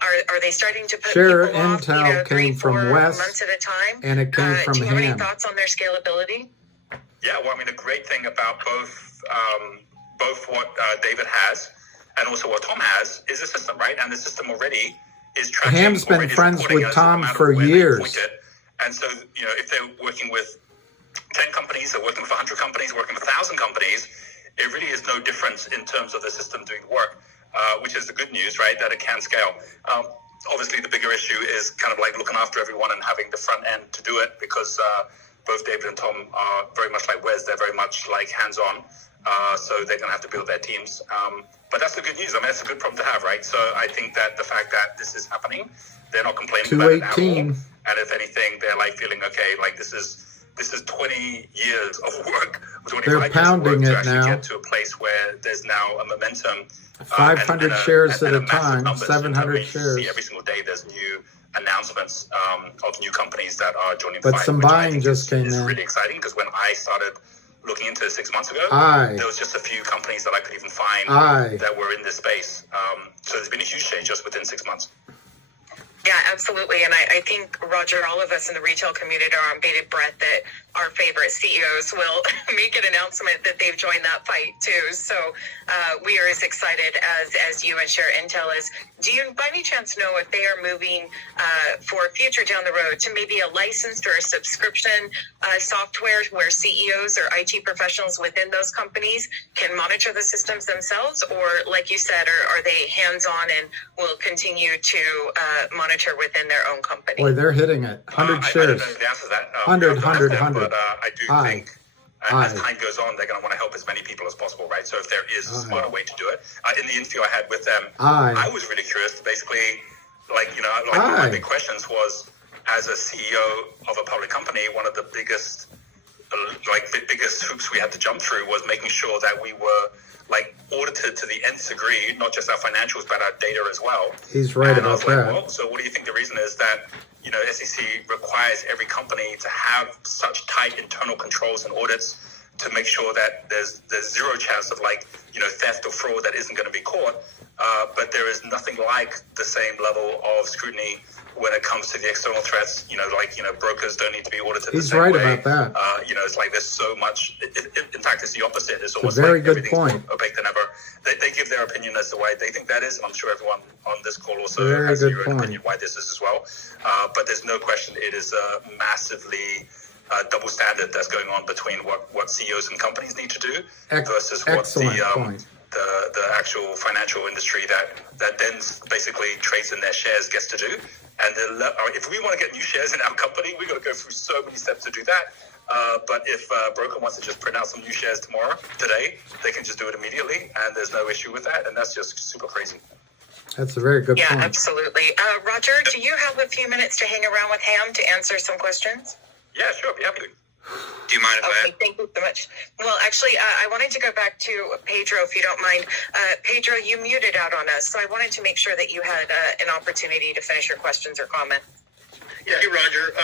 Are they starting to put Share people Intel off, 3-4 came from Wes, months at a time? and it came from do you have any Ham. thoughts on their scalability? Yeah, well, I mean, the great thing about both what David has and also what Tom has is a system, right? And the system already is tracking. Ham's been friends with Tom for years. And so, if they're working with 10 companies, they're working with 100 companies, working with 1,000 companies, it really is no difference in terms of the system doing the work, which is the good news, right? That it can scale. Obviously, the bigger issue is kind of looking after everyone and having the front end to do it, because both David and Tom are very much like Wes. They're very much hands-on. So they're going to have to build their teams. But that's the good news. I mean, that's a good problem to have, right? So I think that the fact that this is happening, they're not complaining about it at all. And if anything, they're feeling okay, this is 20 years of work, 25 they're pounding years of it work to actually now. get to a place where there's now a momentum. 500 shares at a time, numbers. 700 shares. See every single day there's new announcements of new companies that are joining. But some buying just came in. in. Really exciting, because when I started looking into it 6 months ago, there was just a few companies that I could even find that were in this space. So there's been a huge change just within 6 months. Yeah, absolutely. And I think, Roger, all of us in the retail community are on bated breath that our favorite CEOs will make an announcement that they've joined that fight too. So we are as excited as you and Share Intel is. Do you by any chance know if they are moving for future down the road to maybe a licensed or a subscription software where CEOs or IT professionals within those companies can monitor the systems themselves? Or like you said, are they hands-on and will continue to monitor within their own company? Boy, they're hitting it. 100 shares. I don't know the answer to that. 100. But I do think as time goes on, they're going to want to help as many people as possible, right? So if there is a smarter way to do it. In the interview I had with them, I was really curious. Basically, one of my big questions was, as a CEO of a public company, one of the biggest hoops we had to jump through was making sure that we were audited to the nth degree, not just our financials, but our data as well. He's right about that. Well, so what do you think the reason is that, SEC requires every company to have such tight internal controls and audits to make sure that there's zero chance of theft or fraud that isn't going to be caught. But there is nothing like the same level of scrutiny when it comes to the external threats. Brokers don't need to be audited. He's the same right way. about that. It's like there's so much. In fact, it's the opposite. It's a almost very like good everything's point. more opaque than ever. They give their opinion as to why they think that is, and I'm sure everyone on this call also Very has good their own point. opinion why this is as well. But there's no question it is a massively double standard that's going on between what CEOs and companies need to do versus what the actual financial industry that then basically trades in their shares gets to do. And if we want to get new shares in our company, we've got to go through so many steps to do that. But if a broker wants to just print out some new shares today, they can just do it immediately, and there's no issue with that, and that's just super crazy. That's a very good point. Yeah, absolutely. Roger, do you have a few minutes to hang around with Ham to answer some questions? Yeah, sure. I'd be happy to. Do you mind if I... Thank you so much. Well, actually, I wanted to go back to Pedro, if you don't mind. Pedro, you muted out on us, so I wanted to make sure that you had an opportunity to finish your questions or comments. Yeah, hey, Roger.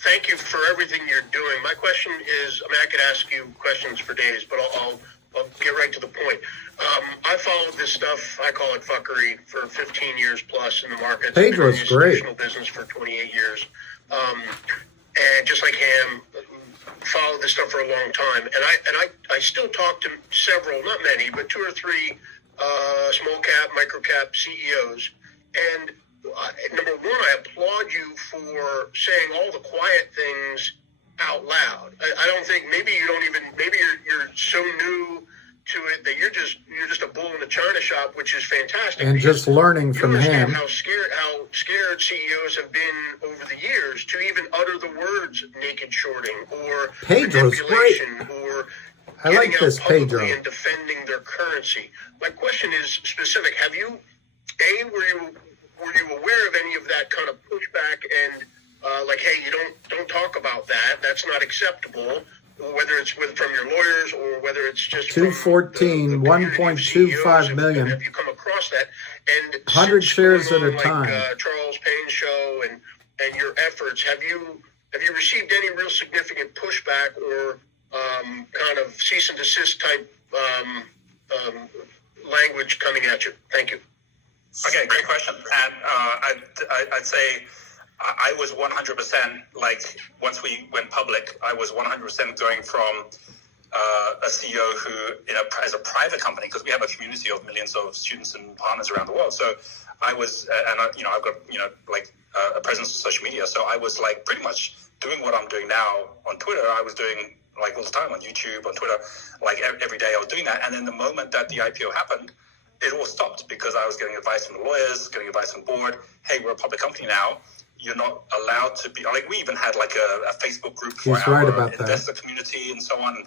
Thank you for everything you're doing. My question is, I could ask you questions for days, but I'll get right to the point. I followed this stuff, I call it fuckery, for 15 years plus in the markets. Pedro's great. Institutional business for 28 years. And just like Ham, followed this stuff for a long time. And I still talk to several, not many, but 2 or 3 small cap, micro cap CEOs. And number one, I applaud you for saying all the quiet things out loud. I don't think, maybe you're so new to it that you're just a bull in the china shop, which is fantastic. And just learning from him. How scared CEOs have been over the years to even utter the words naked shorting or Pedro's manipulation great. or I like this Pedro. and defending their currency. My question is specific. Have you, were you aware of any of that kind of pushback and hey, you don't talk about that. That's not acceptable. Whether it's from your lawyers or whether it's just 214, 1.25 million. Have you come across that? And 100 shares at a time. Charles Payne's show and your efforts. Have you received any real significant pushback or kind of cease and desist type language coming at you? Thank you. Okay, great question. And I'd say I was 100%, once we went public, I was 100% going from a CEO who, as a private company, because we have a community of millions of students and partners around the world. So I was, I've got, a presence on social media. So I was pretty much doing what I'm doing now on Twitter. I was doing all the time on YouTube, on Twitter, every day I was doing that. And then the moment that the IPO happened, it all stopped because I was getting advice from the lawyers, getting advice from the board. Hey, we're a public company now. You're not allowed to be we even had a Facebook group for our investor community and so on.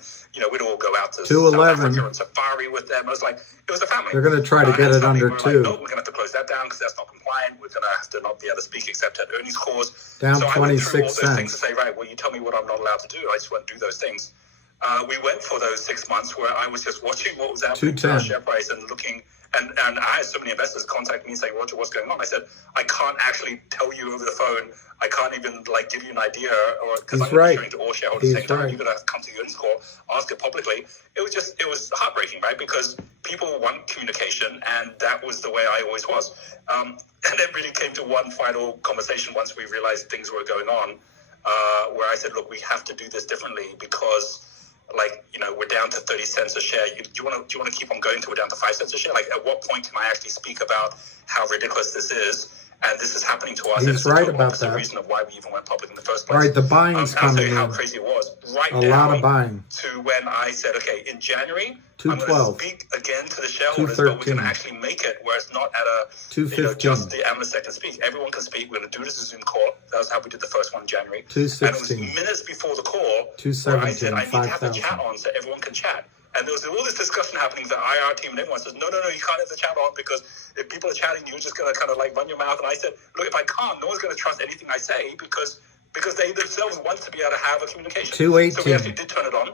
We'd all go out to 211 South Africa and safari with them. It was a family. They're going to try to get it under 2. No, we're going to have to close that down because that's not compliant. We're going to have to not be able to speak except at earnings calls. Down so 26 I went through all those cents. things to say, right, well, you tell me what I'm not allowed to do. I just won't do those things. We went for those 6 months where I was just watching what was happening to our share price and looking. And I had so many investors contact me and say, Roger, what's going on? I said, I can't actually tell you over the phone. I can't even give you an idea, or because I'm showing to all shareholders saying, you're going to come to the earnings call, ask it publicly. It was heartbreaking, right? Because people want communication, and that was the way I always was. And it really came to one final conversation once we realized things were going on, where I said, look, we have to do this differently because we're down to 30 cents a share. Do you want to keep on going till we're down to 5 cents a share? At what point can I actually speak about how ridiculous this is? And this is happening to us. He's right about the that. reason of why we even went public in the first place. All right, the buying's I'll tell coming you how in. crazy it was. Right A down lot of buying. to when I said, okay, in January, I'm 212. going to speak again to the shareholders, but we're going to actually make it where it's not at a 215. just the analyst that can speak. Everyone can speak. We're going to do this as a Zoom call. That was how we did the first one in January. 216. And it was minutes before the call 217. where I said, I need to have the 5,000. chat on so everyone can chat. And there was all this discussion happening. The IR team and everyone says, no, you can't have the chat on because if people are chatting, you're just going to kind of run your mouth. And I said, look, if I can't, no one's going to trust anything I say because they themselves want to be able to have a communication. 218. So we actually did turn it on.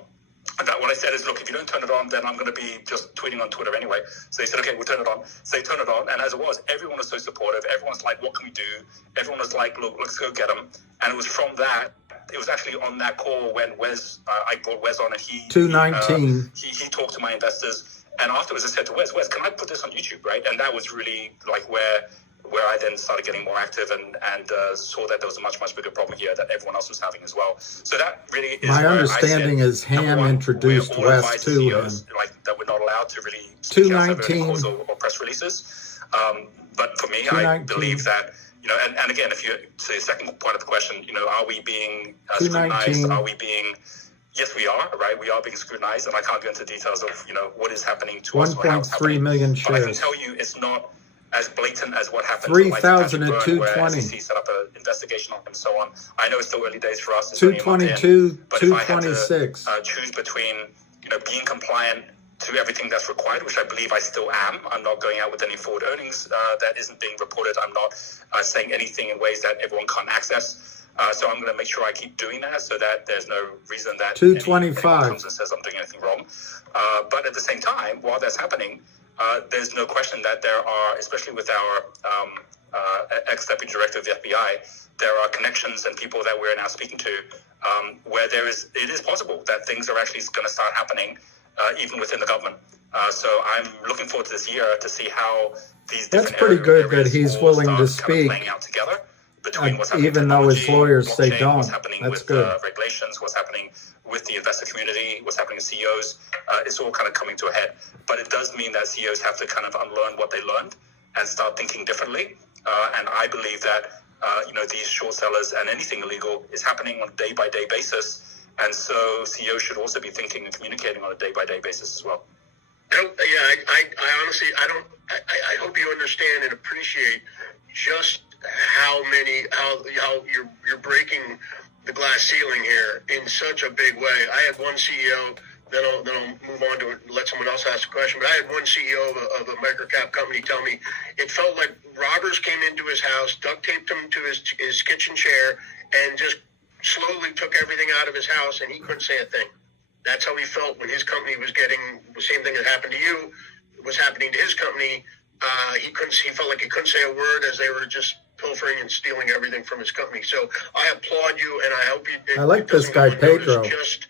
And that what I said is, look, if you don't turn it on, then I'm going to be just tweeting on Twitter anyway. So they said, okay, we'll turn it on. So they turned it on. And as it was, everyone was so supportive. Everyone's like, what can we do? Everyone was like, look, let's go get them. And it was from that it was actually on that call when I brought Wes on, and he 219. He talked to my investors, and afterwards I said to Wes, can I put this on YouTube, right? And that was really like where I then started getting more active and saw that there was a much bigger problem here that everyone else was having as well. So that really is my where understanding I said, is Ham introduced Wes to him. Like that we're not allowed to really speak outside of any calls or press releases. But for me, I believe that, and again, if you say the second part of the question, are we being scrutinized? Are we being? Yes, we are, right? We are being scrutinized, and I can't go into details of what is happening to us. 1.3 million shares. But I can tell you, it's not as blatant as what happened 3,000 at 220. where SEC set up an investigation on him and so on. I know it's still early days for us. It's 222, but 226. If I had to choose between being compliant to everything that's required, which I believe I still am. I'm not going out with any forward earnings that isn't being reported. I'm not saying anything in ways that everyone can't access. So I'm going to make sure I keep doing that so that there's no reason that 225 anyone comes and says I'm doing anything wrong. But at the same time, while that's happening, there's no question that there are, especially with our ex-deputy director of the FBI, there are connections and people that we're now speaking to where it is possible that things are actually going to start happening even within the government. So I'm looking forward to this year to see how these different That's pretty good that areas he's will willing to start kind of speak, playing out together between what's happening even though his lawyers say blockchain, don't. what's happening That's with good. Regulations, what's happening with the investor community, what's happening with CEOs. It's all kind of coming to a head. But it does mean that CEOs have to kind of unlearn what they learned and start thinking differently. And I believe that these short sellers and anything illegal is happening on a day-by-day basis. And so CEOs should also be thinking and communicating on a day-by-day basis as well. I honestly, I hope you understand and appreciate just how you're breaking the glass ceiling here in such a big way. I had one CEO, then I'll move on to let someone else ask a question, but I had one CEO of a microcap company tell me it felt like robbers came into his house, duct taped him to his kitchen chair, and just slowly took everything out of his house, and he couldn't say a thing. That's how he felt when his company was getting the same thing that happened to you was happening to his company. He felt like he couldn't say a word as they were just pilfering and stealing everything from his company. So I applaud you, and I hope you. I like this guy Pedro. Just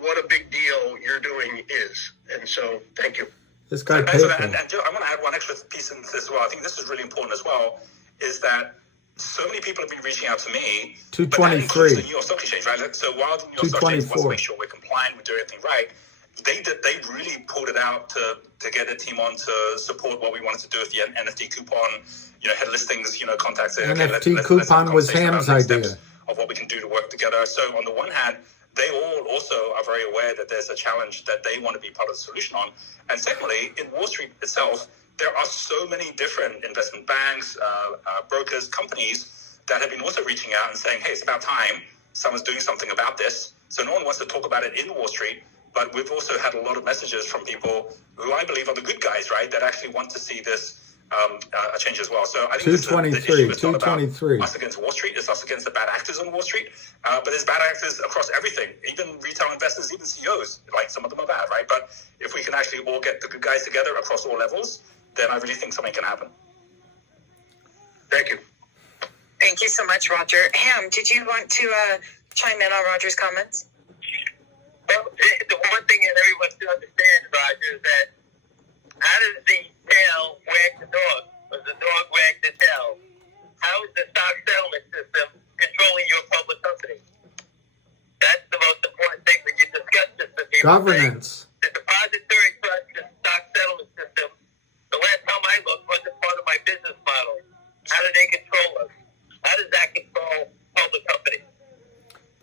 what a big deal you're doing is, and so thank you. This guy And Pedro. I want to add one extra piece into this as well. I think this is really important as well. Is that so many people have been reaching out to me. 223. But that includes the New York Stock Exchange, right? So while the New York Stock Exchange wants to make sure we're compliant, we're doing everything right, they really pulled it out to get a team on to support what we wanted to do with the NFT coupon. Had listings, contacted. NFT coupon was Ham's idea of what we can do to work together. So on the one hand, they all also are very aware that there's a challenge that they want to be part of the solution on. And secondly, in Wall Street itself, there are so many different investment banks, brokers, companies that have been also reaching out and saying, hey, it's about time someone's doing something about this. So no one wants to talk about it in Wall Street, but we've also had a lot of messages from people who I believe are the good guys, right, that actually want to see this a change as well. So I think 223, 223. Us against Wall Street, it's us against the bad actors on Wall Street. But there's bad actors across everything, even retail investors, even CEOs. Like some of them are bad, right? But if we can actually all get the good guys together across all levels, then I really think something can happen. Thank you. Thank you so much, Roger. Ham, did you want to chime in on Roger's comments? Well, the one thing that everyone should understand, Roger, is that how does the tail wag the dog? Or the dog wag the tail? How is the stock settlement system controlling your public company? That's the most important thing when you discuss this with people. Governance. The depository trust and stock settlement system, the last time I looked, wasn't part of my business model. How do they control us? How does that control public companies?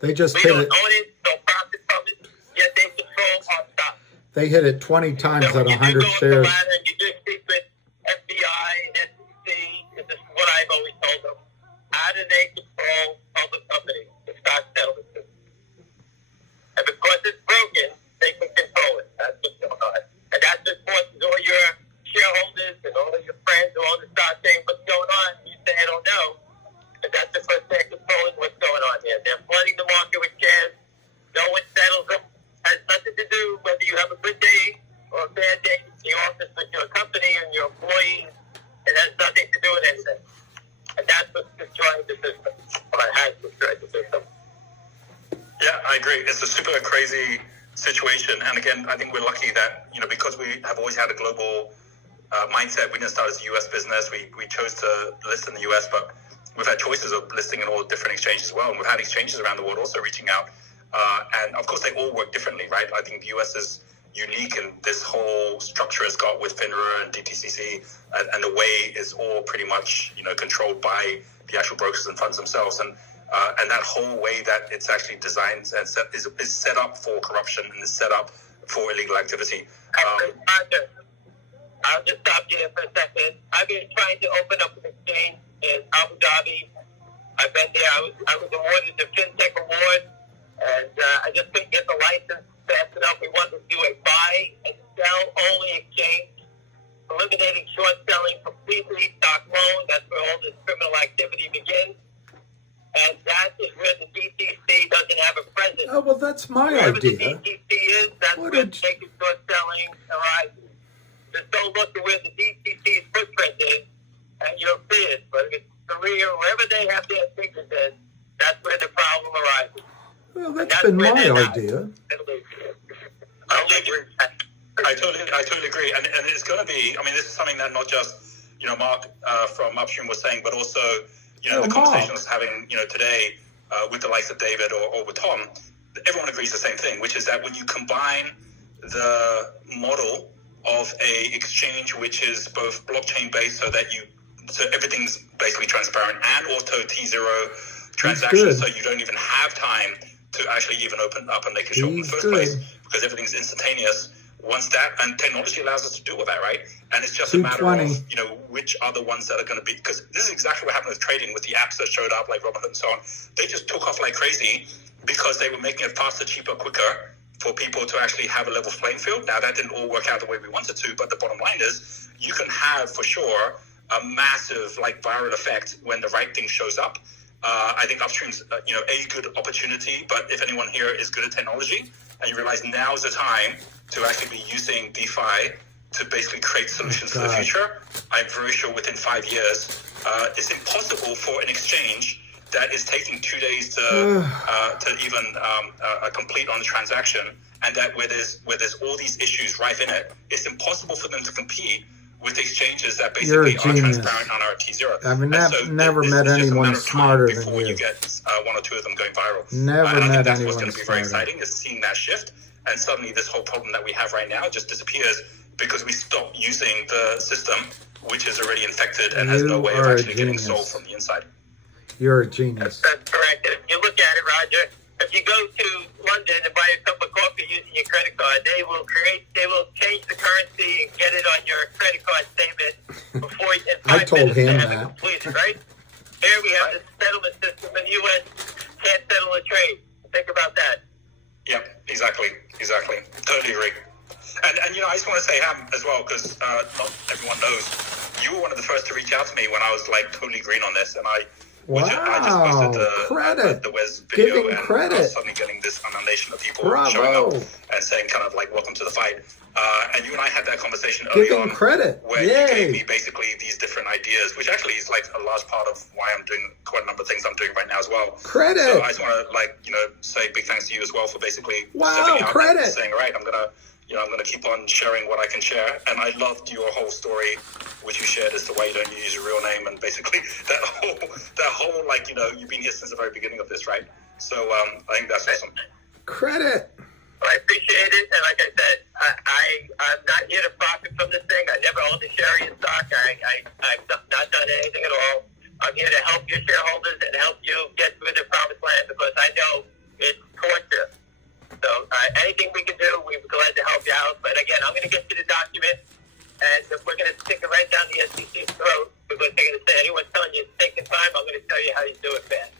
They just We hit don't it. own it, don't profit from it, yet they control our stock. They hit it 20 times at 100 shares. And you do speak with FBI and SEC, this is what I've always told them. How do they control public companies, the stock settlement system? And because it's broken, they can control it. That's what's going on. And that's important to all your shareholders and all of your friends who own the stock saying what's going on. You say I don't know. And that's because they're controlling what's going on here. They're flooding the market with shares. No one settles them. Has nothing to do whether you have a good day or a bad day in the office with your Yeah, I agree. It's a super crazy situation. And again, I think we're lucky that, because we have always had a global mindset. We didn't start as a U.S. business. We chose to list in the U.S., but we've had choices of listing in all different exchanges as well. And we've had exchanges around the world also reaching out. And of course, they all work differently, right? I think the U.S. is unique in this whole structure it's got with FINRA and DTCC, and the way is all pretty much, controlled by the actual brokers and funds themselves. And that whole way that it's actually designed and is set up for corruption and is set up for illegal activity. I'll just stop you there for a second. I've been trying to open up an exchange in Abu Dhabi. I've been there. I was awarded the FinTech Award, and I just couldn't get the license fast enough. We wanted to do a buy and sell only exchange, eliminating short selling completely, stock loan. That's where all this criminal activity begins. And that is where the DTC doesn't have a presence. Oh, well, that's my Wherever idea. the DTC is, that's where naked short selling arises. Just don't look at where the DTC's footprint is, and you'll see it. But if it's Korea, wherever they have their fingers in, that's where the problem arises. Well, that's been my idea. I totally agree. And it's going to be, this is something that not just, Mark from Upstream was saying, but also, the conversation I was having, today with the likes of David or with Tom, everyone agrees the same thing, which is that when you combine the model of a exchange which is both blockchain based so everything's basically transparent and auto T0 transactions, so you don't even have time to actually even open up a naked shop in the first place because everything's instantaneous. Once that, and technology allows us to do all that, right? And it's just a matter of, which are the ones that are going to be, because this is exactly what happened with trading with the apps that showed up like Robinhood and so on. They just took off like crazy because they were making it faster, cheaper, quicker for people to actually have a level playing field. Now, that didn't all work out the way we wanted to, but the bottom line is you can have, for sure, a massive viral effect when the right thing shows up. I think Upstream's, a good opportunity, but if anyone here is good at technology and you realize now is the time to actually be using DeFi to basically create solutions for the future, I'm very sure within 5 years, it's impossible for an exchange that is taking 2 days to even complete on the transaction, and that where there's all these issues rife in it, it's impossible for them to compete with exchanges that basically are transparent on our T0. I've never met anyone smarter than before you get one or two of them going viral. Never and I met think that's anyone what's going to be very exciting, is seeing that shift, and suddenly this whole problem that we have right now just disappears because we stop using the system, which is already infected and has no way of actually getting solved from the inside. You're a genius. That's correct. If you look at it, Roger, if you go to London and buy a cup of coffee using your credit card, they will change the currency and get it on your credit card statement before in 5 I told minutes him to have that. it completed, right? Here we have this settlement system in the U.S. can't settle a trade. Think about that. Yep, exactly. Totally agree. And I just want to say, Ham, as well, because not everyone knows, you were one of the first to reach out to me when I was totally green on this, and I just posted the Wes video, and I was suddenly getting this inundation of people showing up and saying welcome to the fight. And you and I had that conversation early on where you gave me basically these different ideas, which actually is a large part of why I'm doing quite a number of things I'm doing right now as well. So I just want to say big thanks to you as well for basically stepping out and saying, all right, I'm gonna keep on sharing what I can share. And I loved your whole story, which you shared as to why you don't use your real name, and basically that whole you've been here since the very beginning of this, right? So I think that's awesome. Credit. Well, I appreciate it, and like I said, I'm not here to profit from this thing. I never owned a share in stock. I've not done anything at all. I'm here to help your shareholders and help you get through the promised land, because I know it's torture. So anything we can do, we're glad to help you out. But again, I'm going to get you the document, and if we're going to stick it right down the SEC's throat, because they're going to say, anyone's telling you it's taking time, I'm going to tell you how you do it fast.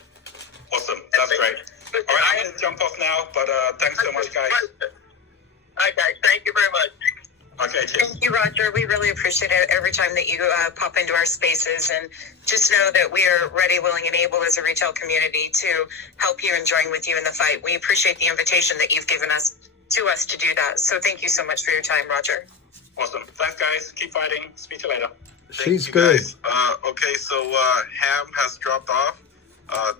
Awesome. That's great. All right, I'm going to jump off now, but thanks so much, guys. All right, guys. Thank you very much. Okay, cheers. Thank you, Roger. We really appreciate it every time that you pop into our spaces, and just know that we are ready, willing, and able as a retail community to help you and join with you in the fight. We appreciate the invitation that you've given us to do that. So thank you so much for your time, Roger. Awesome. Thanks, guys. Keep fighting. Speak to you later. She's good. Okay, so Ham has dropped off.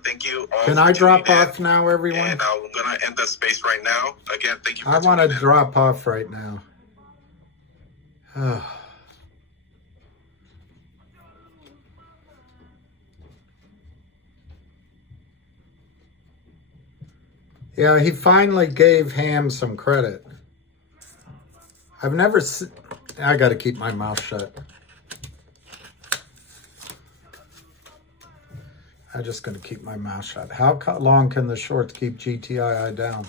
Thank you all. Can I drop off now, everyone? And I'm going to end the space right now. Again, thank you for I want to drop off right now. Yeah, he finally gave Ham some credit. I've never I got to keep my mouth shut. I'm just going to keep my mouth shut. How long can the shorts keep GTII down?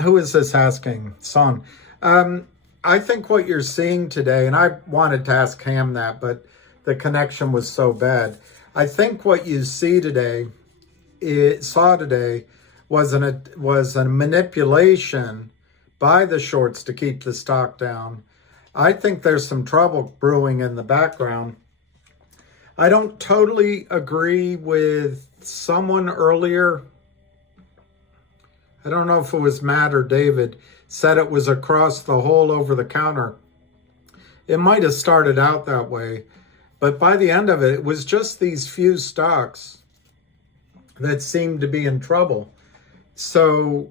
Who is this asking? Son. I think what you're seeing today, and I wanted to ask Ham that, but the connection was so bad. I think what you see today, saw today, was a manipulation by the shorts to keep the stock down. I think there's some trouble brewing in the background. I don't totally agree with someone earlier. I don't know if it was Matt or David, said it was across the whole over the counter. It might have started out that way, but by the end of it, it was just these few stocks that seemed to be in trouble. So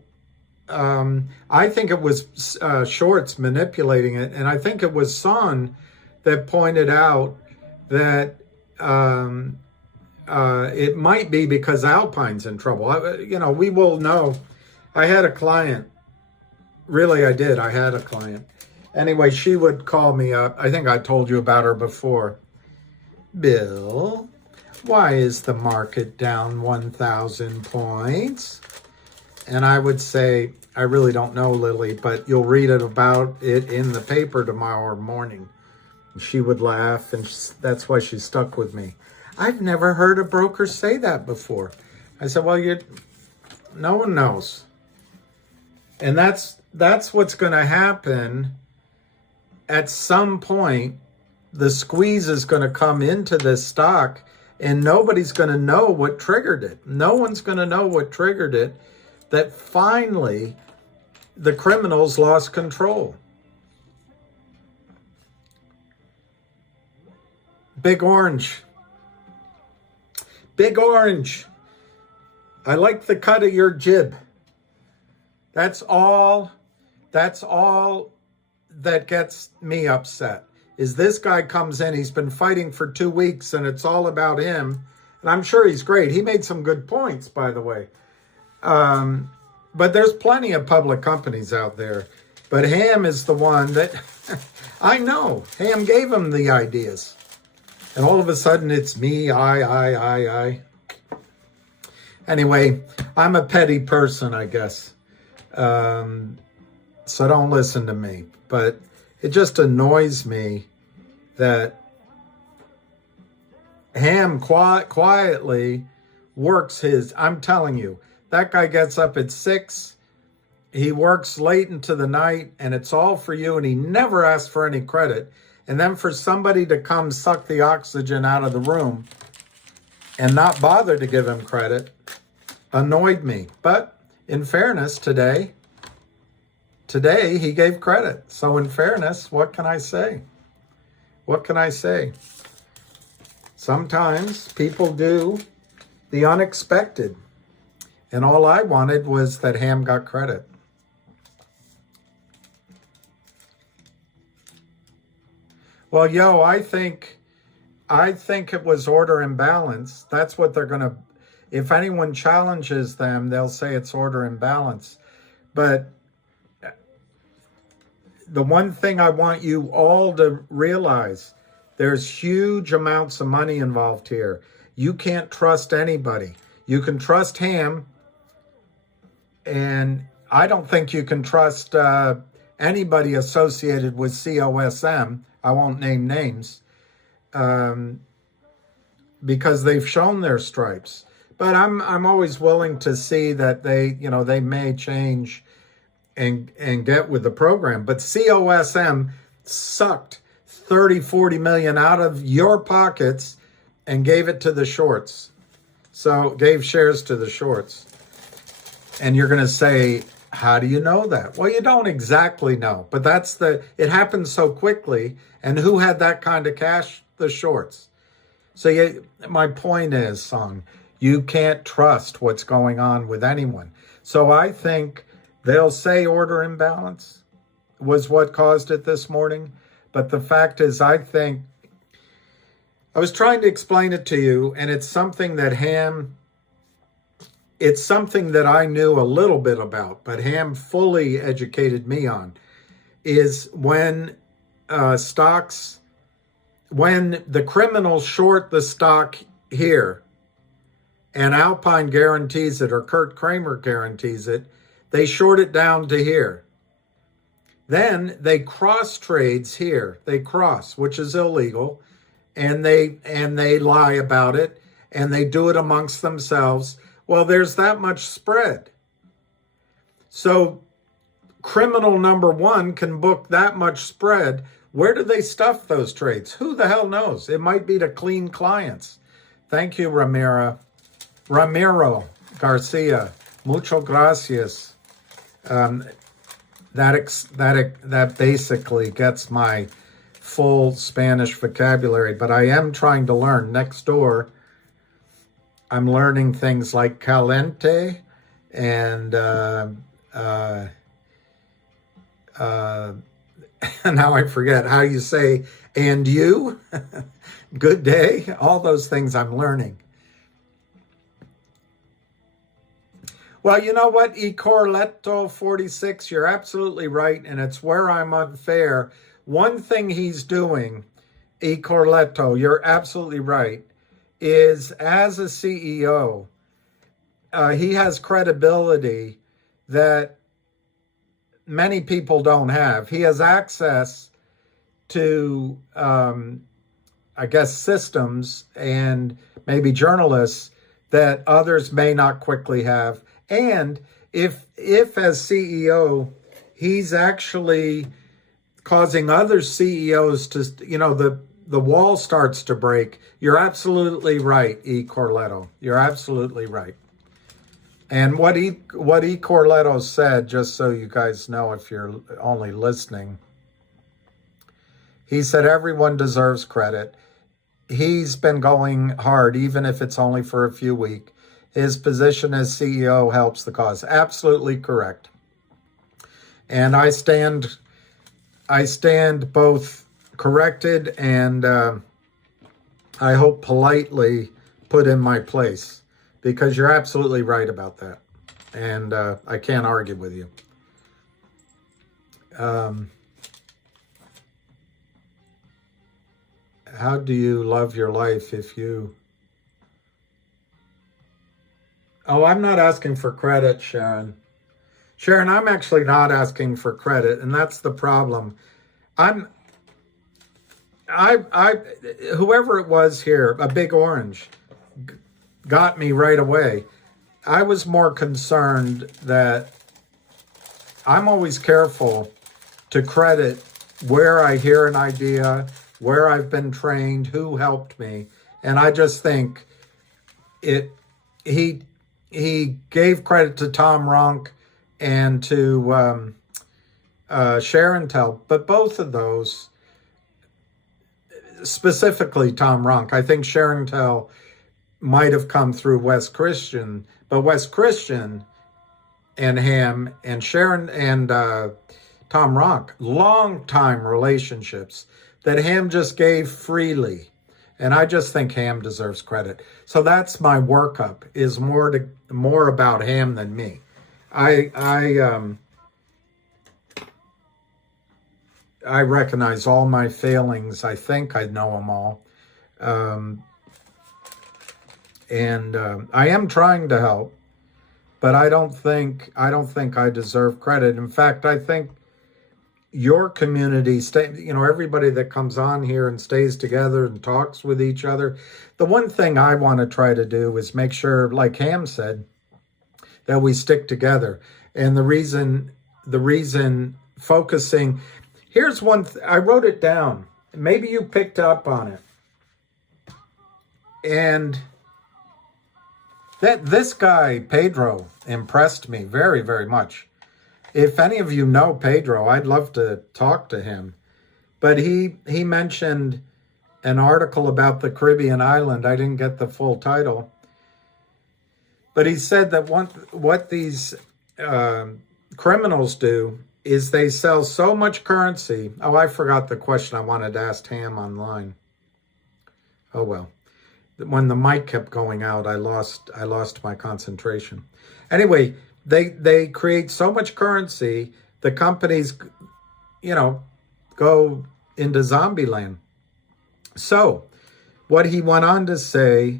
I think it was shorts manipulating it, and I think it was Son that pointed out that it might be because Alpine's in trouble. We will know. I had a client. Really, I did. I had a client. Anyway, she would call me up. I think I told you about her before. Bill, why is the market down 1,000 points? And I would say, I really don't know, Lily, but you'll read about it in the paper tomorrow morning. She would laugh, and that's why she stuck with me. I've never heard a broker say that before. I said, well, no one knows. And that's what's going to happen. At some point, the squeeze is going to come into this stock, and nobody's going to know what triggered it. No one's going to know what triggered it, that finally the criminals lost control. Big Orange. Big Orange. I like the cut of your jib. That's all that gets me upset. Is this guy comes in, he's been fighting for 2 weeks, and it's all about him. And I'm sure he's great. He made some good points, by the way. But there's plenty of public companies out there. But Ham is the one that, I know, Ham gave him the ideas. And all of a sudden it's me, I. Anyway, I'm a petty person, I guess. So don't listen to me. But it just annoys me that Ham quietly works I'm telling you, that guy gets up at 6, he works late into the night, and it's all for you, and he never asks for any credit. And then for somebody to come suck the oxygen out of the room and not bother to give him credit annoyed me. But in fairness, today he gave credit. So in fairness, what can I say? What can I say? Sometimes people do the unexpected. And all I wanted was that Ham got credit. Well, I think it was order imbalance. That's what they're going to, if anyone challenges them, they'll say it's order imbalance. But the one thing I want you all to realize, there's huge amounts of money involved here. You can't trust anybody. You can trust Ham, and I don't think you can trust anybody associated with COSM. I won't name names because they've shown their stripes. But I'm always willing to see that they may change and get with the program. But COSM sucked 30-40 million out of your pockets and gave it to the shorts. So gave shares to the shorts. And you're going to say, how do you know that? Well, you don't exactly know, but it happened so quickly. And who had that kind of cash? The shorts. So my point is, Song, you can't trust what's going on with anyone. So I think they'll say order imbalance was what caused it this morning. But the fact is, I think, I was trying to explain it to you, and it's something that it's something that I knew a little bit about, but Ham fully educated me on, is when stocks, when the criminals short the stock here, and Alpine guarantees it, or Kurt Kramer guarantees it, they short it down to here. Then they cross trades here. They cross, which is illegal, and they lie about it, and they do it amongst themselves. Well, there's that much spread. So criminal number one can book that much spread. Where do they stuff those trades? Who the hell knows? It might be to clean clients. Thank you, Ramiro Garcia. Mucho gracias. That basically gets my full Spanish vocabulary, but I am trying to learn. Next door, I'm learning things like caliente and now I forget how you say and you. Good day. All those things I'm learning. Well, you know what, Corletto 46, you're absolutely right, and it's where I'm unfair. One thing he's doing, Corletto, you're absolutely right, is as a CEO, he has credibility that many people don't have. He has access to, I guess, systems and maybe journalists that others may not quickly have. And if as CEO, he's actually causing other CEOs to, the wall starts to break, you're absolutely right, Corletto. You're absolutely right. And what Corletto said, just so you guys know if you're only listening, he said everyone deserves credit. He's been going hard, even if it's only for a few weeks. His position as CEO helps the cause. Absolutely correct. And I stand both corrected and I hope politely put in my place, because you're absolutely right about that. And I can't argue with you. How do you love your life if you... Oh, I'm not asking for credit, Sharon. Sharon, I'm actually not asking for credit, and that's the problem. Whoever it was here, a big orange, got me right away. I was more concerned that I'm always careful to credit where I hear an idea, where I've been trained, who helped me. And I just think he gave credit to Tom Ronk and to Sharon Tell, but both of those, specifically Tom Ronk, I think Sharon Tell might have come through Wes Christian, but Wes Christian and Ham and Sharon and Tom Ronk, long-time relationships that Ham just gave freely. And I just think Ham deserves credit. So that's my workup, is more about Ham than me. I recognize all my failings. I think I know them all. And I am trying to help, but I don't think I deserve credit. In fact, I think your community, everybody that comes on here and stays together and talks with each other. The one thing I want to try to do is make sure, like Ham said, that we stick together. And the reason focusing, here's one, I wrote it down. Maybe you picked up on it. And this guy, Pedro, impressed me very, very much. If any of you know Pedro, I'd love to talk to him. But he mentioned an article about the Caribbean island. I didn't get the full title. But he said that what these criminals do is they sell so much currency. Oh, I forgot the question I wanted to ask Ham online. Oh, well. When the mic kept going out, I lost my concentration. Anyway, they create so much currency, the companies, go into zombie land. So what he went on to say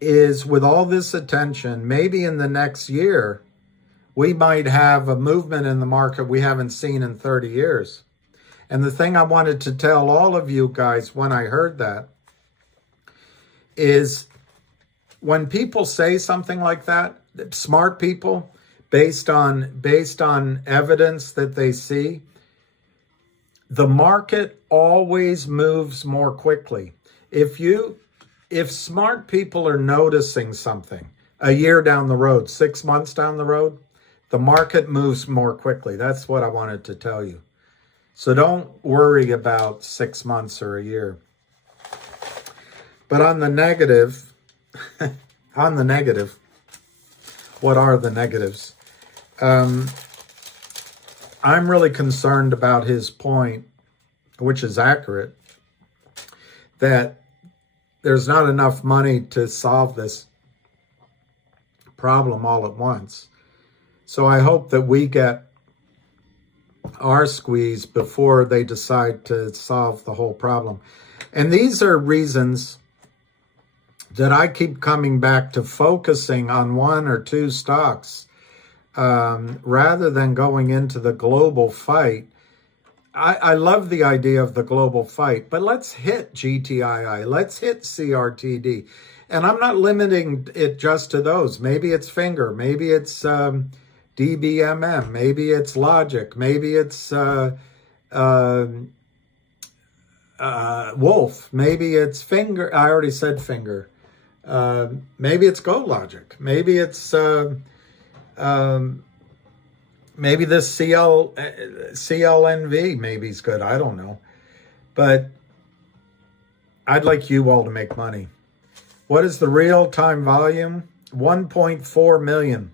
is, with all this attention, maybe in the next year, we might have a movement in the market we haven't seen in 30 years. And the thing I wanted to tell all of you guys when I heard that is, when people say something like that, smart people, based on evidence that they see, the market always moves more quickly. If smart people are noticing something a year down the road, 6 months down the road, the market moves more quickly. That's what I wanted to tell you. So don't worry about 6 months or a year. But on the negative, what are the negatives? I'm really concerned about his point, which is accurate, that there's not enough money to solve this problem all at once. So I hope that we get our squeeze before they decide to solve the whole problem. And these are reasons that I keep coming back to focusing on one or two stocks rather than going into the global fight. I love the idea of the global fight, but let's hit GTII, let's hit CRTD. And I'm not limiting it just to those. Maybe it's Finger, maybe it's DBMM, maybe it's Logic, maybe it's Wolf, maybe it's Finger. I already said Finger. Maybe it's GoLogic. Maybe it's maybe this CLNV maybe is good. I don't know. But I'd like you all to make money. What is the real-time volume? 1.4 million.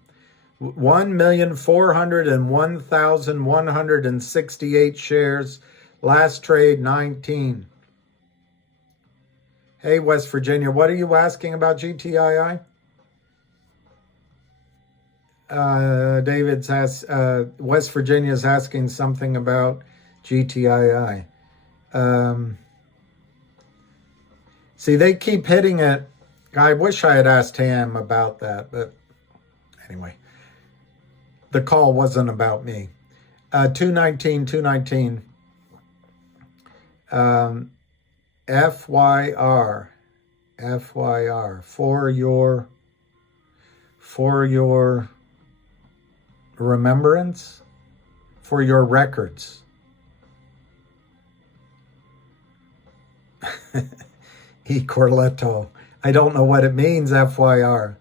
1,401,168 shares. Last trade 19. Hey, West Virginia, what are you asking about GTII? David's asked, West Virginia's asking something about GTII. See, they keep hitting it. I wish I had asked him about that, but anyway, the call wasn't about me. 219. FYR, for your remembrance, for your records. E Corletto. I don't know what it means, FYR.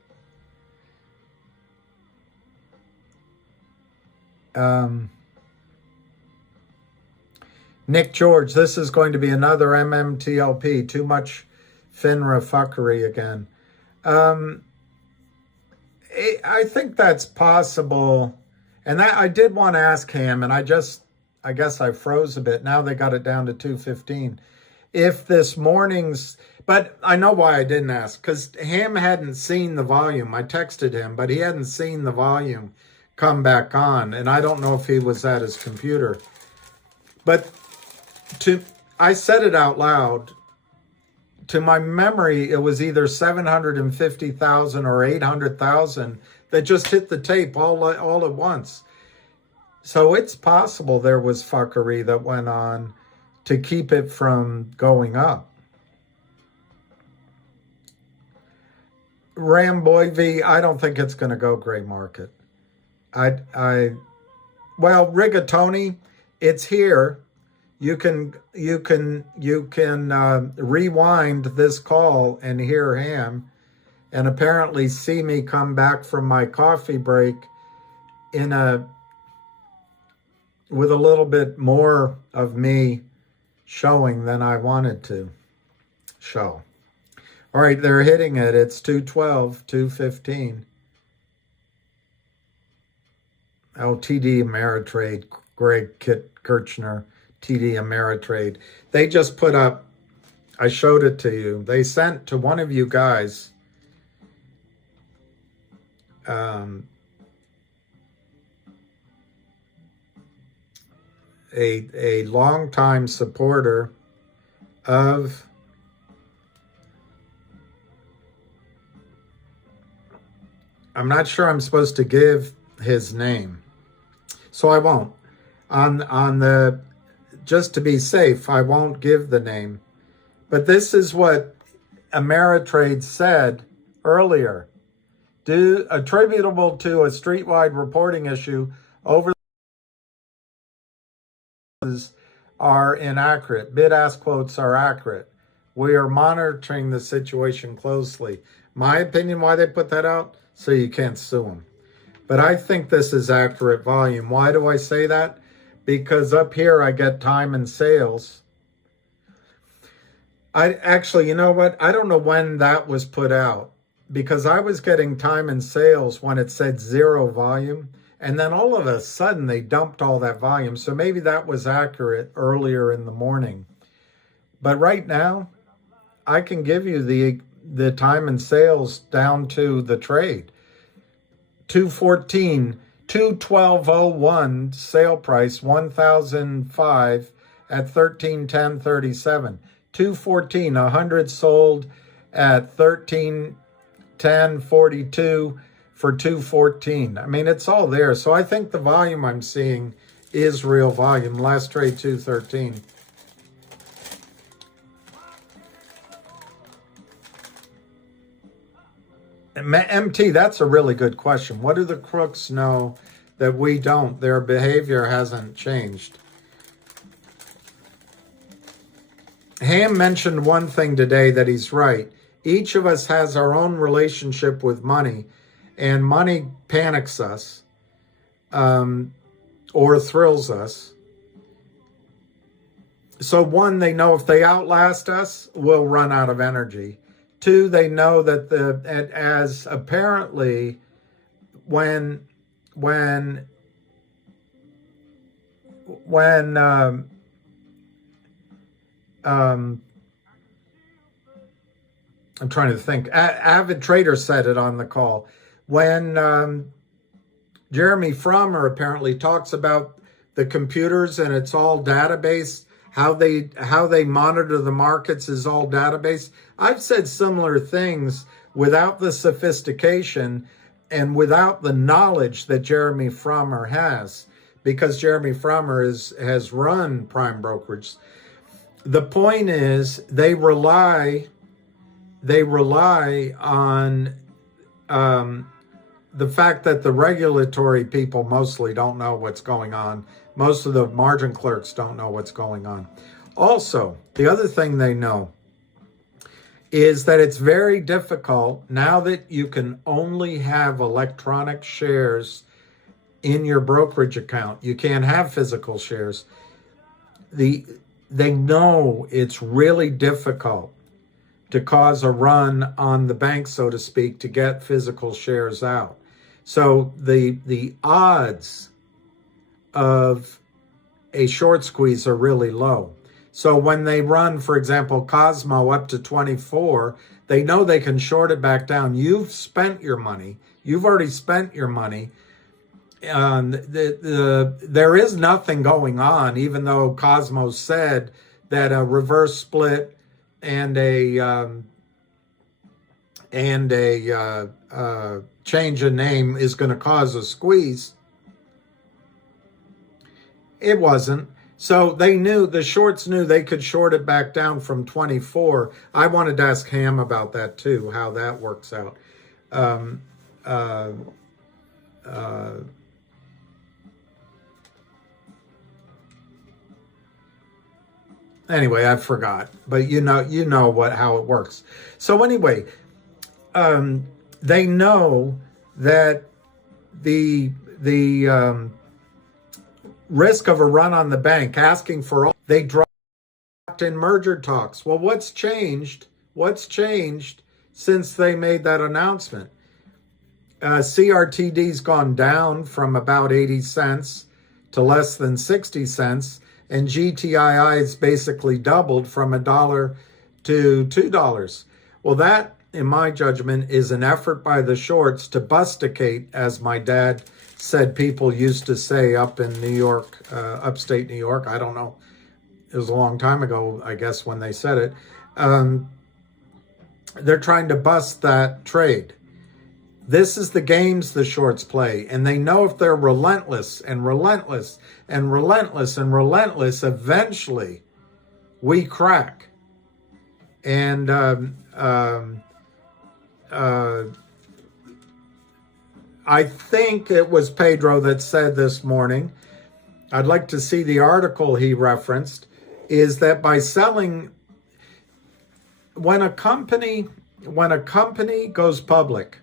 Nick George, this is going to be another MMTLP. Too much FINRA fuckery again. I think that's possible. And that I did want to ask him, and I guess I froze a bit. Now they got it down to 215. If this morning's, but I know why I didn't ask, because Ham hadn't seen the volume. I texted him, but he hadn't seen the volume come back on, and I don't know if he was at his computer. But I said it out loud. To my memory, it was either 750,000 or 800,000 that just hit the tape all at once. So it's possible there was fuckery that went on to keep it from going up. Ramboy V, I don't think it's going to go gray market. Well, Rigatoni, it's here. You can rewind this call and hear Ham, and apparently see me come back from my coffee break with a little bit more of me showing than I wanted to. show. All right, they're hitting it. It's 212, 215. Oh, TD Ameritrade, Greg Kirchner, TD Ameritrade. They just put up, I showed it to you. They sent to one of you guys a longtime supporter of I'm not sure I'm supposed to give his name, so I won't. On the just to be safe, I won't give the name. But this is what Ameritrade said earlier. Attributable to a street-wide reporting issue over are inaccurate. Bid-ask quotes are accurate. We are monitoring the situation closely. My opinion, why they put that out? So you can't sue them. But I think this is accurate volume. Why do I say that? Because up here I get time and sales. I actually, you know what? I don't know when that was put out, because I was getting time and sales when it said 0 volume. And then all of a sudden they dumped all that volume. So maybe that was accurate earlier in the morning. But right now, I can give you the time and sales down to the trade. 214, 212.01 sale price, 1,005 at 1310.37. 214, 100 sold at 1310.42 for 214. I mean, it's all there. So I think the volume I'm seeing is real volume. Last trade 213. MT, that's a really good question. What do the crooks know that we don't? Their behavior hasn't changed. Ham mentioned one thing today that he's right. Each of us has our own relationship with money, and money panics us or thrills us. So one, they know if they outlast us, we'll run out of energy. Two, they know that as apparently when I'm trying to think. Avid Trader said it on the call. When Jeremy Frommer apparently talks about the computers and it's all database, how they monitor the markets is all database. I've said similar things without the sophistication and without the knowledge that Jeremy Frommer has, because Jeremy Frommer has run prime brokerage. The point is they rely on the fact that the regulatory people mostly don't know what's going on. Most of the margin clerks don't know what's going on. Also, the other thing they know is that it's very difficult now that you can only have electronic shares in your brokerage account. You can't have physical shares. They know it's really difficult to cause a run on the bank, so to speak, to get physical shares out. So the odds of a short squeeze are really low. So when they run, for example, Cosmo up to 24, they know they can short it back down. You've spent your money. You've already spent your money. There is nothing going on, even though Cosmo said that a reverse split and a change in name is going to cause a squeeze. It wasn't. So they knew, the shorts knew they could short it back down from 24. I wanted to ask Ham about that too, how that works out. Anyway, I forgot, but you know how it works. So anyway, they know that the risk of a run on the bank, asking for all, they dropped in merger talks. Well, what's changed What's changed since they made that announcement? CRTD's gone down from about 80 cents to less than 60 cents, and GTII has basically doubled from $1 to $2. Well, that, in my judgment, is an effort by the shorts to busticate, as my dad said people used to say up in New York, upstate New York. I don't know. It was a long time ago, I guess, when they said it. They're trying to bust that trade. This is the games the shorts play, and they know if they're relentless and relentless and relentless and relentless, eventually we crack. And I think it was Pedro that said this morning, I'd like to see the article he referenced, is that by selling, when a company goes public,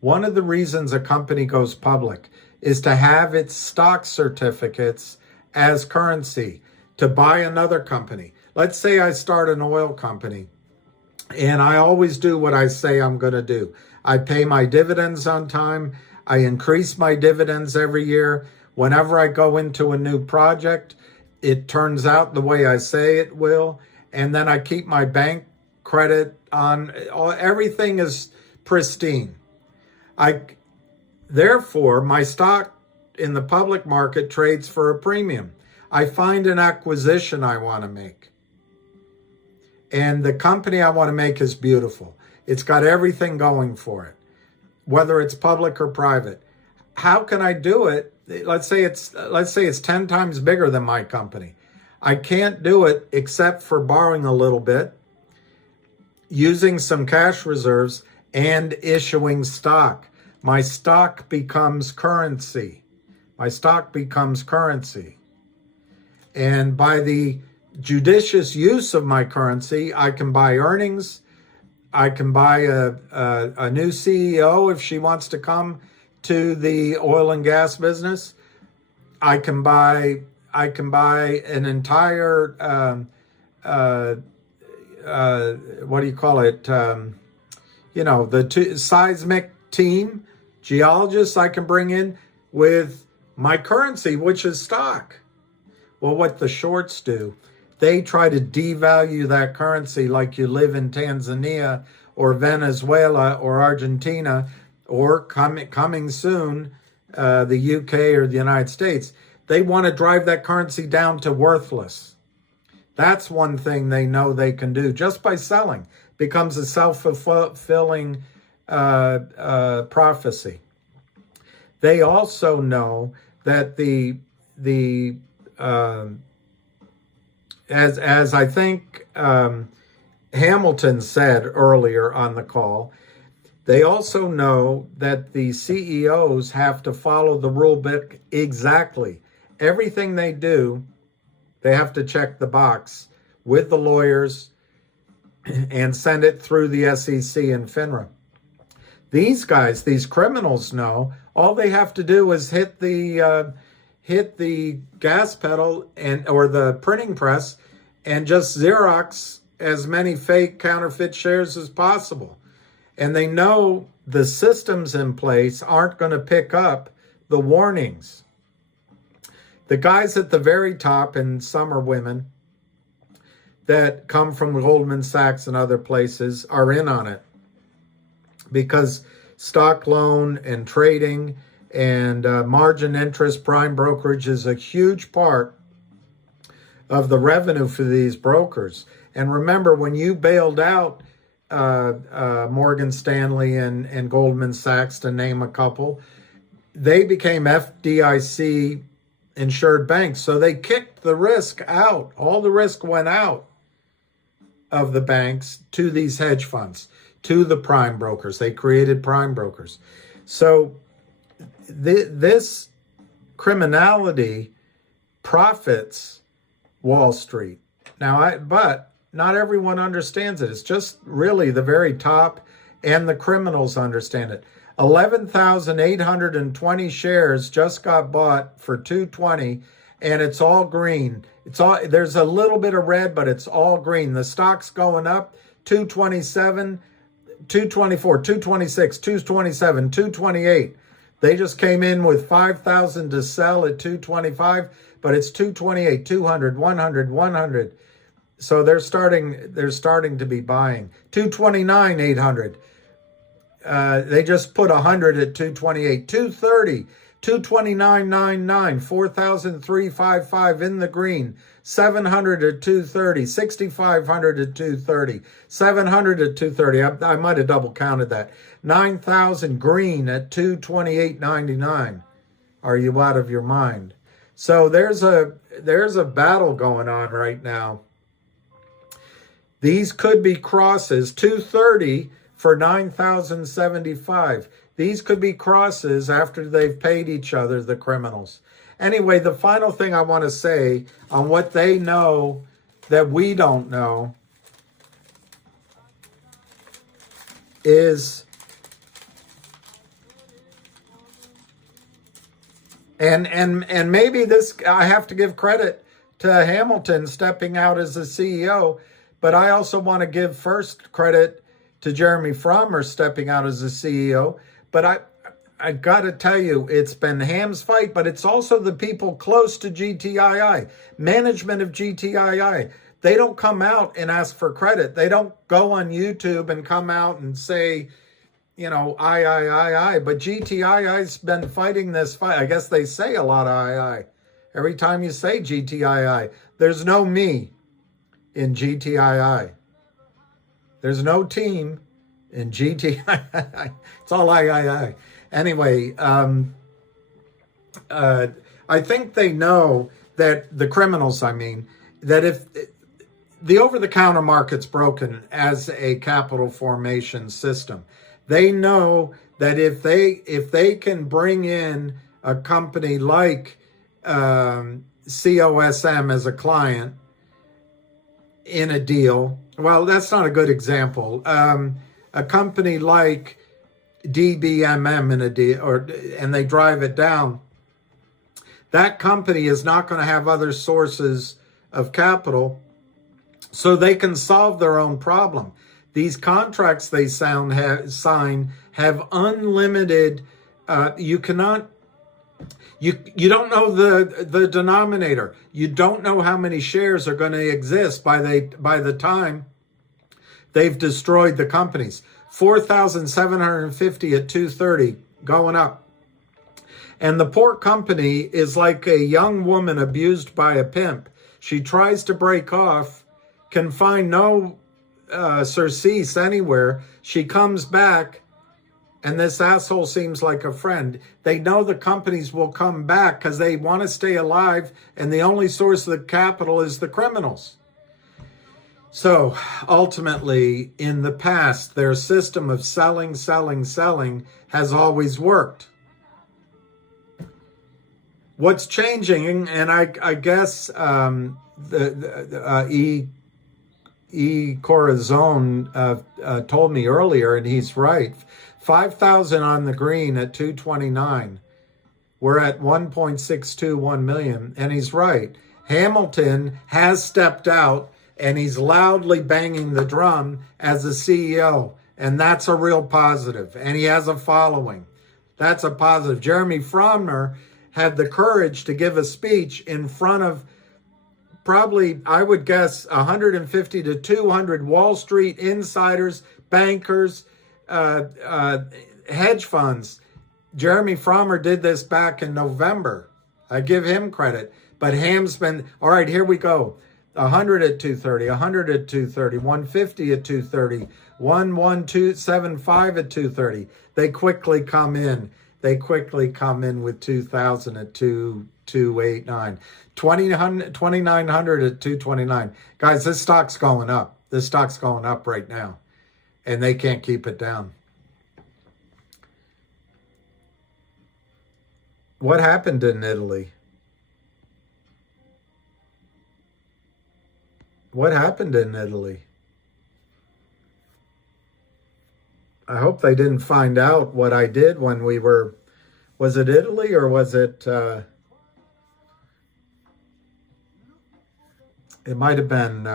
one of the reasons a company goes public is to have its stock certificates as currency to buy another company. Let's say I start an oil company, and I always do what I say I'm going to do. I pay my dividends on time. I increase my dividends every year. Whenever I go into a new project, it turns out the way I say it will. And then I keep my bank credit on. Everything is pristine. Therefore, my stock in the public market trades for a premium. I find an acquisition I want to make. And the company I want to make is beautiful. It's got everything going for it, whether it's public or private. How can I do it? Let's say it's 10 times bigger than my company. I can't do it except for borrowing a little bit, using some cash reserves, and issuing stock. My stock becomes currency. My stock becomes currency. And by the judicious use of my currency, I can buy earnings. I can buy a new CEO if she wants to come to the oil and gas business. I can buy an entire what do you call it? The seismic team, geologists I can bring in with my currency, which is stock. Well, what the shorts do, they try to devalue that currency like you live in Tanzania or Venezuela or Argentina or coming soon, the UK or the United States. They want to drive that currency down to worthless. That's one thing they know they can do just by selling. Becomes a self-fulfilling prophecy. They also know that as I think Hamilton said earlier on the call, they also know that the CEOs have to follow the rule book exactly. Everything they do, they have to check the box with the lawyers and send it through the SEC and FINRA. These guys, these criminals, know all they have to do is hit the gas pedal or the printing press and just Xerox as many fake counterfeit shares as possible. And they know the systems in place aren't going to pick up the warnings. The guys at the very top, and some are women, that come from Goldman Sachs and other places are in on it. Because stock loan and trading and margin interest, prime brokerage is a huge part of the revenue for these brokers. And remember, when you bailed out Morgan Stanley and Goldman Sachs, to name a couple, they became FDIC insured banks. So they kicked the risk out. All the risk went out of the banks to these hedge funds, to the prime brokers. They created prime brokers. So this criminality profits Wall Street. But not everyone understands it. It's just really the very top and the criminals understand it. 11,820 shares just got bought for $220, and it's all green. There's a little bit of red, but it's all green. The stock's going up 227, 224, 226, 227, 228. They just came in with 5,000 to sell at 225, but it's 228, 200, 100, 100. So they're starting to be buying. 229, 800. They just put 100 at 228, 230, 229.99, 4,355 in the green, 700 at 230, 6,500 at 230, 700 at 230. I might have double counted that. 9,000 green at 228.99. Are you out of your mind? So there's a battle going on right now. These could be crosses. 230 for 9,075. These could be crosses after they've paid each other, the criminals. Anyway, the final thing I want to say on what they know that we don't know is, and maybe this, I have to give credit to Hamilton stepping out as the CEO, but I also want to give first credit to Jeremy Frommer stepping out as the CEO. But I got to tell you, it's been Ham's fight, but it's also the people close to GTII, management of GTII. They don't come out and ask for credit. They don't go on YouTube and come out and say, you know, I. But GTII's been fighting this fight. I guess they say a lot of I. Every time you say GTII, there's no me in GTII. There's no team in GTI. It's all I. Anyway, I think they know that the criminals, that if the over-the-counter market's broken as a capital formation system, they know that if they can bring in a company like COSM as a client in a deal, well, that's not a good example. A company like DBMM in a deal, and they drive it down, that company is not going to have other sources of capital, so they can solve their own problem. These contracts they sign have unlimited. You cannot. You don't know the denominator. You don't know how many shares are going to exist by the time they've destroyed the companies. 4,750 at 230, going up. And the poor company is like a young woman abused by a pimp. She tries to break off, can find no surcease anywhere. She comes back, and this asshole seems like a friend. They know the companies will come back because they want to stay alive, and the only source of the capital is the criminals. So ultimately, in the past, their system of selling has always worked. What's changing, and I guess Corazon told me earlier, and he's right, 5,000 on the green at 229. We're at 1.621 million, and he's right. Hamilton has stepped out, and he's loudly banging the drum as a CEO, and that's a real positive. And he has a following. That's a positive. Jeremy Frommer had the courage to give a speech in front of probably, I would guess, 150 to 200 Wall Street insiders, bankers, hedge funds. Jeremy Frommer did this back in November. I give him credit. But Ham's been, all right, here we go. 100 at 230, 100 at 230, 150 at 230, 11275 at 230. They quickly come in. They quickly come in with 2,000 at 2,289, 2,900 at 229. Guys, this stock's going up. This stock's going up right now, and they can't keep it down. What happened in Italy? What happened in Italy? I hope they didn't find out what I did when we were, was it Italy or was it, it might have been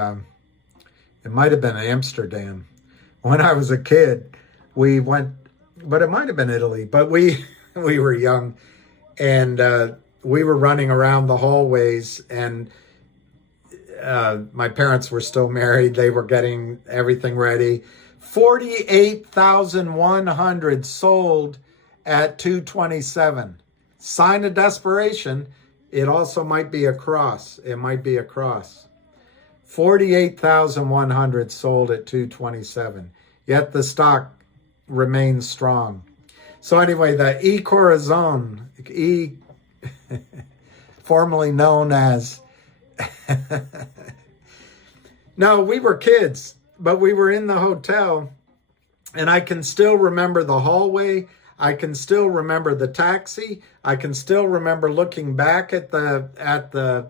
It might have been Amsterdam. When I was a kid, we went, but it might have been Italy, but we were young, and we were running around the hallways, and my parents were still married. They were getting everything ready. 48,100 sold at 227. Sign of desperation. It also might be a cross. It might be a cross. 48,100 sold at 227. Yet the stock remains strong. So anyway, the Corazon, formerly known as, no, we were kids, but we were in the hotel, and I can still remember the hallway. I can still remember the taxi. I can still remember looking back at the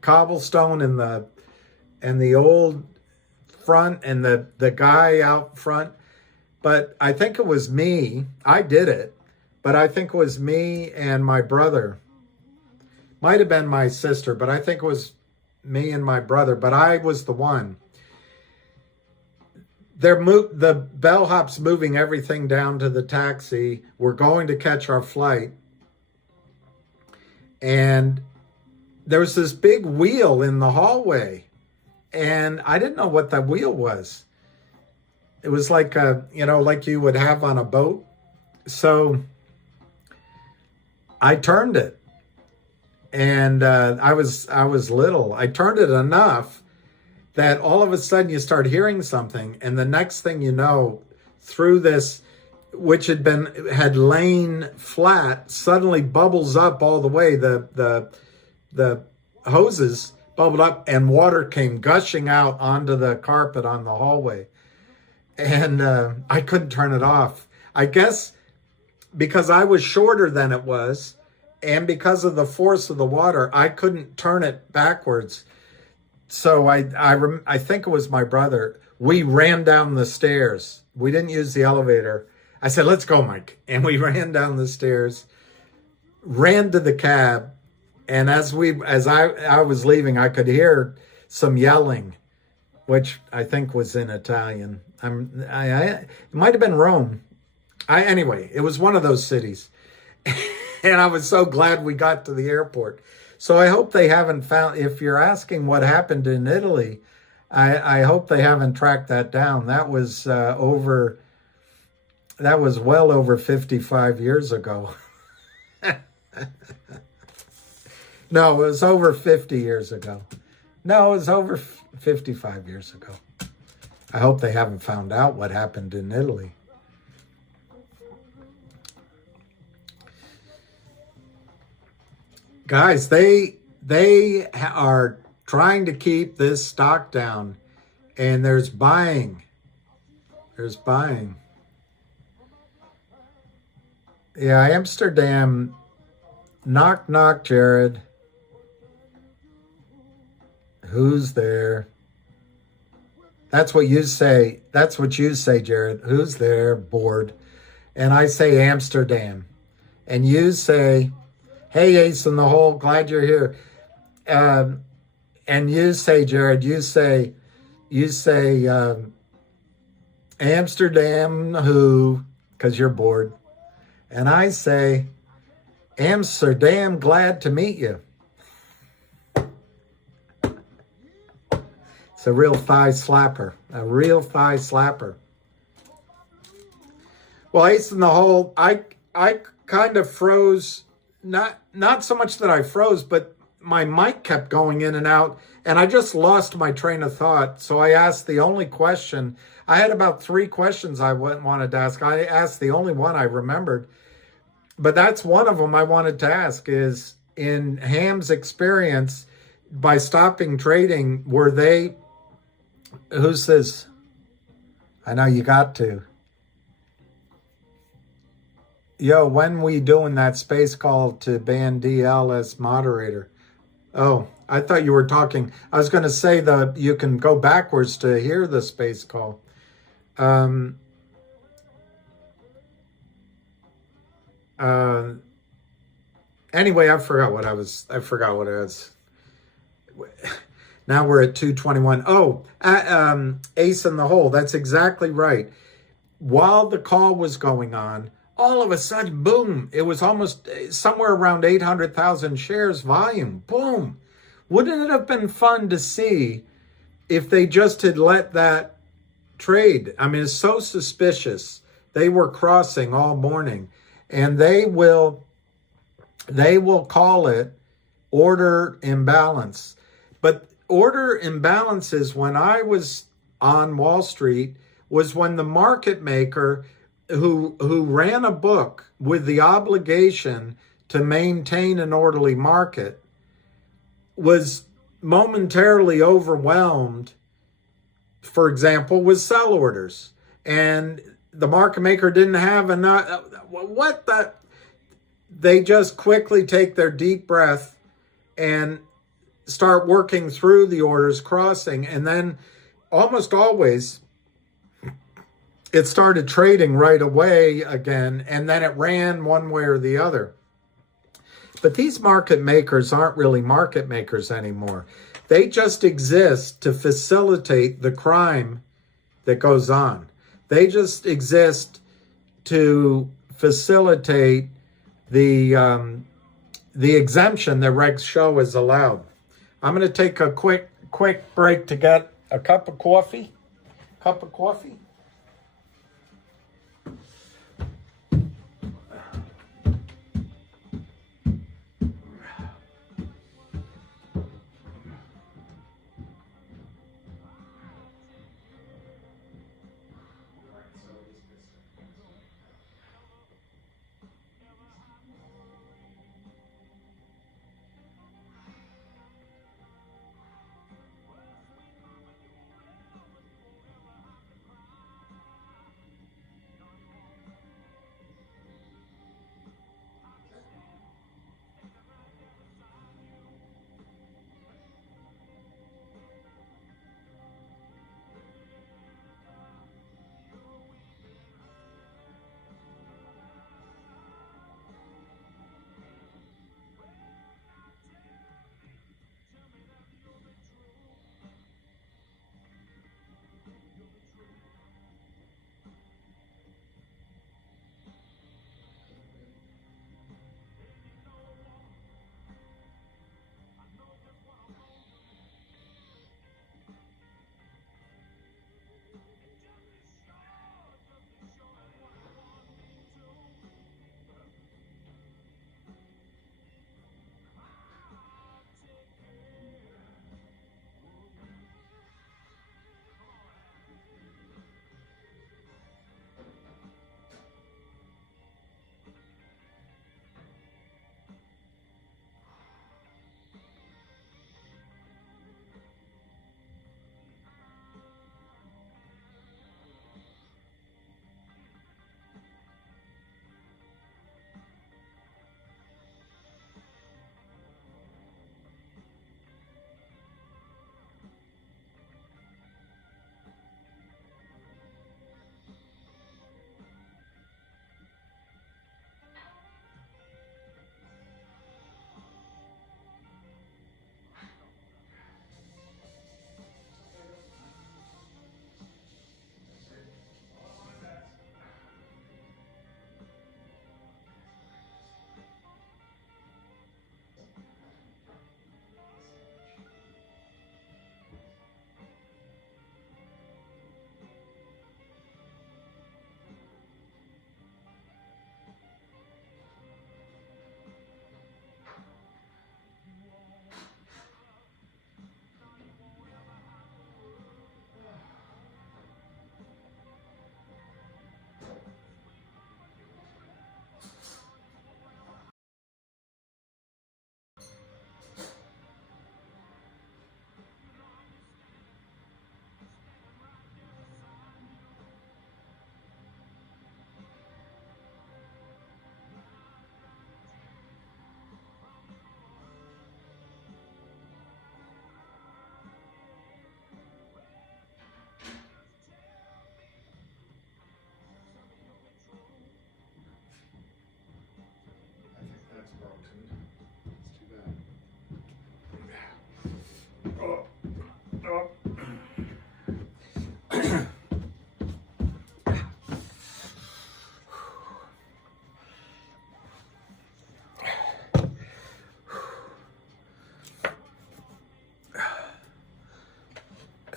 cobblestone and the old front and the guy out front. But I think it was me. I did it, but I think it was me and my brother. Might have been my sister, but I think it was me and my brother. But I was the one. The bellhop's moving everything down to the taxi. We're going to catch our flight. And there was this big wheel in the hallway. And I didn't know what that wheel was. It was like like you would have on a boat. So I turned it. And I was little. I turned it enough that all of a sudden you start hearing something, and the next thing you know, through this, which had lain flat, suddenly bubbles up all the way. The hoses bubbled up, and water came gushing out onto the carpet on the hallway, and I couldn't turn it off. I guess because I was shorter than it was, and because of the force of the water, I couldn't turn it backwards. So I think it was my brother. We ran down the stairs. We didn't use the elevator. I said, "Let's go, Mike." And we ran down the stairs, ran to the cab. And as I was leaving, I could hear some yelling, which I think was in Italian. It might have been Rome. Anyway, it was one of those cities. And I was so glad we got to the airport. So I hope they haven't found, if you're asking what happened in Italy, I hope they haven't tracked that down. That was well over 55 years ago. No, it was over 50 years ago. No, it was over 55 years ago. I hope they haven't found out what happened in Italy. Guys, they are trying to keep this stock down, and there's buying. There's buying. Yeah, Amsterdam. Knock, knock, Jared. Who's there? That's what you say. That's what you say, Jared. Who's there? Bored. And I say Amsterdam. And you say, "Hey, Ace in the Hole, glad you're here." And you say, Jared, you say, Amsterdam who, because you're bored. And I say, Amsterdam, glad to meet you. It's a real thigh slapper, a real thigh slapper. Well, Ace in the Hole, I kind of froze. Not so much that I froze, but my mic kept going in and out, and I just lost my train of thought. So I asked the only question. I had about 3 questions I wanted to ask. I asked the only one I remembered, but that's one of them I wanted to ask is, in Ham's experience, by stopping trading, were they, who's this? I know you got to. Yo, when we doing that space call to ban DL as moderator? Oh, I thought you were talking. I was going to say you can go backwards to hear the space call. Anyway, I forgot what I was. Now we're at 221. Oh, ace in the hole. That's exactly right. While the call was going on, all of a sudden, boom, it was almost somewhere around 800,000 shares volume. Boom. Wouldn't it have been fun to see if they just had let that trade? I mean, it's so suspicious. They were crossing all morning, and they will call it order imbalance. But order imbalances, when I was on Wall Street, was when the market maker who ran a book with the obligation to maintain an orderly market was momentarily overwhelmed, for example, with sell orders. And the market maker didn't have enough. They just quickly take their deep breath and start working through the orders crossing. And then almost always it started trading right away again. And then it ran one way or the other. But these market makers aren't really market makers anymore. They just exist to facilitate the crime that goes on. They just exist to facilitate the exemption that regs show is allowed. I'm going to take a quick break to get a cup of coffee.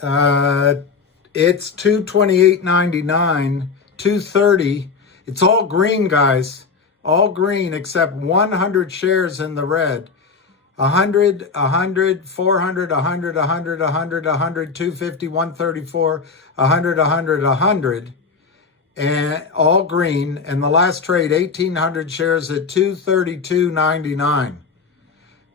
It's 228.99, 230. It's all green, guys. All green except 100 shares in the red. 100, 100, 400, 100, 100, 100, 100, 250, 134, 100, 100, 100. And all green. And the last trade, 1,800 shares at 232.99. Of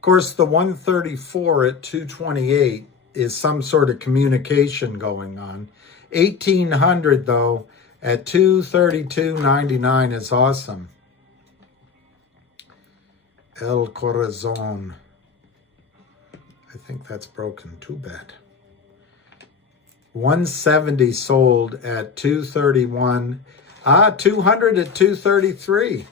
course, the 134 at 228 is some sort of communication going on. 1,800 though at 232.99 is awesome. El Corazon. I think that's broken. Too bad. 170 sold at 231. 200 at 233.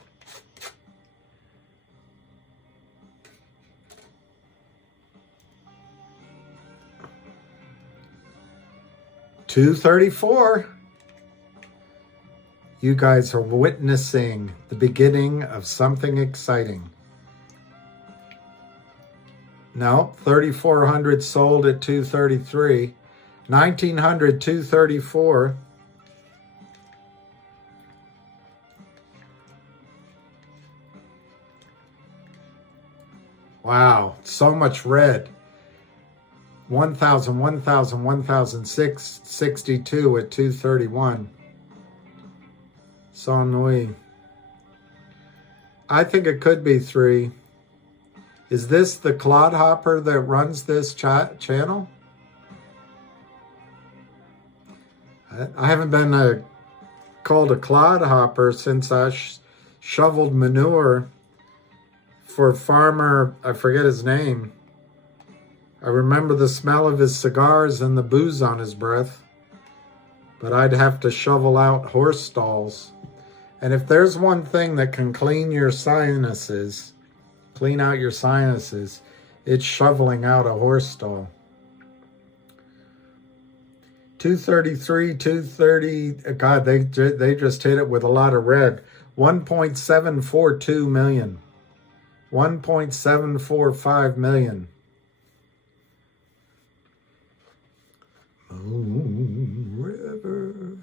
$234. You guys are witnessing the beginning of something exciting. No, 3,400 sold at 233. 1,900, 234. Wow, so much red. 1,000, 1,000, 1,662 at 231. Saint Louis. I think it could be 3. Is this the clodhopper that runs this channel? I haven't been called a clodhopper since I shoveled manure for farmer, I forget his name. I remember the smell of his cigars and the booze on his breath. But I'd have to shovel out horse stalls. And if there's one thing that can clean your sinuses, clean out your sinuses, it's shoveling out a horse stall. 233, 230, God, they just hit it with a lot of red. 1.742 million. 1.745 million. Moon River.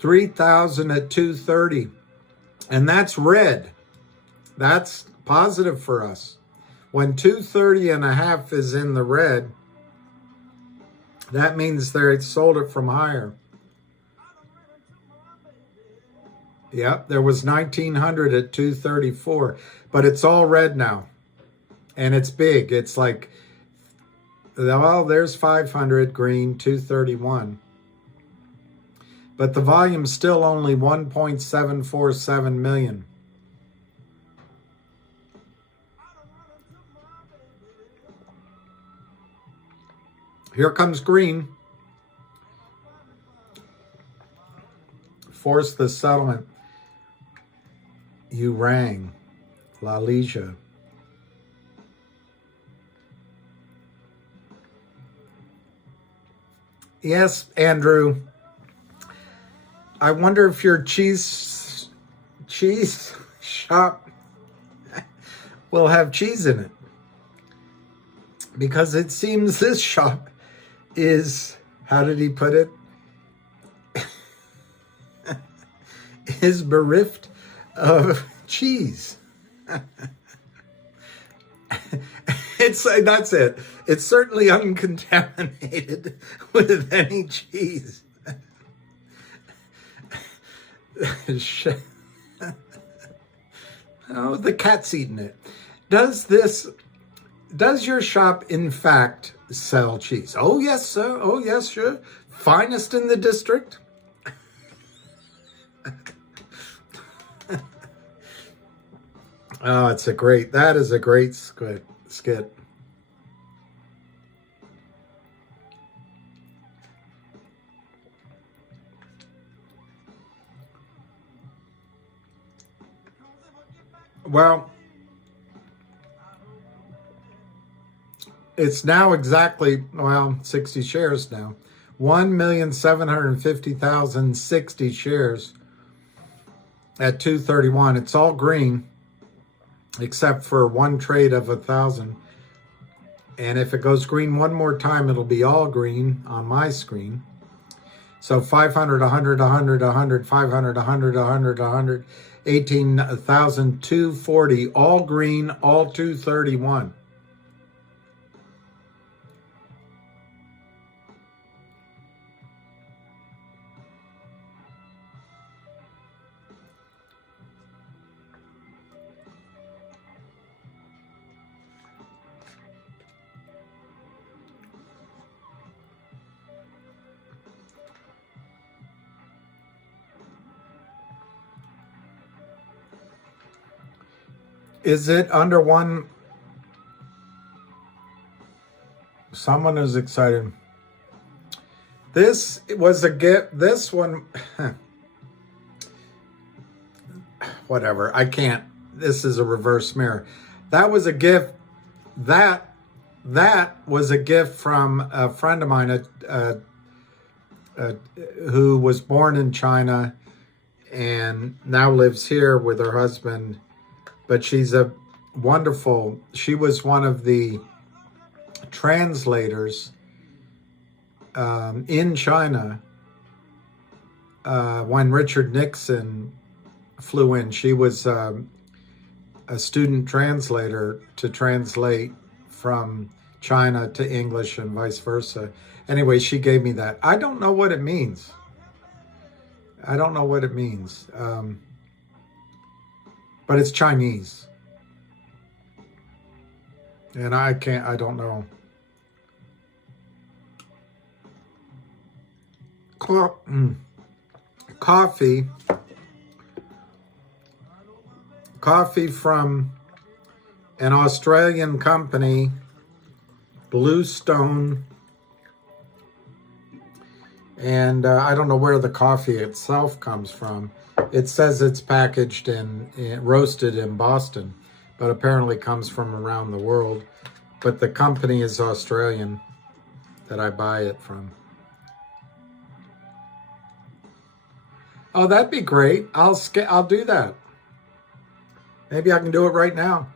$3,000 at 230, and that's red. That's positive for us. When 230.5 is in the red, that means they sold it from higher. Yep, there was 1,900 at 234, but it's all red now, and it's big. It's like, well, there's 500 green, 231. But the volume's still only 1.747 million. Here comes green. Force the settlement. You rang. La Liga. Yes, Andrew. I wonder if your cheese shop will have cheese in it. Because it seems this shop is, how did he put it? Is bereft of cheese. That's it. It's certainly uncontaminated with any cheese. Oh, the cat's eating it. Does your shop in fact sell cheese? Oh yes, sir. Oh yes, sure. Finest in the district. Oh, that is a great skit. Well, it's now exactly, 60 shares now. 1,750,060 shares. at 231. It's all green except for one trade of 1,000. And if it goes green one more time, it'll be all green on my screen. So 500, 100, 100, 100, 500, 100, 100, 100, 18,240, all green, all 231. Is it under one? Someone is excited. This was a gift. This one, whatever. I can't. This is a reverse mirror. That was a gift. That was a gift from a friend of mine who was born in China and now lives here with her husband. But she's a wonderful, she was one of the translators in China when Richard Nixon flew in. She was a student translator to translate from China to English and vice versa. Anyway, she gave me that. I don't know what it means. I don't know what it means. But it's Chinese. And I don't know. Coffee from an Australian company, Bluestone. And I don't know where the coffee itself comes from. It says it's packaged and roasted in Boston, but apparently comes from around the world. But the company is Australian that I buy it from. Oh, that'd be great. I'll do that. Maybe I can do it right now.